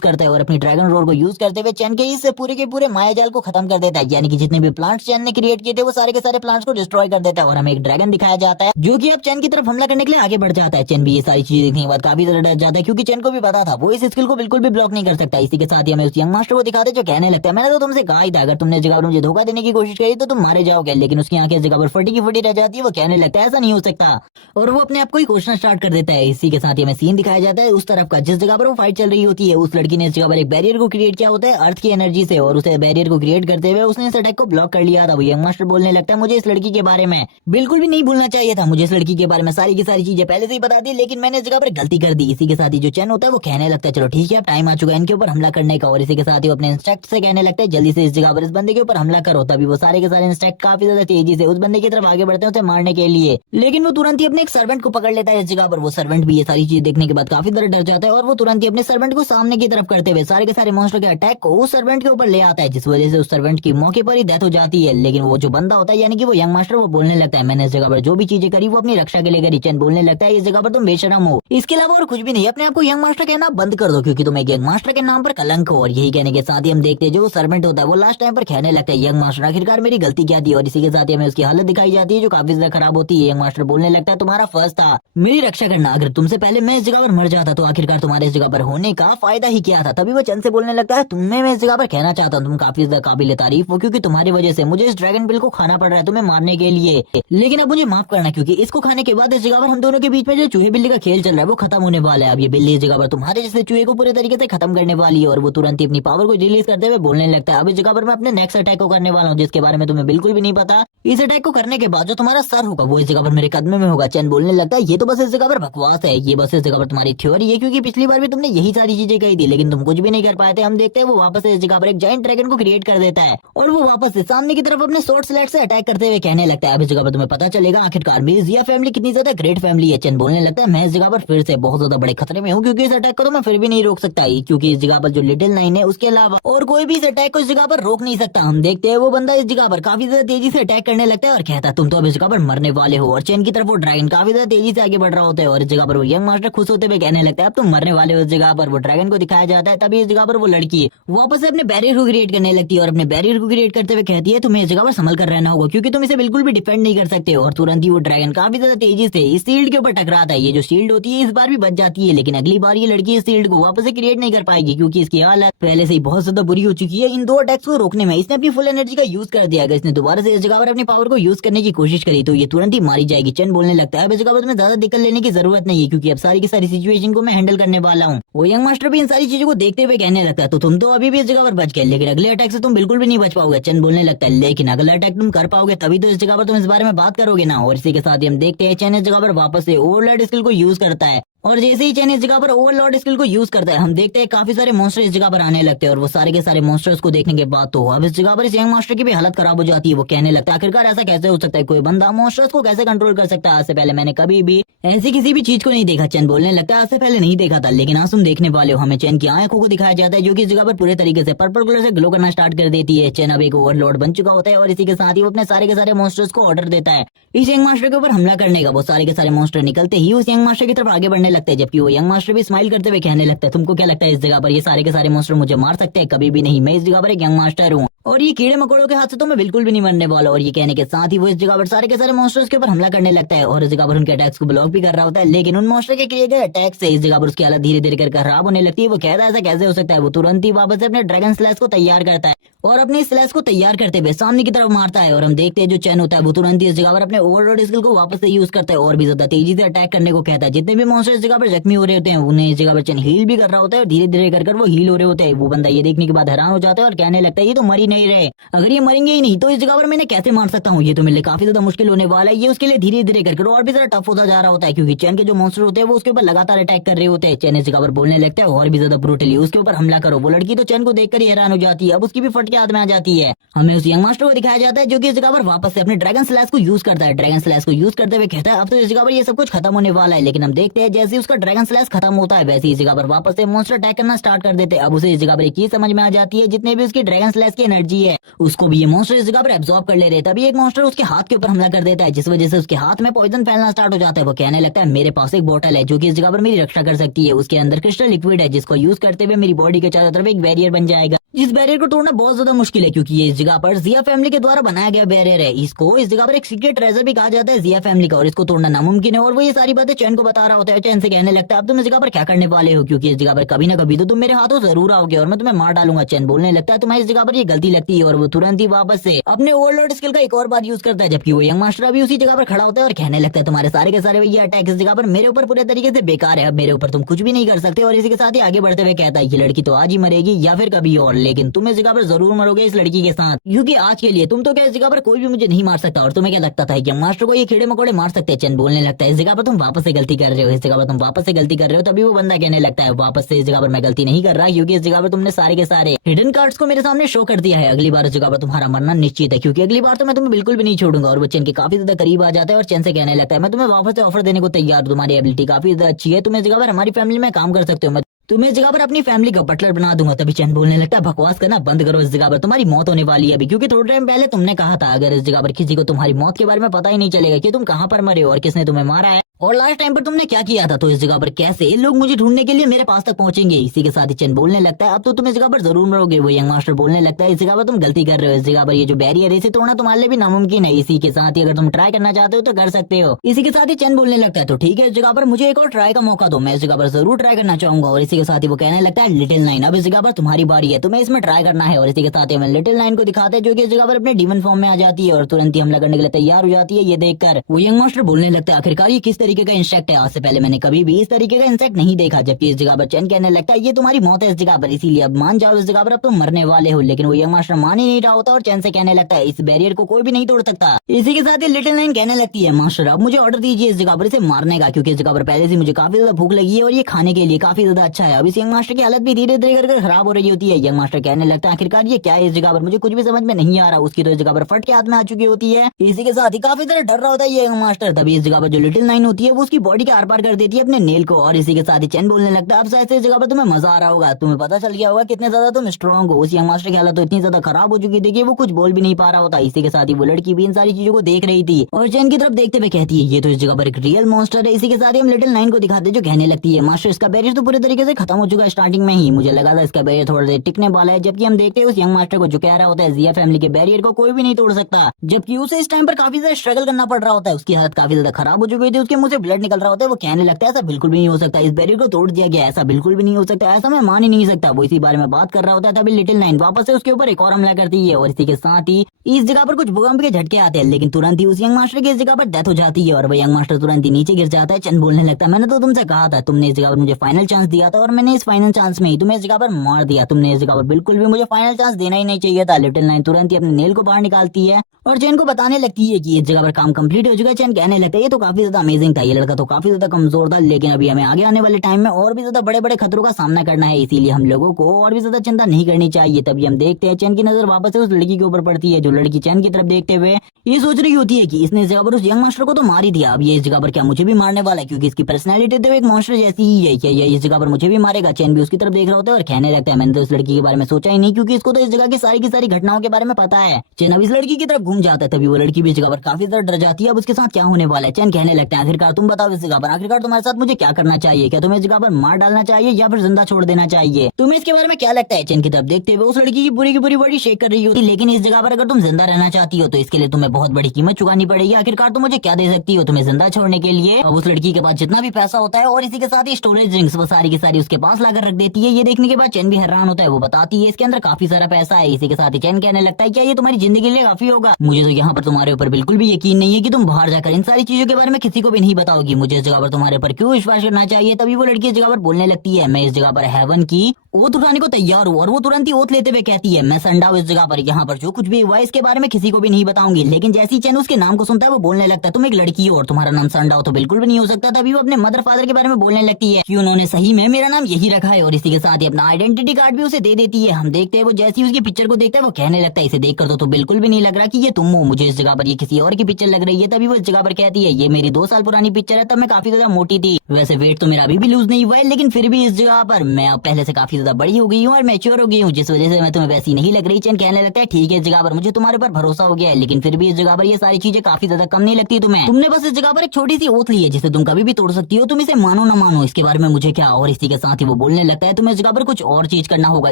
करता है और अपनी ड्रैगन रोड को यूज करते हुए चैन के इस पूरे के पूरे माया जाल को खत्म कर देता है। यानी कि जितने भी प्लांट्स चैन ने क्रिएट किए थे वो सारे के सारे प्लांट्स को डिस्ट्रॉय कर देता है और हमें एक ड्रैगन दिखाया जाता है जो कि अब चैन की तरफ हमला करने के लिए आगे बढ़ जाता है। चैन भी ये सारी चीजें देखने के बाद काफी ज्यादा डर जाता है क्योंकि चैन को भी पता था वो इस स्किल को बिल्कुल भी ब्लॉक नहीं कर सकता। इसी के साथ ही हमें उस यंग मास्टर को दिखाते जो कहने लगता है मैंने तो तुमसे कहा ही था अगर तुमने इस जगह पर मुझे धोखा देने की कोशिश करी तो तुम मारे जाओगे, लेकिन उसकी आंखें इस जगह पर फटी की फटी रह जाती है। वो कहने लगता है ऐसा नहीं हो सकता और वो अपने आप को ही कोसना स्टार्ट कर देता है। इसी के साथ ही हमें सीन दिखाया जाता है उस तरफ का जिस जगह पर वो फाइट चल रही होती है। उस लड़की ने इस जगह पर एक बैरियर को क्रिएट किया होता है अर्थ की एनर्जी से और उसे बैरियर को क्रिएट करते हुए उसने इस अटैक को ब्लॉक कर लिया था। वो यंग मास्टर बोलने लगता है मुझे इस लड़की के बारे में बिल्कुल भी नहीं भूलना चाहिए था, मुझे इस लड़की के बारे में सारी की सारी चीजें पहले से ही बता दी लेकिन मैंने इस जगह पर गलती कर दी। इसी के साथ ही जो चैन होता है वो कहने लगता है चलो ठीक है अब टाइम आ चुका है इनके ऊपर हमला करने का। और इसी के साथ ही अपने इंस्ट्रक्ट से कहने लगता है जल्दी से इस जगह पर इस बंदे के ऊपर हमला करो। तभी वो सारे के सारे इंस्ट्रक्ट काफी ज्यादा तेजी से उस बंदे की तरफ आगे बढ़ते हैं उसे मारने के लिए, लेकिन वो तुरंत ही अपने एक सर्वेंट को पकड़ लेता है इस जगह पर। वो सर्वेंट भी ये सारी चीज देखने के बाद काफी ज्यादा डर जाता है और वो तुरंत ही अपने सर्वेंट को सामने की तरफ करते हुए सारे के सारे मॉन्स्टर के अटैक को उस सर्वेंट के ऊपर ले आता है, जिस वजह से उस सर्वेंट की मौके पर ही डेथ हो जाती है। लेकिन वो जो बंदा होता है यानी कि वो यंग मास्टर वो बोलने लगता है मैंने इस जगह पर जो भी चीजें करी वो अपनी रक्षा के लिए करी। चैन बोलने लगता है इस जगह पर तुम बेशरम हो, इसके अलावा और कुछ भी नहीं, अपने आप को यंग मास्टर कहना बंद कर दो क्योंकि तुम एक यंग मास्टर के नाम पर कलंक हो। और यही कहने के साथ ही हम देखते हैं जो सर्वेंट होता है वो लास्ट टाइम पर कहने लगता है यंग मास्टर आखिरकार मेरी गलती क्या थी। और इसी के साथ ही हमें उसकी हालत दिखाई जाती है जो काफी ज्यादा खराब होती है। यंग मास्टर बोलने लगता है तुम्हारा फर्ज था मेरी रक्षा करना, अगर तुमसे पहले मैं इस जगह पर मर जाता तो आखिरकार तुम्हारे इस जगह पर होने का फायदा ही क्या था। तभी वो चंद से बोलने लगता है तुम्हें मैं इस जगह पर कहना चाहता हूँ तुम काफी ज्यादा काबिल तारीफ हो क्योंकि तुम्हारी वजह से मुझे इस ड्रैगन बिल को खाना पड़ रहा है तुम्हें मारने के लिए, लेकिन अब मुझे माफ करना क्योंकि इसको खाने के बाद इस जगह पर हम दोनों के बीच में जो चूहे बिल्ली का खेल चल रहा है वो खत्म होने वाला है। अब ये बिल्ली इस जगह पर तुम्हारे जैसे चूहे को पूरे तरीके से खत्म करने वाली है। और वो तुरंत ही अपनी पावर को रिलीज करते हुए बोलने लगता है अब इस जगह पर मैं अपने नेक्स्ट अटैक को करने वाला हूँ जिसके बारे में तुम्हें बिल्कुल भी नहीं पता। इस अटैक को करने के बाद जो तुम्हारा सर होगा वो इस जगह पर मेरे कदम में होगा। चैन बोलने लगता है ये तो बस इस जगह पर बकवास है, ये बस इस जगह पर तुम्हारी थ्योरी है क्योंकि पिछली बार भी तुमने यही सारी चीजें कही थी लेकिन तुम कुछ भी नहीं कर पाए थे। हम देखते हैं वो वापस से इस जगह पर एक जायंट ड्रैगन को क्रिएट कर देता है और वो वापस से सामने की तरफ अपने शॉर्ट स्लैट से अटैक करते हुए कहने लगता है अब इस जगह पर तुम्हें पता चलेगा आखिरकार मेरी जिया फैमिली कितनी ज्यादा ग्रेट फैमिली है। चैन बोलने लगता है मैं इस जगह पर फिर से बहुत ज्यादा बड़े खतरे में हूँ क्योंकि इस अटैक को तो मैं फिर भी नहीं रोक सकता क्योंकि इस जगह पर जो लिटिल नाइन है उसके अलावा और कोई भी इस अटैक को इस जगह पर रोक नहीं सकता। हम देखते हैं वो बंदा इस जगह पर काफी ज्यादा तेजी से अटैक करने लगता है और कहता है तुम तो अब इस जगह पर मरने वाले हो। और चैन की तरफ वो ड्रैगन काफी ज्यादा तेजी से आगे बढ़ रहा होता है और इस जगह पर वो यंग मास्टर खुश होते हुए कहने लगता है अब तुम मरने वाले हो। इस जगह पर वो ड्रैगन को दिखाया जाता है। तभी इस जगह पर वो लड़की वापस से अपने बैरियर को क्रिएट करने लगती है और अपने बैरियर को क्रिएट करते हुए कहती है तुम्हें इस जगह पर संभल कर रहना होगा क्योंकि तुम इसे बिल्कुल भी डिफेंड नहीं कर सकते। और तुरंत ही वो ड्रैगन काफी ज्यादा तेजी से इस शील्ड के ऊपर टकराता है। ये जो शील्ड होती है इस बार भी बच जाती है लेकिन अगली बार ये लड़की इस शील्ड को वापस से क्रिएट नहीं कर पाएगी क्योंकि इसकी हालत पहले से ही बहुत ज्यादा बुरी हो चुकी है। इन दो अटैक्स को रोकने में इसने अपनी फुल एनर्जी का यूज कर दिया। अगर इसने दोबारा से इस जगह पर अपनी पावर को यूज करने की कोशिश करी तो ये तुरंत ही मारी जाएगी। चैन बोलने लगता है अब इस जगह पर तुम्हें ज्यादा दिक्कत लेने की जरूरत नहीं है, क्योंकि अब सारी की सारी सिचुएशन को मैं हैंडल करने वाला हूँ। वो यंग मास्टर भी इन सारी चीजों को देखते हुए कहने लगता है तो तुम तो अभी भी इस जगह पर बच गए, लेकिन अगले अटैक से तुम बिल्कुल भी नहीं बच पाओगे। चैन बोलने लगता है लेकिन अगला अटैक तुम कर पाओगे तभी तो इस जगह पर तुम इस बारे में बात करोगे ना। और इसी के साथ ही हम देखते हैं चैन इस जगह पर वापस से ओवरलॉर्ड स्किल को यूज करता है, और जैसे ही चैन इस जगह पर ओवरलॉर्ड स्किल को यूज करता है हम देखते हैं काफी सारे मॉन्स्टर इस जगह पर आने लगते हैं। और वो सारे के सारे मॉन्स्टर्स को देखने के बाद तो अब इस जगह पर इस यंग मास्टर की भी हालत खराब हो जाती है। वो कहने लगता है आखिरकार ऐसा कैसे हो सकता है, कोई बंदा मॉन्स्टर्स को कैसे कंट्रोल कर सकता है, आज से पहले मैंने कभी भी ऐसी किसी भी चीज को नहीं देखा। चैन बोलने लगता है आज से पहले नहीं देखा था, लेकिन आज तुम देखने वाले हो। हमें चैन की आंखों को दिखाया जाता है जो कि इस जगह पर पूरे तरीके से पर्पल कलर से ग्लो करना स्टार्ट कर देती है। चैन अब एक ओवरलॉर्ड बन चुका होता है और इसी के साथ ही वो अपने सारे के सारे मॉन्स्टर्स को ऑर्डर देता है इस यंग मास्टर के ऊपर हमला करने का। वो सारे के सारे मॉन्स्टर निकलते ही उस यंग मास्टर की तरफ आगे बढ़ने लगते हैं, जबकि वो यंग मास्टर भी स्माइल करते हुए कहने लगता है तुमको क्या लगता है इस जगह पर ये सारे के सारे मॉन्स्टर मुझे मार सकते हैं? कभी भी नहीं, मैं इस जगह पर एक यंग मास्टर हूँ और ये कीड़े मकोड़ों के हाथ से तो मैं बिल्कुल भी नहीं मरने वाला। और ये कहने के साथ ही वो इस जगह पर सारे के सारे मॉन्स्टर्स के ऊपर हमला करने लगता है और इस जगह पर उनके अटैक्स को ब्लॉक भी कर रहा होता है, लेकिन उन मॉन्स्टर के किए गए अटैक से इस जगह पर उसकी हालत धीरे धीरे कर खराब होने लगती है। वो कहता है ऐसा कैसे हो सकता है। वो तुरंत ही वापस से अपने ड्रैगन स्लैश को तैयार करता है और अपनी स्लैश को तैयार करते हुए सामने की तरफ मारता है। और हम देखते हैं जो चैन होता है वो तुरंत ही इस जगह पर अपने ओवरलॉर्ड स्किल को वापस से यूज करता है और भी ज्यादा तेजी से अटैक करने को कहता है। जितने भी मॉन्स्टर इस जगह पर जख्मी हो रहे होते हैं उन्हें इस जगह पर चैन हील भी कर रहा होता है और धीरे धीरे कर वो हील हो रहे होते हैं। वो बंदा ये देखने के बाद हैरान हो जाता है और कहने लगता है ये तो मर ही नहीं रहे, अगर ये मरेंगे ही नहीं तो इस जगह पर मैंने कैसे मार सकता हूँ, ये तो मेरे लिए काफी ज्यादा मुश्किल होने वाला है। ये उसके लिए धीरे धीरे कर और भी ज्यादा टफ होता जा रहा होता है, क्योंकि चैन के जो मॉन्स्टर होते हैं वो उसके ऊपर लगातार अटैक कर रहे होते हैं। चैन इस जगह पर बोलने लगता है और भी ज्यादा ब्रूटली उसके ऊपर हमला करो। वो लड़की तो चैन को देखकर ही हैरान हो जाती है, अब उसकी भी फट के हाथ में आ जाती है। हमें उस यंग मास्टर को दिखाया जाता है जो कि इस जगह पर वापस से अपने ड्रैगन स्लैश को यूज करता है। ड्रैगन स्लैश को यूज करते हुए कहता है अब तो इस जगह पर ये सब कुछ खत्म होने वाला है, लेकिन हम देखते हैं जैसे उसका ड्रैगन स्लैश खत्म होता है वैसे इस जगह पर वापस से मॉन्स्टर अटैक करना स्टार्ट कर देते हैं। अब उसे इस जगह पर एक चीज समझ में आ जाती है, जितने भी उसकी ड्रैगन स्लैश की एनर्जी है उसको भी ये मॉन्स्टर इस जगह पर एब्जॉर्ब कर ले रहे। तभी एक मॉन्स्टर उसके हाथ के ऊपर हमला कर देता है, जिस वजह से उसके हाथ में पॉइजन फैलना स्टार्ट हो जाता है। वो कहने लगता है मेरे पास एक बोतल है जो कि इस जगह पर मेरी रक्षा कर सकती है, उसके अंदर क्रिस्टल लिक्विड है जिसको यूज करते हुए मेरी बॉडी के चारों तरफ एक बैरियर बन जाएगा। इस बैरियर को तोड़ना बहुत ज्यादा मुश्किल है क्योंकि ये इस जगह पर जिया फैमिली के द्वारा बनाया गया बैरियर है। इसको इस जगह पर एक सीक्रेट ट्रेजर भी कहा जाता है जिया फैमिली का, और इसको तोड़ना नामुमकिन है। और वो ये सारी बातें चैन को बता रहा होता है। चैन से कहने लगता है अब तुम इस जगह पर क्या करने वाले हो, क्योंकि इस जगह पर कभी ना कभी तो तुम मेरे हाथों जरूर आओगे और मैं तुम्हें मार डालूंगा। चैन बोलने लगता है तुम्हें इस जगह पर ये गलती लगती है और वो तुरंत ही वापस से अपने ओवरलॉर्ड स्किल का एक और बार यूज करता है, जबकि वो यंग मास्टर अभी उसी जगह पर खड़ा होता है और कहने लगता है तुम्हारे सारे के सारे ये अटैक इस जगह पर मेरे ऊपर पूरे तरीके से बेकार है, अब मेरे ऊपर तुम कुछ भी नहीं कर सकते। और इसी के साथ ही आगे बढ़ते हुए कहता है ये लड़की तो आज ही मरेगी या फिर कभी और, लेकिन तुम इस जगह पर जरूर मरोगे इस लड़की के साथ, क्योंकि आज के लिए तुम तो क्या इस जगह पर कोई भी मुझे नहीं मार सकता। और तुम्हें क्या लगता था कि मास्टर को ये कीड़े मकोड़े मार सकते हैं? चैन बोलने लगता है इस जगह पर तुम वापस से गलती कर रहे हो, इस जगह पर तुम वापस से गलती कर रहे हो। तभी वो बंदा कहने लगता है वापस से इस जगह पर मैं गलती नहीं कर रहा, क्योंकि इस जगह पर तुमने सारे के सारे हिडन कार्ड्स को मेरे सामने शो कर दिया है। अगली बार इस जगह पर तुम्हारा मरना निश्चित है, क्योंकि अगली बार तो मैं तुम्हें बिल्कुल भी नहीं छोड़ूंगा। और वो चैन के काफी ज्यादा करीब आ जाता है और चैन से कहने लगता है मैं तुम्हें वापस से ऑफर देने को तैयार हूं, तुम्हारी एबिलिटी काफी ज्यादा अच्छी है, तुम इस जगह पर हमारी फैमिली में काम कर सकते हो, मैं तुम्हें इस जगह पर अपनी फैमिली का बटलर बना दूंगा। तभी चैन बोलने लगता है बकवास करना बंद करो, इस जगह पर तुम्हारी मौत होने वाली है अभी, क्योंकि थोड़े टाइम पहले तुमने कहा था अगर इस जगह पर किसी को तुम्हारी मौत के बारे में पता ही नहीं चलेगा कि तुम कहाँ पर मरे हो और किसने तुम्हें मारा है और लास्ट टाइम पर तुमने क्या किया था, तो इस जगह पर कैसे लोग मुझे ढूंढने के लिए मेरे पास तक पहुंचेंगे। इसी के साथ ही चैन बोलने लगता है अब तो तुम इस जगह पर जरूर मरोगे। वो यंग मास्टर बोलने लगता है इस जगह पर तुम गलती कर रहे हो, इस जगह पर ये जो बैरियर है इसे तोड़ना तुम्हारे लिए भी नामुमकिन है। इसी के साथ ही अगर तुम ट्राई करना चाहते हो तो कर सकते हो। इसी के साथ ही चैन बोलने लगता है तो ठीक है इस जगह पर मुझे एक और ट्राई का मौका दो, मैं इस जगह पर जरूर ट्राई करना चाहूंगा। और इसी के साथ ही वो कहने लगता है लिटिल नाइन अब इस जगह पर तुम्हारी बारी है, तुम्हें इसमें ट्राई करना है। और इसी के साथ ही हमें लिटिल नाइन को दिखाते हैं जो कि इस जगह पर अपने डीमन फॉर्म में आ जाती है और तुरंत ही हमला करने के लिए तैयार हो जाती है। ये देखकर वो यंग मास्टर बोलने लगता है आखिरकार ये किस तरीके का इंसेक्ट है, आज से पहले मैंने कभी भी इस तरीके का इंसेक्ट नहीं देखा। जबकि इस जगह पर चैन कहने लगता है ये तुम्हारी मौत है इस जगह पर, इसीलिए अब मान जाओ इस जगह पर अब तुम मरने वाले हो। लेकिन वो यंग मास्टर मान ही नहीं रहा होता और चैन से कहने लगता है इस बैरियर को कोई भी नहीं तोड़ सकता। इसी के साथ ही लिटिल नाइन कहने लगती है मास्टर अब मुझे ऑर्डर दीजिए इस जगह पर इसे मारने का, क्योंकि इस जगह पर पहले से मुझे काफी ज्यादा भूख लगी है और ये खाने के लिए काफी ज्यादा अच्छा है। अब इस यंग मास्टर की हालत भी धीरे धीरे करके खराब हो रही होती है। यंग मास्टर कहने लगता है आखिरकार ये क्या है इस जगह पर, मुझे कुछ भी समझ में नहीं आ रहा। उसकी तो इस जगह पर फट के हाथ में आ चुकी होती है। इसी के साथ ही काफी ज्यादा डर रहा होता है ये यंग मास्टर। तभी इस जगह पर जो लिटिल नाइन होती है वो उसकी बॉडी के आर पार कर देती है अपने नेल को। और इसी के साथ ही चैन बोलने लगता है अब शायद से इस जगह पर तुम्हें मजा आ रहा होगा, तुम्हें पता चल गया होगा कितने ज्यादा तुम स्ट्रॉन्ग हो। उस यंग मास्टर की हालत तो इतनी ज्यादा खराब हो चुकी थी कि वो कुछ बोल भी नहीं पा रहा होता। इसी के साथ ही वो लड़की भी इन सारी चीजों को देख रही थी और चैन की तरफ देखते हुए कहती है ये तो इस जगह पर एक रियल मॉन्स्टर है। इसी के साथ ही हम लिटिल नाइन को दिखाते जो कहने लगती है मास्टर इसका बैरियर तो पूरे तरीके से खत्म हो चुका है, स्टार्टिंग में ही मुझे लगा था इसका बैरियर थोड़ा देर टिकने वाला है। जबकि हम देखते हैं उस यंग मास्टर को जो कह रहा होता है जिया फैमिली के बैरियर को कोई भी नहीं तोड़ सकता, जबकि उसे इस टाइम पर काफी ज्यादा स्ट्रगल करना पड़ रहा होता है। उसकी हालत काफी ज्यादा खराब हो चुकी थी, उसके मुंह से ब्लड निकल रहा होता है। वो कहने लगता है ऐसा बिल्कुल भी नहीं हो सकता, इस बैरियर को तोड़ दिया गया, ऐसा बिल्कुल भी नहीं हो सकता, ऐसा मैं मान ही नहीं सकता। वो इसी बारे में बात कर रहा होता है तभी लिटिल नाइन वापस से उसके ऊपर एक और हमला करती है और इसी के साथ ही इस जगह पर कुछ भूकंप के झटके आते हैं, लेकिन तुरंत ही उस यंग मास्टर की इस जगह पर डेथ हो जाती है और वो यंग मास्टर तुरंत ही नीचे गिर जाता है। चंद बोलने लगता है मैंने तो तुमसे कहा था, तुमने इस जगह पर मुझे फाइनल चांस दिया था और मैंने इस फाइनल चांस में ही तुम्हें इस जगह पर मार दिया, तुमने इस जगह पर बिल्कुल भी मुझे फाइनल चांस देना ही नहीं चाहिए था। लिटिल नाइन तुरंत ही अपने नेल को बाहर निकालती है और चैन को बताने लगती है कि इस जगह पर काम कंप्लीट हो चुका है। चैन कहने लगता है ये तो काफी ज्यादा अमेजिंग था, ये लड़का तो काफी ज्यादा कमजोर था, लेकिन अभी हमें आगे आने वाले टाइम में और भी ज्यादा बड़े बड़े खतरों का सामना करना है, इसीलिए हम लोगों को और भी ज्यादा चिंता नहीं करनी चाहिए। तभी हम देखते हैं चैन की नजर वापस से उस लड़की के ऊपर पड़ती है, जो लड़की चैन की तरफ देखते हुए ये सोच रही होती है कि इसने इस जगह पर उस यंग मास्टर को तो मार ही दिया, अब ये इस जगह पर क्या मुझे भी मारने वाला है, क्योंकि इसकी पर्सनैलिटी तो एक मॉन्स्टर जैसी ही है, क्या ये इस जगह पर मुझे भी मारेगा। चैन भी उसकी तरफ देख रहा होता है और कहने लगता है मैंने तो इस लड़की के बारे में सोचा ही नहीं, क्योंकि इसको तो इस जगह की सारी घटनाओं के बारे में पता है। चैन अब इस लड़की की तरफ घूम जाता है, तभी वो लड़की भी इस जगह पर काफी ज्यादा डर जाती है, अब उसके साथ क्या होने वाला है। चैन कहने लगता है आखिरकार तुम बताओ इस जगह पर आखिरकार तुम्हारे साथ मुझे क्या करना चाहिए, क्या तुम्हें इस जगह पर मार डालना चाहिए या फिर जिंदा छोड़ देना चाहिए, तुम्हें इसके बारे में क्या लगता है। चैन की तरफ देखते हुए उस लड़की की पूरी बॉडी शेक कर रही होती, लेकिन इस जगह पर अगर तुम जिंदा रहना चाहती हो तो इसके लिए तुम्हें बहुत बड़ी कीमत चुकानी पड़ेगी, आखिरकार तुम मुझे क्या दे सकती हो तुम्हें जिंदा छोड़ने के लिए। अब उस लड़की के पास जितना भी पैसा होता है और इसी के साथ ही स्टोरेज ड्रिंक्स वो सारी की सारी उसके पास लाकर रख देती है। ये देखने के बाद चैन भी हैरान होता है, वो बताती है इसके अंदर काफी सारा पैसा है। इसी के साथ ही चैन कहने लगता है क्या ये तुम्हारी जिंदगी के लिए काफी होगा, मुझे तो यहाँ पर तुम्हारे ऊपर बिल्कुल भी यकीन नहीं है कि तुम बाहर जाकर इन सारी चीजों के बारे में किसी को भी नहीं बताओगी, मुझे इस जगह पर तुम्हारे ऊपर क्यों विश्वास करना चाहिए। तभी वो लड़की इस जगह पर बोलने लगती है मैं इस जगह पर हेवन की ओथ उठाने को तैयार हूँ, और वो तुरंत ही ओथ लेते हुए कहती है मैं संडा हूँ इस जगह पर, यहाँ पर जो कुछ भी हुआ है इसके बारे में किसी को भी नहीं बताऊंगी। लेकिन जैसी चैन उसके नाम को सुनता है वो बोलने लगता है तुम एक लड़की हो और तुम्हारा नाम संडा हो तो बिल्कुल भी नहीं हो सकता। तभी वो अपने मदर फादर के बारे में बोलने लगती है कि उन्होंने सही में मेरा नाम यही रखा है, और इसी के साथ ही अपना आइडेंटिटी कार्ड भी उसे दे देती है। हम देखते हैं वो जैसी उसकी पिक्चर को देखता है वो कहने लगता है इसे देखकर तो बिल्कुल भी नहीं लग रहा कि ये तुम हो, मुझे इस जगह पर ये किसी और की पिक्चर लग रही है। तभी वो इस जगह पर कहती है ये मेरी 2 साल पुरानी पिक्चर है, तब मैं काफी ज्यादा मोटी थी, वैसे वेट तो मेरा अभी भी लूज नहीं हुआ है, लेकिन फिर भी इस जगह पर मैं अब पहले से काफी ज्यादा बड़ी हो गई हूँ और मैच्योर हो गई हूँ, जिस वजह से मैं तुम्हें वैसी नहीं लग रही। चैन कहने लगता है ठीक है इस जगह पर मुझे तुम्हारे पर भरोसा हो गया है, लेकिन फिर भी इस जगह पर ये सारी चीजें काफी ज्यादा कम नहीं लगती तुम्हें, तुमने बस इस जगह पर एक छोटी सी ओथ ली है जिसे तुम कभी भी तोड़ सकती हो, तुम इसे मानो ना मानो इसके बारे में मुझे क्या। और इसी के साथ ही वो बोलने लगता है तुम्हें इस जगह पर कुछ और चीज करना होगा।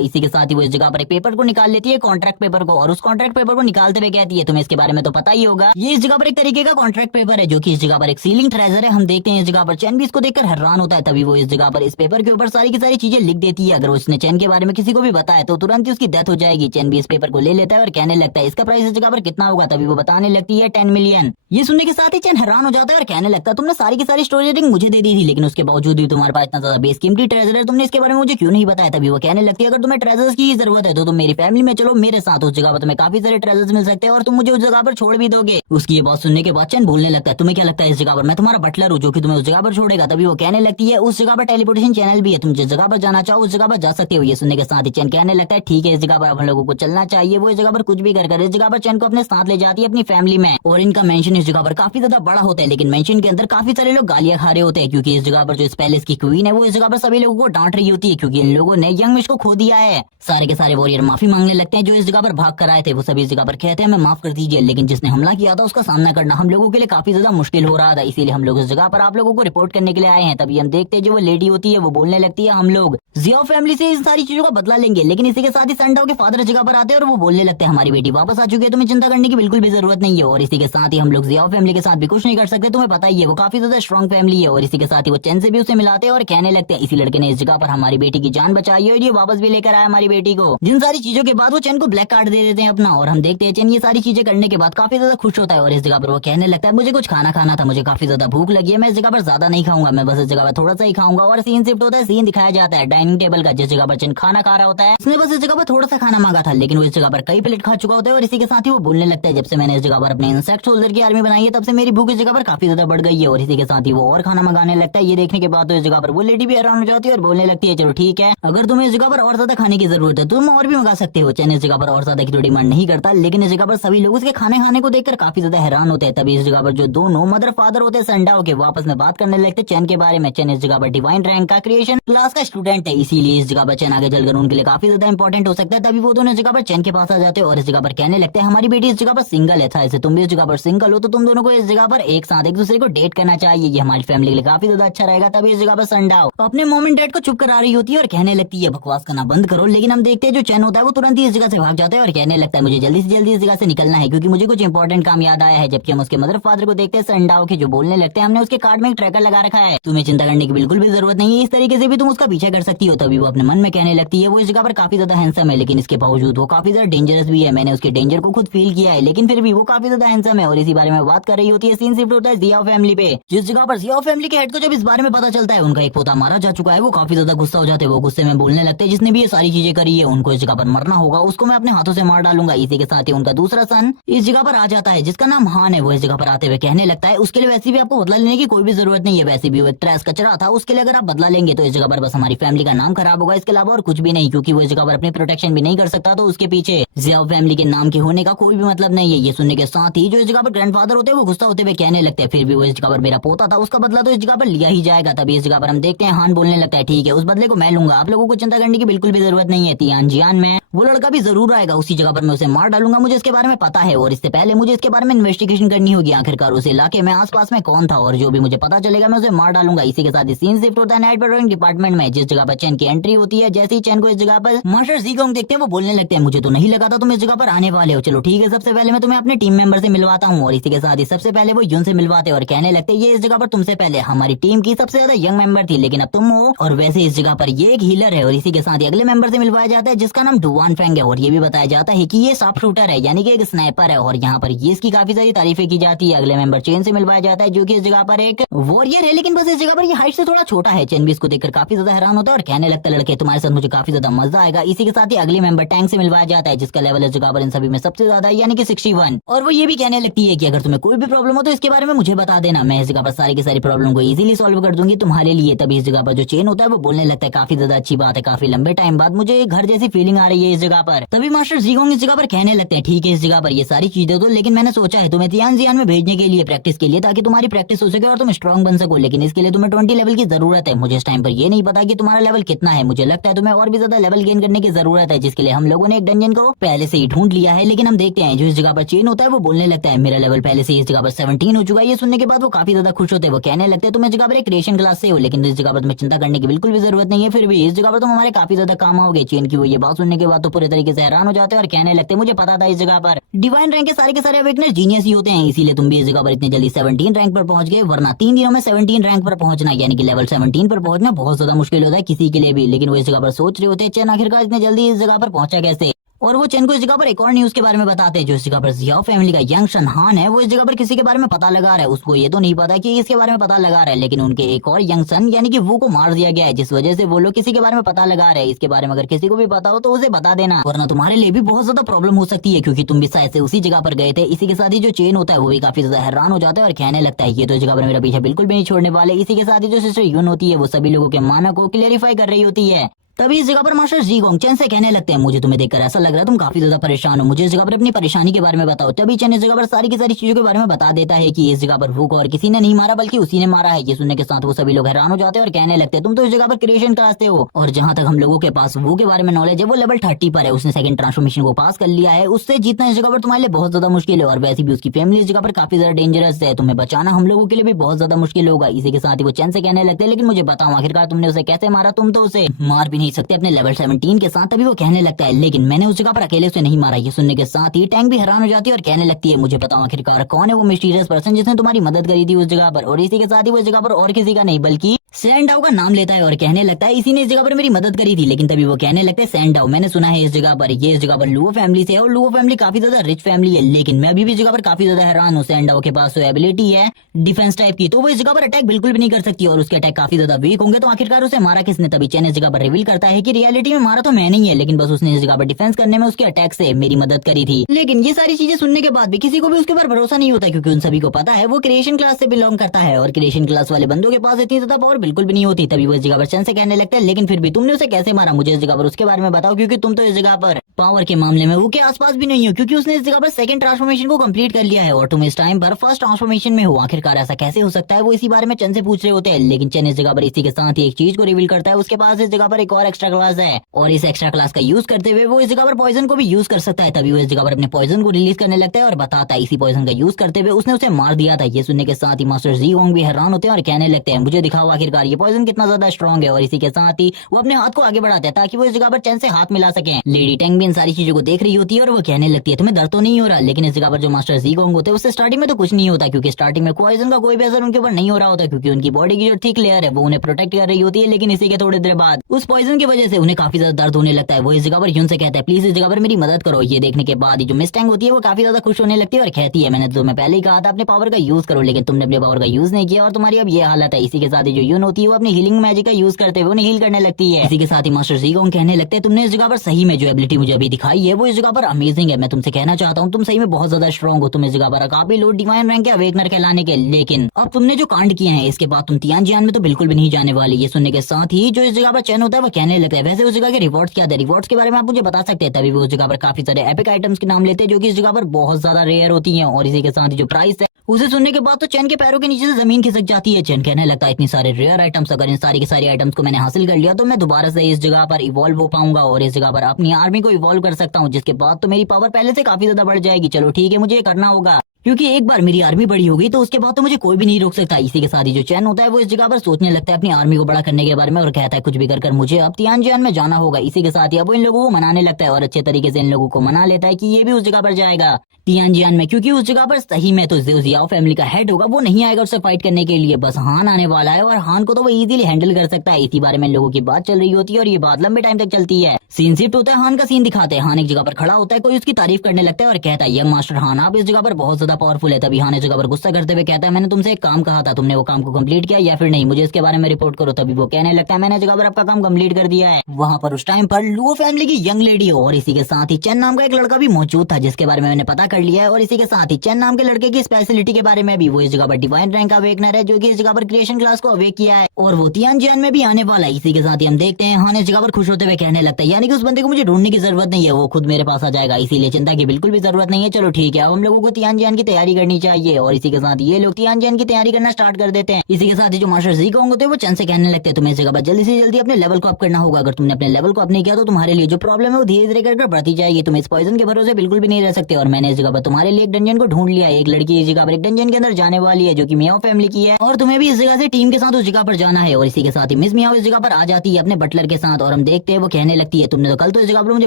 इसी के साथ ही वो इस जगह पर एक पेपर को निकाल लेती है, कॉन्ट्रैक्ट पेपर को, और उस कॉन्ट्रैक्ट पेपर को निकालते हुए कहती है तुम्हें इसके बारे में तो पता ही होगा, ये इस जगह पर एक तरीके का कॉन्ट्रैक्ट पेपर है जो कि इस जगह पर एक सीलिंग ट्रेजर है। हम देखते हैं इस जगह पर चैन भी इसको देखकर हैरान होता है, तभी वो इस जगह पर इस पेपर के ऊपर सारी की सारी चीजें लिख देती है, अगर उसने चैन के बारे में किसी को भी बताया तो तुरंत ही उसकी डेथ हो जाएगी। चैन भी इस पेपर को ले लेता है और कहने लगता है इसका प्राइस इस जगह पर कितना होगा, तभी वो बताने लगती है 10 मिलियन। ये सुनने के साथ ही चैन हैरान हो जाता है और कहने लगता है तुमने सारी की सारी स्टोरेज रिंग मुझे दे दी थी, लेकिन उसके बावजूद भी तुम्हारे पास इतना ज्यादा बेसकीमती ट्रेजर है, तुमने इसके बारे में मुझे क्यों नहीं बताया। तभी वो कहने लगती है अगर तुम्हें ट्रेजर्स की जरूरत है तो तुम मेरी फैमिली में चलो मेरे साथ, उस जगह पर तुम्हें काफी सारे ट्रेजर्स मिल सकते हैं और तुम मुझे उस जगह पर छोड़ भी दोगे। उसकी ये बात सुनने के बाद चैन बोलने लगता है तुम्हें क्या लगता है इस जगह पर मैं तुम्हारा बटलर हूँ जो कि तुम्हें उस जगह पर छोड़ेगा। तभी वो कहने लगती है उस जगह पर टेलीपोर्टेशन चैनल भी है, तुम जिस जगह पर जाना चाहो उस जगह पर जा सकते हो। ये सुनने के साथ ही चैन कहने लगता है ठीक है इस जगह पर हम लोगों को चलना चाहिए। वो इस जगह पर कुछ भी कर इस जगह पर चैन को अपने साथ ले जाती है अपनी फैमिली में, और इनका मेंशन इस जगह पर काफी ज्यादा बड़ा होता है, लेकिन मेंशन के अंदर काफी सारे लोग गालियां खा रहे होते हैं, क्योंकि इस जगह पर जो इस पैलेस की क्वीन है वो इस जगह पर सभी लोगों को डांट रही होती है, क्योंकि इन लोगों ने यंग मिश को खो दिया है। सारे के सारे वॉरियर माफी मांगने लगते हैं जो इस जगह पर भाग कर आए थे, वो सभी इस जगह पर कहते हैं हमें माफ कर दीजिए, लेकिन जिसने हमला किया था उसका सामना करना हम लोगों के लिए काफी ज्यादा मुश्किल हो रहा था, इसीलिए हम लोग इस जगह पर आप लोगों को रिपोर्ट करने के लिए आए हैं। तभी हम देखते हैं जो वो लेडी होती है वो बोलने लगती है हम लोग जियो फैमिली से इन सारी चीजों का बदला लेंगे, लेकिन इसी के साथ ही संडाओ के फादर जगह पर आते हैं और वो बोलने लगते हैं हमारी बेटी वापस आ चुकी है, तुम्हें चिंता करने की बिल्कुल भी जरूरत नहीं है। और इसी के साथ ही हम लोग जियो फैमिली के साथ भी कुछ नहीं कर सकते, तुम्हें पता ही है वो काफी ज्यादा स्ट्रॉन्ग फैमिली है। और इसी के साथ ही वो चैन से भी उसे मिलाते हैं और कहने लगते हैं इसी लड़के ने इस जगह पर हमारी बेटी की जान बचाई है और ये वापस भी लेकर आया हमारी बेटी को। जिन सारी चीजों के बाद वो चैन को ब्लैक कार्ड दे देते हैं अपना, और हम देखते हैं चैन ये सारी चीजें करने के बाद काफी ज्यादा खुश होता है और इस जगह पर वो कहने लगता है मुझे कुछ खाना खाना था, मुझे काफी ज्यादा भूख लगी है, मैं इस जगह पर ज्यादा नहीं खाऊंगा, मैं बस इस जगह पर थोड़ा सा ही खाऊंगा। और सीन शिफ्ट होता है, सीन दिखाया जाता है डाइनिंग टेबल का, जिस जगह पर चैन खाना खा रहा होता है। उसने बस इस जगह पर थोड़ा सा खाना मांगा था, लेकिन वो इस जगह पर कई प्लेट खा चुका होता है। और इसी के साथ ही वो बोलने लगता है जब से मैंने इस जगह पर अपने इंसेक्ट सोल्जर की आर्मी बनाई है तब से मेरी भूख इस जगह पर काफी ज्यादा बढ़ गई है। और इसी के साथ ही वो और खाना मंगाने लगता है। ये देखने के बाद तो इस जगह पर वो लेडी भी हैरान हो जाती है और बोलने लगती है चलो ठीक है, अगर तुम्हें इस जगह पर और ज्यादा खाने की जरूरत है तुम और भी मंगा सकते हो। चैन इस जगह पर और ज्यादा की तो डिमांड नहीं करता, लेकिन इस जगह पर सभी लोग उसके खाने को देखकर काफी ज्यादा हैरान होते हैं। तभी इस जगह पर जो दोनों मदर फादर होते हैं संडाओ के, वो आपस में बात करने लगते हैं चैन के बारे में। चैन इस जगह पर डिवाइन रैंक का क्रिएशन क्लास का स्टूडेंट है, इसीलिए इस जगह पर चैन आगे चलकर उनके लिए काफी ज्यादा इंपॉर्टेंट हो सकता है। तभी वो दोनों इस जगह पर चैन के पास आ जाते हैं और इस जगह पर कहने लगते हैं हमारी बेटी इस जगह पर सिंगल है, था इसे तुम भी इस जगह पर सिंगल हो तो तुम दोनों को इस जगह पर एक साथ एक दूसरे को डेट करना चाहिए, ये हमारी फैमिली के लिए काफी ज्यादा अच्छा रहेगा। तभी इस जगह पर संडाओ अपने मॉम एंड डैड को चुप करा रही होती है और कहने लगती है बकवास करना बंद करो। लेकिन हम देखते हैं जो चैन होता है वो तुरंत ही इस जगह से भाग जाता है और कहने लगता है मुझे जल्दी से जल्दी इस जगह से निकलना है क्योंकि मुझे कुछ इंपॉर्टेंट काम याद आया है। जबकि हम उसके मदर फादर को देखते हैं संडाओ के, जो बोलने लगते हैं हमने उसके कार्ड में एक ट्रैकर लगा रखा है, तुम्हें चिंता करने की बिल्कुल भी जरूरत नहीं है, इस तरीके से भी तुम उसका पीछा कर सकती हो। तभी वो अपने मन में कहने लगती है वो इस जगह पर काफी ज्यादा हैंडसम है, लेकिन इसके बावजूद वो काफी ज्यादा डेंजरस भी है। मैंने उसके डेंजर को खुद फील किया है, लेकिन फिर भी वो काफी ज्यादा हैंडसम है। और इसी बारे में बात कर रही होती है। सीन शिफ्ट होता है जियाओ फैमिली पे, जिस जगह पर जियाओ फैमिली के हेड को जब इस बारे में पता चलता है उनका एक पोता मारा जा चुका है, वो काफी ज्यादा गुस्सा हो जाते हैं। वो गुस्से में बोलने लगते हैं जिसने भी ये सारी चीजें करी है उनको इस जगह पर मरना होगा, उसको मैं अपने हाथों से मार डालूंगा। इसी के साथ ही उनका दूसरा सन इस जगह पर आ जाता है जिसका नाम हान है। वो इस जगह पर आते हुए कहने लगता है उसके लिए वैसे भी आपको बदला लेने की कोई भी जरूरत नहीं है, वैसे भी वो एक ट्रैश कचरा था, उसके लिए अगर आप बदला लेंगे तो इस जगह पर बस हमारी फैमिली का नाम खराब होगा, इसके अलावा और कुछ भी नहीं। क्योंकि वो इस जगह पर अपनी प्रोटेक्शन भी नहीं कर सकता, तो उसके पीछे जियाओ फैमिली के नाम के होने का कोई भी मतलब नहीं है। ये सुनने के साथ ही जो इस जगह पर ग्रैंडफादर होते हैं वो गुस्सा होते हुए कहने लगते हैं फिर भी वो इस जगह पर मेरा पोता था, उसका बदला तो इस जगह पर लिया ही जाएगा। तभी इस जगह पर हम देखते हैं हान बोलने लगता है ठीक है उस बदले को मैं लूंगा, आप लोगों को चिंता करने की बिल्कुल भी जरूरत नहीं है। तियान जियान में वो लड़का भी जरूर आएगा, उसी जगह पर मैं उसे मार डालूंगा, मुझे इसके बारे में पता है। और इससे पहले मुझे इसके बारे में इन्वेस्टिगेशन करनी होगी, आखिरकार उस इलाके में आसपास में कौन था, और जो भी मुझे पता चलेगा मैं उसे मार डालूंगा। इसी के साथ ही सीन शिफ्ट होता है नाइट पेट्रोलिंग डिपार्टमेंट में, जिस जगह पर चैन की एंट्री होती है। जैसे ही चैन को इस जगह पर मास्टर जीगोंग देखते हैं वो बोलने लगते हैं मुझे तो नहीं लगा था तुम इस जगह पर आने वाले हो, चलो ठीक है सबसे पहले मैं तुम्हें अपने टीम मेंबर से मिलवाता हूँ। और इसी के साथ ही सबसे पहले वो यून से मिलवाते और कहने लगते ये इस जगह पर तुमसे पहले हमारी टीम की सबसे ज्यादा यंग मेंबर थी, लेकिन अब तुम हो, और वैसे इस जगह पर ये एक हीलर है। और इसी के साथ ही अगले मेंबर से मिलवाया जाता है जिसका नाम डुवान फेंग है, और ये भी बताया जाता है कि ये शार्प शूटर है, यानी कि एक स्नाइपर है। और यहाँ पर ये इसकी काफी सारी तारीफें की जाती है। अगले मेंबर चेन से मिलवाया जाता है जो कि इस जगह पर एक वॉरियर है, लेकिन बस इस जगह पर ये हाइट से थोड़ा छोटा है। चेन भी इसको देखकर काफी ज्यादा हैरान होता है और कहने लगता है लड़के तुम्हारे साथ मुझे काफी ज्यादा मजा आएगा। इसी के साथ ही अगले मेंबर टैंक से मिलवाया जाता है जिसका लेवल इस जगह पर इन सभी में सबसे ज्यादा है, यानी कि 61। और वो ये भी कहने लगती है कि अगर तुम्हें कोई भी प्रॉब्लम हो तो इसके बारे में मुझे बता देना, मैं इस जगह पर सारी की सारी प्रॉब्लम को इजीली सॉल्व कर दूंगी तुम्हारे लिए। तभी इस जगह पर जो चेन होता है वो बोलने लगता है काफी ज्यादा अच्छी बात है, काफी लंबे टाइम बाद मुझे घर जैसी फीलिंग आ रही है इस जगह पर। तभी मास्टर जीगोंग इस जगह पर कहने लगते हैं ठीक है इस जगह पर ये सारी चीजें दो, लेकिन मैंने सोचा है तुम्हें तियान जियान में भेजने के लिए प्रैक्टिस के लिए, ताकि तुम्हारी प्रैक्टिस हो सके और तुम स्ट्रॉन्ग बन सको। लेकिन इसके लिए तुम्हें 20 लेवल की जरूरत है। मुझे इस टाइम पर ये नहीं पता कि तुम्हारा लेवल कितना है, मुझे लगता है तुम्हें और भी ज्यादा लेवल गेन करने की जरूरत है, जिसके लिए हम लोगों ने एक डंजन को पहले से ही ढूंढ लिया है। लेकिन हम देखते हैं जो इस जगह पर चेन होता है वो बोलने लगता है मेरा लेवल पहले से इस जगह पर 17 हो चुका है। ये सुनने के बाद वो काफी ज्यादा खुश होते हैं, वो कहने लगते हैं तुम इस जगह पर एक क्रिएशन क्लास से हो, लेकिन इस जगह पर तुम्हें चिंता करने की बिल्कुल भी जरूरत नहीं है, फिर भी इस जगह पर तुम हमारे काफी ज्यादा काम आओगे। चेन की वो ये बात सुनने के बाद तो पूरे तरीके से हैरान हो जाते हैं और कहने लगते हैं मुझे पता था इस जगह पर डिवाइन रैंक के सारे अवेकनर जीनियस ही होते हैं, इसीलिए तुम भी इस जगह पर इतनी जल्दी 17 रैंक पर पहुंच गए, वरना 3 दिनों में 17 रैंक पर पहुंचना यानी कि लेवल 17 पर पहुंचना बहुत ज्यादा मुश्किल होता है किसी के लिए भी। लेकिन वो इस जगह पर सोच रहे होते हैं चैन आखिरकार इतने जल्दी इस जगह पर पहुंचा कैसे। और वो चैन को इस जगह पर एक और न्यूज के बारे में बताते हैं, जो इस जगह पर जियाओ फैमिली का यंग सन हान है वो इस जगह पर किसी के बारे में पता लगा रहा है। उसको ये तो नहीं पता कि इसके बारे में पता लगा रहा है, लेकिन उनके एक और यंग सन यानी कि वो को मार दिया गया है, जिस वजह से वो लोग किसी के बारे में पता लगा रहे हैं। इसके बारे में अगर किसी को भी पता हो तो उसे बता देना, वरना तुम्हारे लिए भी बहुत ज्यादा प्रॉब्लम हो सकती है, क्योंकि तुम भी शायद से उसी जगह पर गए थे। इसी के साथ ही जो चेन होता है वो भी काफी ज्यादा हैरान हो जाता है और कहने लगता है ये तो इस जगह पर मेरा पीछा बिल्कुल भी नहीं छोड़ने वाले। इसी के साथ ही जो सिस्टर यून होती है वो सभी लोगों के मानक को क्लियरिफाई कर रही होती है। तभी इस जगह पर मास्टर जीगोंग चैन से कहने लगते हैं मुझे तुम्हें देखकर ऐसा लग रहा है तुम काफी ज्यादा परेशान हो, मुझे इस जगह पर अपनी परेशानी के बारे में बताओ। तभी चैन इस जगह पर सारी की सारी चीजों के बारे में बता देता है कि इस जगह पर वो को और किसी ने नहीं मारा बल्कि उसी ने मारा है। ये सुनने के साथ वो सभी लोग हैरान हो जाते हैं और कहने लगते हैं तुम तो इस जगह पर क्रिएशन क्लास से हो, और जहां तक हम लोगों के पास वो के बारे में नॉलेज है वो लेवल 30 पर है, उसने सेकंड ट्रांसफॉर्मेशन को पास कर लिया है। उससे जीतना इस जगह पर तुम्हारे लिए बहुत ज्यादा मुश्किल है, और वैसे भी उसकी फैमिली इस जगह पर काफी ज्यादा डेंजरस है, तुम्हें बचाना हम लोगों के लिए भी बहुत ज्यादा मुश्किल होगा। इसी के साथ ही वो चैन से कहने लगते हैं लेकिन मुझे बताओ आखिरकार तुमने उसे कैसे मारा, तुम तो उसे मार भी नहीं सकते अपने लेवल 17 के साथ। तभी वो कहने लगता है लेकिन मैंने उस जगह पर अकेले उसे नहीं मारा। ये सुनने के साथ ही टैंक भी हैरान हो जाती है और कहने लगती है मुझे बताओ आखिरकार कौन है वो मिस्टीरियस पर्सन जिसने तुम्हारी मदद करी थी उस जगह पर। और इसी के साथ ही वो इस जगह पर और किसी का नहीं बल्कि सैंडाओ का नाम लेता है और कहने लगता है इसी ने इस जगह पर मेरी मदद करी थी। लेकिन तभी वो कहने लगते हैं सैंडाओ मैंने सुना है इस जगह पर ये इस जगह पर लुओ फैमिली से है, और लुओ फैमिली काफी ज्यादा रिच फैमिली है, लेकिन मैं अभी भी इस जगह पर काफी ज्यादा हैरान हूँ। सैंडाओ के पास एबिलिटी है डिफेंस टाइप की, तो वो इस जगह पर अटैक बिल्कुल भी नहीं कर सकती, और उसके अटैक काफी ज्यादा वीक होंगे, तो आखिरकार उसे मारा किसने। तभी चैन इस जगह पर रिवील करता है कि रियलिटी में मारा तो मैं नहीं है, लेकिन बस उसने इस जगह पर डिफेंस करने में उसके अटैक से मेरी मदद करी थी। लेकिन ये सारी चीजें सुनने के बाद भी किसी को भी उसके ऊपर भरोसा नहीं होता, क्योंकि उन सभी को पता है वो क्रिएशन क्लास से बिलोंग करता है, और क्रिएशन क्लास वाले बंदों के पास इतनी ज्यादा पावर बिल्कुल भी नहीं होती। तभी वो इस जगह पर चैन से कहने लगता है लेकिन फिर भी तुमने उसे कैसे मारा, मुझे इस जगह पर उसके बारे में बताओ, क्योंकि तुम तो इस जगह पर पावर के मामले में वो के आसपास भी नहीं हो, क्योंकि उसने इस जगह पर सेकंड ट्रांसफॉर्मेशन को कंप्लीट कर लिया है और तुम इस टाइम पर फर्स्ट ट्रांसफॉर्मेशन में हो। आखिरकार ऐसा कैसे हो सकता है, वो इसी बारे में चंद से पूछ रहे होते हैं, लेकिन चंद इस जगह पर इसी के साथ ही एक चीज को रिवील करता है, उसके पास इस जगह पर एक और एक्स्ट्रा क्लास है और इस एक्स्ट्रा क्लास का यूज करते हुए वो इस जगह पर पॉइजन को भी यूज कर सकता है। तभी वो इस जगह पर अपने पॉइजन को रिलीज करने लगता है और बताता है इसी पॉइजन का यूज करते हुए उसने उसे मार दिया था। ये सुनने के साथ ही मास्टर जी होंग भी हैरान होते हैं और कहने लगते हैं मुझे दिखाओ आखिरकार ये पॉइजन कितना ज्यादा स्ट्रॉन्ग है, और इसी के साथ ही वो अपने हाथ को आगे बढ़ाते हैं ताकि वो इस जगह पर चैन से हाथ मिला सके। लेडी टेंग भी इन सारी चीजों को देख रही होती है और वो कहने लगती है तुम्हें दर्द तो नहीं हो रहा, लेकिन इस जगह पर जो मास्टर जी होंग होते हैं उससे स्टार्टिंग में तो कुछ नहीं होता, क्योंकि स्टार्टिंग में पॉइजन का कोई भी असर उनके ऊपर नहीं हो रहा होता, क्योंकि उनकी बॉडी की जो थिक लेयर है वो उन्हें प्रोटेक्ट कर रही होती है। लेकिन इसी के थोड़ी देर बाद उस पॉइजन की वजह से उन्हें काफी ज्यादा दर्द होने लगता है। वो इस जगह पर यून से कहता है प्लीज इस जगह पर मेरी मदद करो। ये देखने के बाद जो मिस टैंग होती है वो काफी ज्यादा खुश होने लगती है और कहती है मैंने तो तुम्हें पहले ही कहा था अपने पावर का यूज करो, लेकिन तुमने अपने पावर का यूज नहीं किया और तुम्हारी अब ये हालत है। इसी के साथ ही जो यून होती है वो अपनी हीलिंग मैजिक का यूज करते हुए उन्हें हील करने लगती है। इसी के साथ ही मास्टर जीगोंग कहने लगते हैं तुमने इस जगह पर सही में जो एबिलिटी मुझे अभी दिखाई है वो इस जगह पर अमेजिंग है। मैं तुमसे कहना चाहता हूँ तुम सही में बहुत ज्यादा स्ट्रॉन्ग हो, तुम इस जगह पर काफी लो डिवाइन रैंक के अवेकनर कहलाने के, लेकिन अब तुमने जो कांड किए हैं इसके बाद तुम तियानजियान में तो बिल्कुल भी नहीं जाने वाली। ये सुनने के साथ ही जो इस जगह पर चैन होता है वो कहने लगता है वैसे उस जगह के रिवॉर्ड्स क्या थे, रिवॉर्ड्स के बारे में आप मुझे बता सकते हैं। तभी वो उस जगह पर काफी सारे एपिक आइटम्स के नाम लेते हैं जो कि इस जगह पर बहुत ज्यादा रेयर होती हैं, और इसी के साथ ही जो प्राइस है उसे सुनने के बाद तो चैन के पैरों के नीचे से जमीन खिसक जाती है। चैन कहने लगता है इतनी सारे रेयर आइटम्स, अगर इन सारी के सारी आइटम्स को मैंने हासिल कर लिया तो मैं दोबारा से इस जगह पर इवॉल्व हो पाऊंगा और इस जगह पर अपनी आर्मी को इवॉल्व कर सकता हूँ, जिसके बाद तो मेरी पावर पहले से काफी ज्यादा बढ़ जाएगी। चलो ठीक है मुझे ये करना होगा, क्योंकि एक बार मेरी आर्मी बड़ी होगी तो उसके बाद तो मुझे कोई भी नहीं रोक सकता। इसी के साथ ही जो चैन होता है वो इस जगह पर सोचने लगता है अपनी आर्मी को बड़ा करने के बारे में और कहता है कुछ भी कर मुझे अब तियानजियान में जाना होगा। इसी के साथ ही अब वो इन लोगों को मनाने लगता है और अच्छे तरीके से इन लोगों को मना लेता है कि ये भी उस जगह पर जाएगा तियानजियान में, क्योंकि उस जगह पर सही में तो जियाओ फैमिली का हेड होगा वो नहीं आएगा उससे फाइट करने के लिए, बस हान आने वाला है और हान को तो वो इजीली हैंडल कर सकता है। इसी बारे में इन लोगों की बात चल रही होती है और ये बात लंबे टाइम तक चलती है। सीन शिफ्ट होता है, हान का सीन दिखाते हैं। हान एक जगह पर खड़ा होता है, कोई उसकी तारीफ करने लगता है और कहता है यंग मास्टर हान आप इस जगह पर बहुत ज्यादा पावरफुल है। तभी हान इस जगह पर गुस्सा करते हुए कहता है मैंने तुमसे एक काम कहा था, तुमने वो काम को कंप्लीट किया या फिर नहीं, मुझे इसके बारे में रिपोर्ट करो। तभी वो कहने लगता है मैंने जगह पर आपका काम कंप्लीट कर दिया है। वहाँ पर उस टाइम पर लुओ फैमिली की यंग लेडी और इसी के साथ ही चेन नाम का एक लड़का भी मौजूद था, जिसके बारे में मैंने पता कर लिया है। और इसी के साथ ही चेन नाम के लड़के की स्पेशलिटी के बारे में भी, वो इस जगह पर डिवाइन रैंक का अवेकनर है जो कि इस जगह पर क्रिएशन क्लास को अवेक किया है और वो तियानजियान में भी आने वाला है। इसी के साथ ही हम देखते हैं हान इस जगह पर खुश होते हुए कहने लगता है यानी कि उस बंदे को मुझे ढूंढने की जरूरत नहीं है, वो खुद मेरे पास आ जाएगा, इसीलिए चिंता की बिल्कुल भी जरूरत नहीं है। चलो ठीक है अब हम लोगों को तियानजियान की तैयारी करनी चाहिए और इसी के साथ ये लोग तियानजियान की तैयारी करना स्टार्ट कर देते हैं। इसी के साथ ही जो मास्टर जी होंगे वो चंद से कहने लगते हैं तुम्हें इस जगह पर जल्दी से जल्दी अपने लेवल को अप करना होगा, अगर तुमने अपने लेवल को अप नहीं किया तो तुम्हारे लिए जो प्रॉब्लम है वो धीरे धीरे करके बढ़ती जाएगी। तुम इस पॉइजन के भरोसे बिल्कुल भी नहीं रह सकते और मैंने इस जगह पर तुम्हारे लिए एक डंजन को ढूंढ लिया है। एक लड़की इस जगह पर एक डंजन के अंदर जाने वाली है जो कि मियाओ फैमिली की है और तुम्हें भी इस जगह से टीम के साथ उस जगह पर जाना है। और इसी के साथ ही मिस मियाओ इस जगह पर आ जाती है अपने बटलर के साथ और हम देखते हैं वो कहने लगती है तुमने तो कल तो इस जगह पर मुझे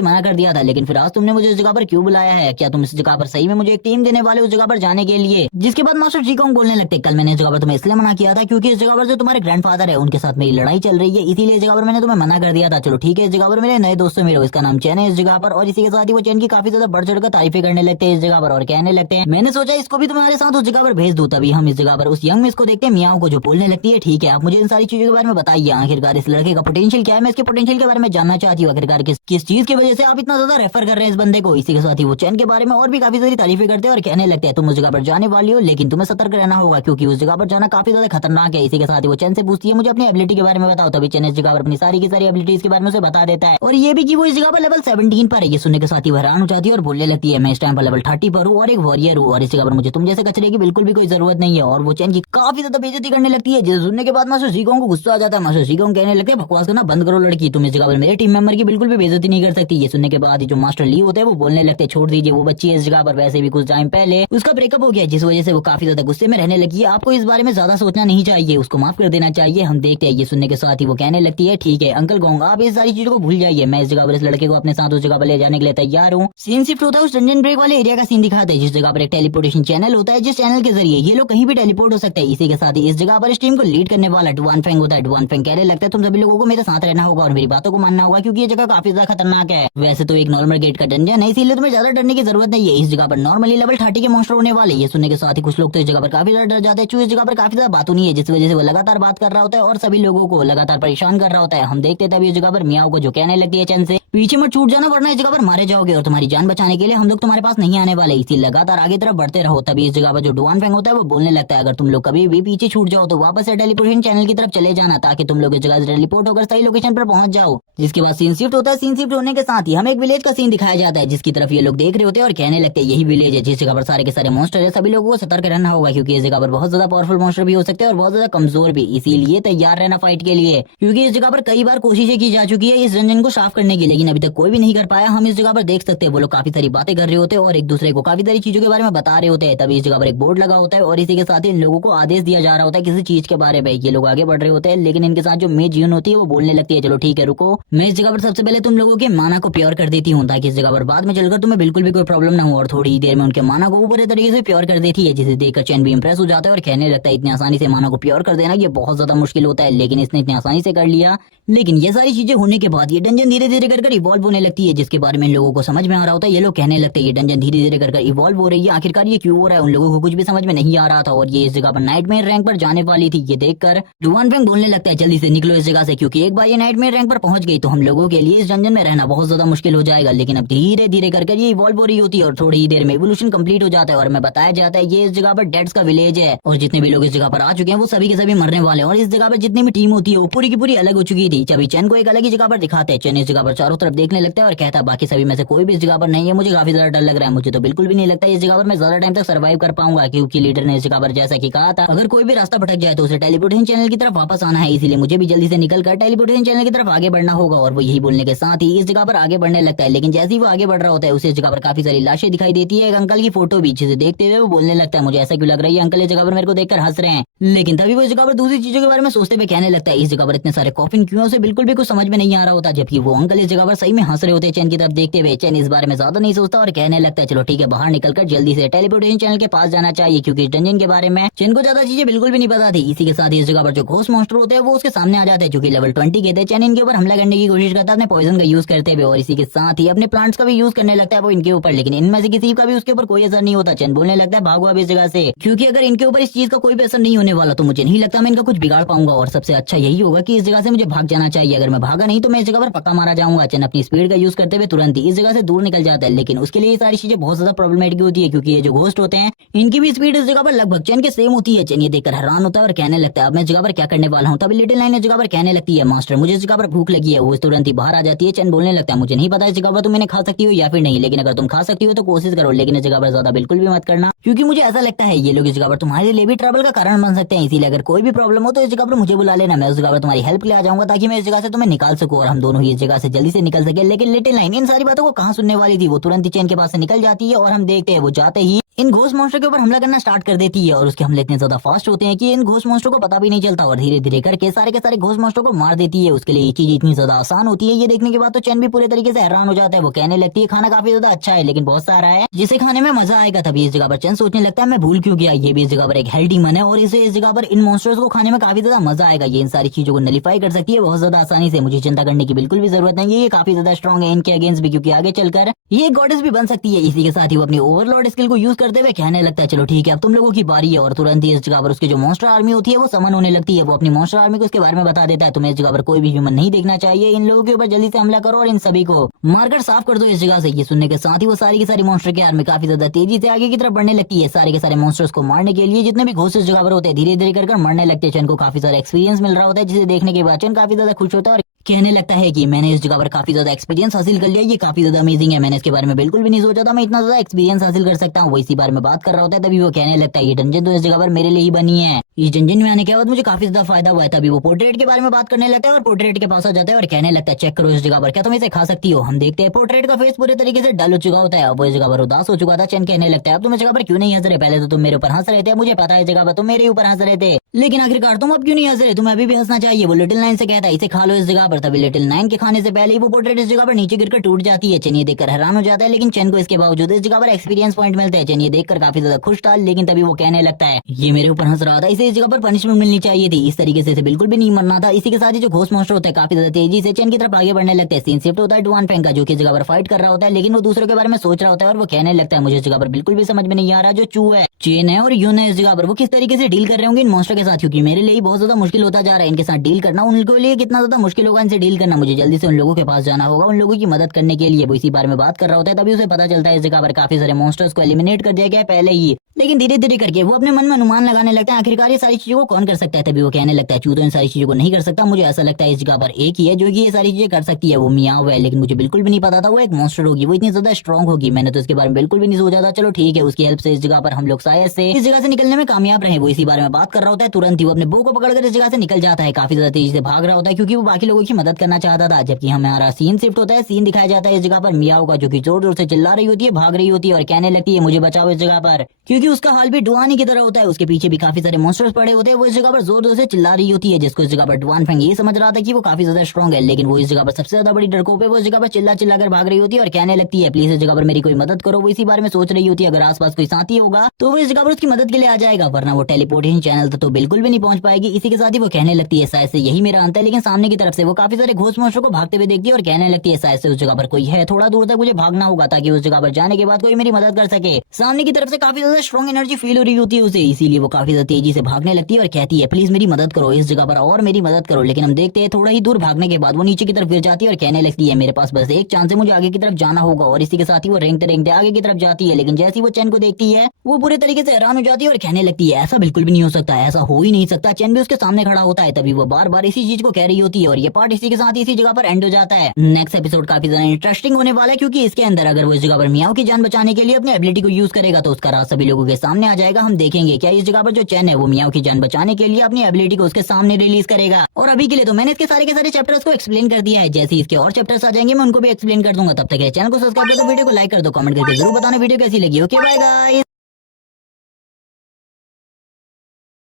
मना कर दिया था, लेकिन फिर आज तुमने मुझे इस जगह पर क्यों बुलाया है, क्या तुम इस जगह पर सही में मुझे एक टीम देने वाले उस जगह पर जाने के लिए। जिसके बाद मास्टर जी बोलने लगते कल मैंने इस जगह पर तुम्हें इसलिए मना किया था क्योंकि इस जगह पर जो तुम्हारे ग्रैंडफादर है उनके साथ मेरी लड़ाई चल रही है, इसीलिए इस जगह पर मैंने तुम्हें मना कर दिया था। चलो ठीक है इस जगह पर मेरे नए दोस्तों मिलो, इसका नाम चैन है इस जगह पर। और इसी के साथ ही वो चैन की काफी ज्यादा बढ़ चढ़ कर तारीफें करने लगते हैं इस जगह पर और कहने लगते हैं मैंने सोचा इसको भी तुम्हारे साथ उस जगह पर भेज दूं। तभी हम इस जगह पर उस यंग मिस को देखते हैं मियाओ को जो बोलने लगती है ठीक है आप मुझे इन सारी चीजों के बारे में बताइए, आखिरकार इस लड़के का पोटेंशियल क्या है, मैं इसके पोटेंशियल के बारे में जानना चाहती हूँ, आखिरकार किस चीज की वजह से आप इतना ज्यादा रेफर कर रहे हैं इस बंदे को। इसी के साथ ही वो चैन के बारे में और भी काफी सारी तारीफें करते हैं और कहने लगते हैं तुम उस जगह पर जाने वाली हो लेकिन तुम्हें सतर्क रहना होगा क्योंकि उस जगह पर जाना काफी ज्यादा खतरनाक है। इसी के साथ ही वो चैन से पूछती है मुझे अपनी एबिलिटी के बारे में बताओ। तभी चैन इस जगह पर अपनी सारी की सारी एबिलिटीज के बारे में उसे बता देता है और ये भी कि वो इस जगह पर लेवल 17 पर है। ये सुनने के साथ ही हैरान हो जाती है और बोलने लगती है मैं इस टाइम पर लेवल 30 पर हूँ और एक वॉरियर हूँ और इस जगह पर मुझे तुम जैसे कचरे की बिल्कुल भी कोई जरूरत नहीं है। और वो चैन की काफी ज्यादा बेइज्जती करने लगती है, जिसे सुनने के बाद मास्टर जीगोंग को गुस्सा आ जाता है। मास्टर जीगोंग कहने लगते हैं बकवास करना बंद करो लड़की, तुम इस जगह पर मेरे टीम मेंबर की बिल्कुल भी बेइज्जती नहीं कर सकती। ये सुनने के बाद जो मास्टर ली होते हैं वो बोलने लगते हैं छोड़ दीजिए वो बच्ची है इस जगह पर, वैसे भी कुछ टाइम पहले उसका ब्रेकअप हो गया जिस वजह से वो काफी ज्यादा गुस्से में रहने लगी है, आपको इस बारे में ज्यादा सोचना नहीं चाहिए, उसको माफ कर देना चाहिए। हम देखते हैं ये सुनने के साथ ही वो कहने लगती है ठीक है अंकल गोंग आप इस सारी चीजों को भूल जाइए, मैं इस जगह पर इस लड़के को अपने साथ उस जगह पर ले जाने के लिए तैयार हूँ। सीन शिफ्ट होता है उस डंजन ब्रेक वाले एरिया का सीन दिखाते हैं जिस जगह पर एक टेलीपोर्टेशन चैनल होता है, जिस चैनल के जरिए ये लोग कहीं भी टेलीपोर्ट हो सकते हैं। इसी के साथ ही इस जगह पर इस टीम को लीड करने वाला डुआन फेंग होता है। डुआन फेंग कहने लगता है तुम सभी लोगों को मेरे साथ रहना होगा और मेरी बातों को मानना होगा क्योंकि ये जगह काफी ज्यादा खतरनाक है। वैसे तो एक नॉर्मल गेट का डंजन है इसीलिए तुम्हें ज्यादा डरने की जरूरत नहीं है, इस जगह पर नॉर्मली लेवल 30 के मॉन्स्टर होने वाले। ये सुनने के साथ ही कुछ लोग तो इस जगह पर काफी ज्यादा डर जाते हैं। चूहे इस जगह पर काफी ज्यादा बात नहीं है, जिस वजह से वो लगातार बात कर रहा होता है और सभी लोगों को लगातार परेशान कर रहा होता है। हम देखते हैं तभी इस जगह पर मियाओ को जो कहने लगती है चैन से, पीछे मत छूट जाना वरना इस जगह पर मारे जाओगे और तुम्हारी जान बचाने के लिए हम लोग तुम्हारे पास नहीं आने वाले, इसलिए लगातार आगे तरफ बढ़ते रहो। तभी इस जगह पर जो डुआन फेंग होता है वो बोलने लगता है, अगर तुम लोग कभी भी पीछे छूट जाओ तो वापस से टेलीपोर्टेशन चैनल की तरफ चले जाना, ताकि तुम लोग इस जगह से टेलीपोर्ट होकर सही लोकेशन पर पहुंच जाओ। जिसके बाद सीन शिफ्ट होता है। सीन शिफ्ट होने के साथ ही हमें एक विलेज का सीन दिखाया जाता है, जिसकी तरफ ये लोग देख रहे होते हैं और कहने लगते हैं यही विलेज है जिस जगह पर सारे के सारे मॉन्स्टर है। सभी लोगों को सतर्क रहना होगा, क्योंकि इस जगह पर बहुत ज्यादा पावरफुल मॉन्स्टर भी हो सकते हैं और बहुत ज्यादा कमजोर भी, इसीलिए तैयार रहना फाइट के लिए, क्योंकि इस जगह पर कई बार कोशिशें की जा चुकी है इस डंजन को साफ करने की, लेकिन अभी तक कोई भी नहीं कर पाया। हम इस जगह पर देख सकते हैं वो लोग काफी सारी बातें कर रहे होते हैं और एक दूसरे को काफी सारी चीजों के बारे में बता रहे होते हैं। तभी इस जगह पर एक बोर्ड लगा होता है और इसी के साथ ही इन लोगों को आदेश दिया जा रहा होता है किसी चीज के बारे में। ये लोग आगे बढ़ रहे होते हैं, लेकिन इनके साथ जो मेज यून होती है वो बोलने लगती है, चलो ठीक है रुको, मैं इस जगह पर सबसे पहले तुम लोगों के माना को प्योर कर देती हूँ, ताकि इस जगह पर बाद में चलकर तुम्हें बिल्कुल भी कोई प्रॉब्लम ना हो। और थोड़ी ही देर में उनके माना को पूरे तरीके से प्योर कर देती है, जिसे देखकर चैन भी इंप्रेस हो जाता है और कहने लगता है इतनी आसानी से माना को प्योर कर देना ये बहुत ज्यादा मुश्किल होता है, लेकिन इसने इतनी आसानी से कर लिया। लेकिन ये सारी चीजें होने के बाद ये डंजन धीरे धीरे कर इवॉल्व होने लगती है, जिसके बारे में इन लोगों को समझ में आ रहा होता है। ये लोग कहने लगते हैं ये डंजन धीरे धीरे कर इवॉल्व हो रही है, आखिरकार ये क्यों हो रहा है उन लोगों को कुछ भी समझ में नहीं आ रहा था। और ये इस जगह पर नाइटमेयर रैंक पर जाने वाली थी। ये देखकर डुआन फेंग बोलने लगता है जल्दी से निकलो इस जगह से, क्योंकि एक बार ये नाइटमेयर रैंक पर पहुंच गई तो हम लोगों के लिए इस डंजन में रहना बहुत ज्यादा मुश्किल हो जाएगा। लेकिन अब धीरे धीरे कर ये इवॉल्व हो रही होती है और थोड़ी ही देर में इवोल्यूशन कंप्लीट हो जाता है और हमें बताया जाता है ये इस जगह पर डेड्स का विलेज है और जितने भी लोग इस जगह पर आ चुके हैं वो सभी के सभी मरने वाले हैं। और इस जगह पर जितनी भी टीम होती है वो पूरी की पूरी अलग हो चुकी थी। जब चैन को एक अलग ही जगह पर दिखाते हैं, चैन इस जगह पर चारों तरफ देखने लगता है और कहता है बाकी सभी में से कोई भी इस जगह पर नहीं है, मुझे काफी ज्यादा डर लग रहा है, मुझे तो बिल्कुल भी नहीं लगता इस जगह पर मैं ज्यादा टाइम तक सर्वाइव कर पाऊंगा, क्योंकि लीडर ने इस जगह पर जैसा कि कहा था अगर कोई भी रास्ता भटक जाए तो उसे टेलीपोर्टेशन चैनल की तरफ वापस आना है, इसीलिए मुझे भी जल्दी से निकलकर टेलीपोर्टेशन चैनल की तरफ आगे बढ़ना होगा। और वो यही बोलने के साथ ही इस जगह पर आगे बढ़ने लगता है। लेकिन जैसे ही वो आगे बढ़ रहा होता है उसे इस जगह पर काफी सारी लाशें दिखाई देती है। एक अंकल की फोटो भी, जिसे देखते हुए वो बोलने लगता है मुझे ऐसा क्यों लग रहा है अंकल इस जगह पर मेरे को देखकर हंस रहे हैं। लेकिन तभी वो इस जगह पर दूसरी चीजों के बारे में सोचते हुए कहने लगता है इस जगह पर इतने सारे कॉफिन क्यों, उसे बिल्कुल भी कुछ समझ में नहीं आ रहा होता, जबकि वो अंकल इस जगह पर सही में हंस रहे होते हैं चैन की तरफ देखते हुए। चैन इस बारे में ज्यादा नहीं सोचता और कहने लगता है चलो ठीक है बाहर निकलकर जल्दी से टेलीपोर्टेशन चैनल के पास जाना चाहिए, क्योंकि इस डंजन के बारे में चैन को ज्यादा चीजें बिल्कुल भी नहीं पता थी। इसी के साथ ही इस जगह पर जो घोस्ट मॉन्स्टर होते हैं वो उसके सामने आ जाते हैं, जो कि लेवल 20 के थे। चैन इनके ऊपर हमला करने की कोशिश करता है अपने पॉइजन का यूज करते हुए और इसी के साथ ही अपने प्लांट्स का भी यूज करने लगता है वो इनके ऊपर, लेकिन इनमें से किसी का भी उसके ऊपर कोई असर नहीं होता। चैन बोलने लगता है भागो अब इस जगह से, क्योंकि अगर इनके ऊपर इस चीज का कोई भी असर नहीं होने वाला तो मुझे नहीं लगता मैं इनका कुछ बिगाड़ पाऊंगा और सबसे अच्छा यही होगा कि इस जगह से मुझे भाग जाना चाहिए। अगर मैं भागा नहीं तो मैं इस जगह पर पक्का मारा जाऊंगा। चैन अपनी स्पीड का यूज करते हुए तुरंत ही इस जगह से दूर निकल जाता है, लेकिन उसके लिए ये सारी चीजें बहुत ज्यादा प्रॉब्लमेटिक होती है, क्योंकि ये जो घोस्ट होते हैं इनकी भी स्पीड इस जगह पर लगभग चैन के सेम होती है। चैन ये देखकर हैरान होता है और कहने लगता है अब मैं इस जगह पर क्या करने वाला हूँ। तभी लिटिल नाइन इस जगह पर कहने लगती है मास्टर मुझे इस जगह पर भूख लगी है। वो तुरंत ही बाहर आ जाती है। चैन बोलने लगता है मुझे नहीं पता इस जगह पर तुम इन्हें खा सकती हो या फिर नहीं, लेकिन अगर तुम खा सकती हो तो कोशिश करो, लेकिन इस जगह पर ज्यादा बिल्कुल भी मत करना, क्योंकि मुझे ऐसा लगता है ये लोग इस जगह पर तुम्हारे लिए भी ट्रबल का कारण बन सकते हैं। इसीलिए अगर कोई भी प्रॉब्लम हो तो इस जगह पर मुझे बुला लेना, मैं उस जगह पर तुम्हारी हेल्प ले आ जाऊंगा ताकि मैं इस जगह से तुम्हें निकाल सकूं और हम दोनों ही इस जगह से जल्दी से निकल सके। लेकिन लिटिल नाइन इन सारी बातों को कहाँ सुनने वाली थी, वो तुरंत ही चैन के पास से निकल जाती है और हम देखते हैं वो जाते ही इन घोस्ट मॉन्स्टर के ऊपर हमला करना स्टार्ट कर देती है और उसके हमले इतने ज्यादा फास्ट होते हैं कि इन घोस्ट मॉन्स्टर को पता भी नहीं चलता और धीरे धीरे करके सारे के सारे घोस्ट मॉन्स्टर को मार देती है। उसके लिए ये चीज इतनी ज्यादा आसान होती है। ये देखने के बाद तो चैन भी पूरे तरीके से हैरान हो जाता है। वो कहने लगती है खाना काफी ज्यादा अच्छा है लेकिन बहुत सारा है जिसे खाने में मजा आएगा। तभी इस जगह पर चैन सोचने लगता है मैं भूल क्यों गया, ये भी इस जगह पर एक हेल्थ डीमन है और इसे इस जगह पर इन मॉन्स्टर्स को खाने में काफी ज्यादा मजा आएगा। ये इन सारी चीजों को नलीफाई कर सकती है बहुत ज्यादा आसानी से, मुझे चिंता करने की बिल्कुल भी जरूरत नहीं है। ये काफी ज्यादा स्ट्रॉन्ग है इनके अगेंस्ट भी, क्योंकि आगे चलकर ये गॉडेस भी बन सकती है। इसी के साथ ही वो अपनी ओवरलॉर्ड स्किल को यूज करते हुए कहने लगता है चलो ठीक है अब तुम लोगों की बारी है। और तुरंत ही इस जगह पर उसकी जो मॉन्स्टर आर्मी होती है वो समन होने लगती है। वो अपनी मॉन्स्टर आर्मी को उसके बारे में बता देता है तुम्हें इस जगह पर कोई भी ह्यूमन नहीं देखना चाहिए, इन लोगों के ऊपर जल्दी से हमला करो और इन सभी को मारकर साफ कर दो इस जगह से। ये सुनने के साथ ही वो सारी की सारी मॉन्स्टर की आर्मी काफी ज्यादा तेजी से आगे की तरफ बढ़ने लगती है। सारे के सारे मॉन्स्टर्स को मारने के लिए जितने भी घोस्ट इस जगह पर होते हैं धीरे धीरे कर मरने लगते हैं। चैन को काफी सारा एक्सपीरियंस मिल रहा होता है, जिसे देखने के बाद चैन काफी ज्यादा खुश होता है और कहने लगता है कि मैंने इस जगह पर काफी ज्यादा एक्सपीरियंस हासिल कर लिया, ये काफी ज्यादा अमेजिंग है, मैंने इसके बारे में बिल्कुल भी नहीं सोचा था मैं इतना ज्यादा एक्सपीरियंस हासिल कर सकता हूँ। वो इसी बारे में बात कर रहा होता है। तभी वो कहने लगता है ये डंजन तो इस जगह पर मेरे लिए ही बनी है, इस डंजन में आने के बाद मुझे काफी ज्यादा फायदा हुआ है। तभी वो पोर्ट्रेट के बारे में बात करने लगता है और पोर्ट्रेट के पास आ जाता है और कहने लगता है चेक करो इस जगह पर क्या तुम इसे खा सकती हो। हम देखते हैं पोर्ट्रेट का फेस पूरे तरीके से डल हो चुका होता है, अब वो इस जगह पर उदास हो चुका था। चैन कहने लगता है अब तुम इस जगह पर क्यों नहीं हंस रहे, पहले तो तुम मेरे ऊपर हंस रहे थे, मुझे पता है इस जगह पर तुम मेरे ऊपर हंस रहे थे, लेकिन आखिरकार तुम अब क्यों नहीं हंस रहे, तुम्हें अभी भी हंसना चाहिए। वो लिटिल नाइन से कहता है इसे खा लो इस जगह पर। पर तभी लिटिल नाइन के खाने से पहले ही वो पोर्ट्रेट इस जगह पर नीचे गिरकर टूट जाती है। चेन ये देखकर हैरान हो जाता है, लेकिन चेन को इसके बावजूद इस जगह पर एक्सपीरियंस पॉइंट मिलता है। चेन ये देखकर काफी ज्यादा खुश था, लेकिन तभी वो कहने लगता है ये मेरे ऊपर हंस रहा था, इसे इस जगह पर पनिशमेंट मिलनी चाहिए थी, इस तरीके से इसे बिल्कुल भी नहीं मरना था। इसी के साथ ही जो घोस्ट मॉन्स्टर होता है काफी ज्यादा तेजी से चेन की तरफ आगे बढ़ने लगते हैं। सीन शिफ्ट होता है डुआन फेंग का, जो कि इस जगह पर फाइट कर रहा होता है, लेकिन वो दूसरों के बारे में सोच रहा होता है और वो कहने लगता है मुझे इस जगह पर बिल्कुल भी समझ में नहीं आ रहा जो चू है, चेन है और यून है इस जगह पर वो किस तरीके से डील कर रहे होंगे इन मॉन्स्टर के साथ, क्योंकि मेरे लिए बहुत ज्यादा मुश्किल होता जा रहा है इनके साथ डील करना। उनके लिए कितना ज्यादा मुश्किल होगा इनसे डील करना, मुझे जल्दी से उन लोगों के पास जाना होगा, उन लोगों की मदद करने के लिए। वो इसी बारे में बात कर रहा होता है, तभी उसे पता चलता है इस जगह पर काफी सारे मॉन्स्टर्स को एलिमिनेट कर दिया गया है पहले ही, लेकिन धीरे धीरे करके वो अपने मन में अनुमान लगाने लगता है आखिरकार ये सारी चीजों को कौन कर सकता है। तभी वो कहने लगता है चू तो इन सारी चीजों को नहीं कर सकता, मुझे ऐसा लगता है इस जगह पर एक ही है जो कि ये सारी चीजें कर सकती है, वो मियाओ है, लेकिन मुझे बिल्कुल भी नहीं पता था वो एक मॉन्स्टर होगी, वो इतनी ज्यादा स्ट्रॉन्ग होगी, मैंने तो इसके बारे में बिल्कुल भी नहीं सोचा था। चलो ठीक है, उसकी हेल्प से इस जगह पर हम लोग शायद से इस जगह से निकलने में कामयाब रहे। वो इसी बारे में बात कर रहा होता है, तुरंत ही वो अपने बो को पकड़कर इस जगह से निकल जाता है, काफी ज्यादा तेजी से भाग रहा होता है क्योंकि वो बाकी लोगों की मदद करना चाहता था। जबकि हमारा सीन शिफ्ट होता है, सीन दिखाया जाता है इस जगह पर मियाओ का, जो कि जोर जोर से चिल्ला रही होती है, भाग रही होती है और कहने लगती है मुझे बचाओ इस जगह पर, क्योंकि उसका हाल भी डुआनी की तरह होता है, उसके पीछे भी काफी सारे मॉन्स्टर्स पड़े होते हैं। वो इस जगह पर जोर जोर से चिल्ला रही होती है, जिसको इस जगह पर डुआन फेंग ये समझ रहा था कि वो काफी ज्यादा स्ट्रॉन्ग है, लेकिन वो इस जगह पर सबसे ज्यादा बड़ी डरपोक है। वो इस जगह पर चिल्ला चिल्ला कर भाग रही होती है और कहने लगती है प्लीज इस जगह पर मेरी कोई मदद करो। वो इसी बारे में सोच रही होती है अगर आसपास कोई साथी होगा तो वो इस जगह पर उसकी मदद के लिए आ जाएगा, वरना वो टेलीपोर्टेशन चैनल तक तो बिल्कुल भी नहीं पहुंच पाएगी। इसी के साथ ही वो कहने लगती है शायद से यही मेरा अंत है, लेकिन सामने की तरफ से वो काफी सारे घोस्ट मॉन्स्टर को भागते हुए देखती है और कहने लगती है शायद से उस जगह पर कोई है, थोड़ा दूर तक मुझे भागना होगा ताकि उस जगह पर जाने के बाद कोई मेरी मदद कर सके। सामने की तरफ से काफी ज्यादा स्ट्रॉन्ग एनर्जी फील हो रही होती है उसे, इसीलिए वो काफी ज्यादा तेजी से भागने लगती है और कहती है प्लीज मेरी मदद करो इस जगह पर और मेरी मदद करो। लेकिन हम देखते हैं थोड़ा ही दूर भागने के बाद वो नीचे की तरफ गिर जाती है और कहने लगती है मेरे पास बस एक चांस है, मुझे आगे की तरफ जाना होगा। और इसी के साथ ही वो रेंगते रेंगते आगे की तरफ जाती है, लेकिन जैसी वो चैन को देखती है वो पूरे तरीके से हैरान हो जाती है और कहने लगती है ऐसा बिल्कुल भी नहीं हो सकता, ऐसा हो ही नहीं सकता। चैन भी उसके सामने खड़ा होता है, तभी वो बार बार इसी चीज को कह रही होती है और ये पार्ट इसी के साथ इसी जगह पर एंड हो जाता है। नेक्स्ट एपिसोड काफी ज्यादा इंटरेस्टिंग होने वाला है, क्योंकि इसके अंदर अगर वो इस जगह पर मियाओ की जान बचाने के लिए अपनी एबिलिटी को यूज करेगा तो उसका राज सभी लोगों के सामने आ जाएगा। हम देखेंगे क्या इस जगह पर जो चैन है वो मियाओ की जान बचाने के लिए अपनी एबिलिटी को उसके सामने रिलीज करेगा। और अभी के लिए तो मैंने इसके सारे के सारे चैप्टर्स को एक्सप्लेन कर दिया है, जैसे इसके और चैप्टर्स आ जाएंगे मैं उनको भी एक्सप्लेन कर दूंगा। तब तक चैनल को सब्सक्राइब करो, वीडियो को लाइक कर दो, कमेंट करके जरूर बताना वीडियो कैसी लगी। Okay bye guys.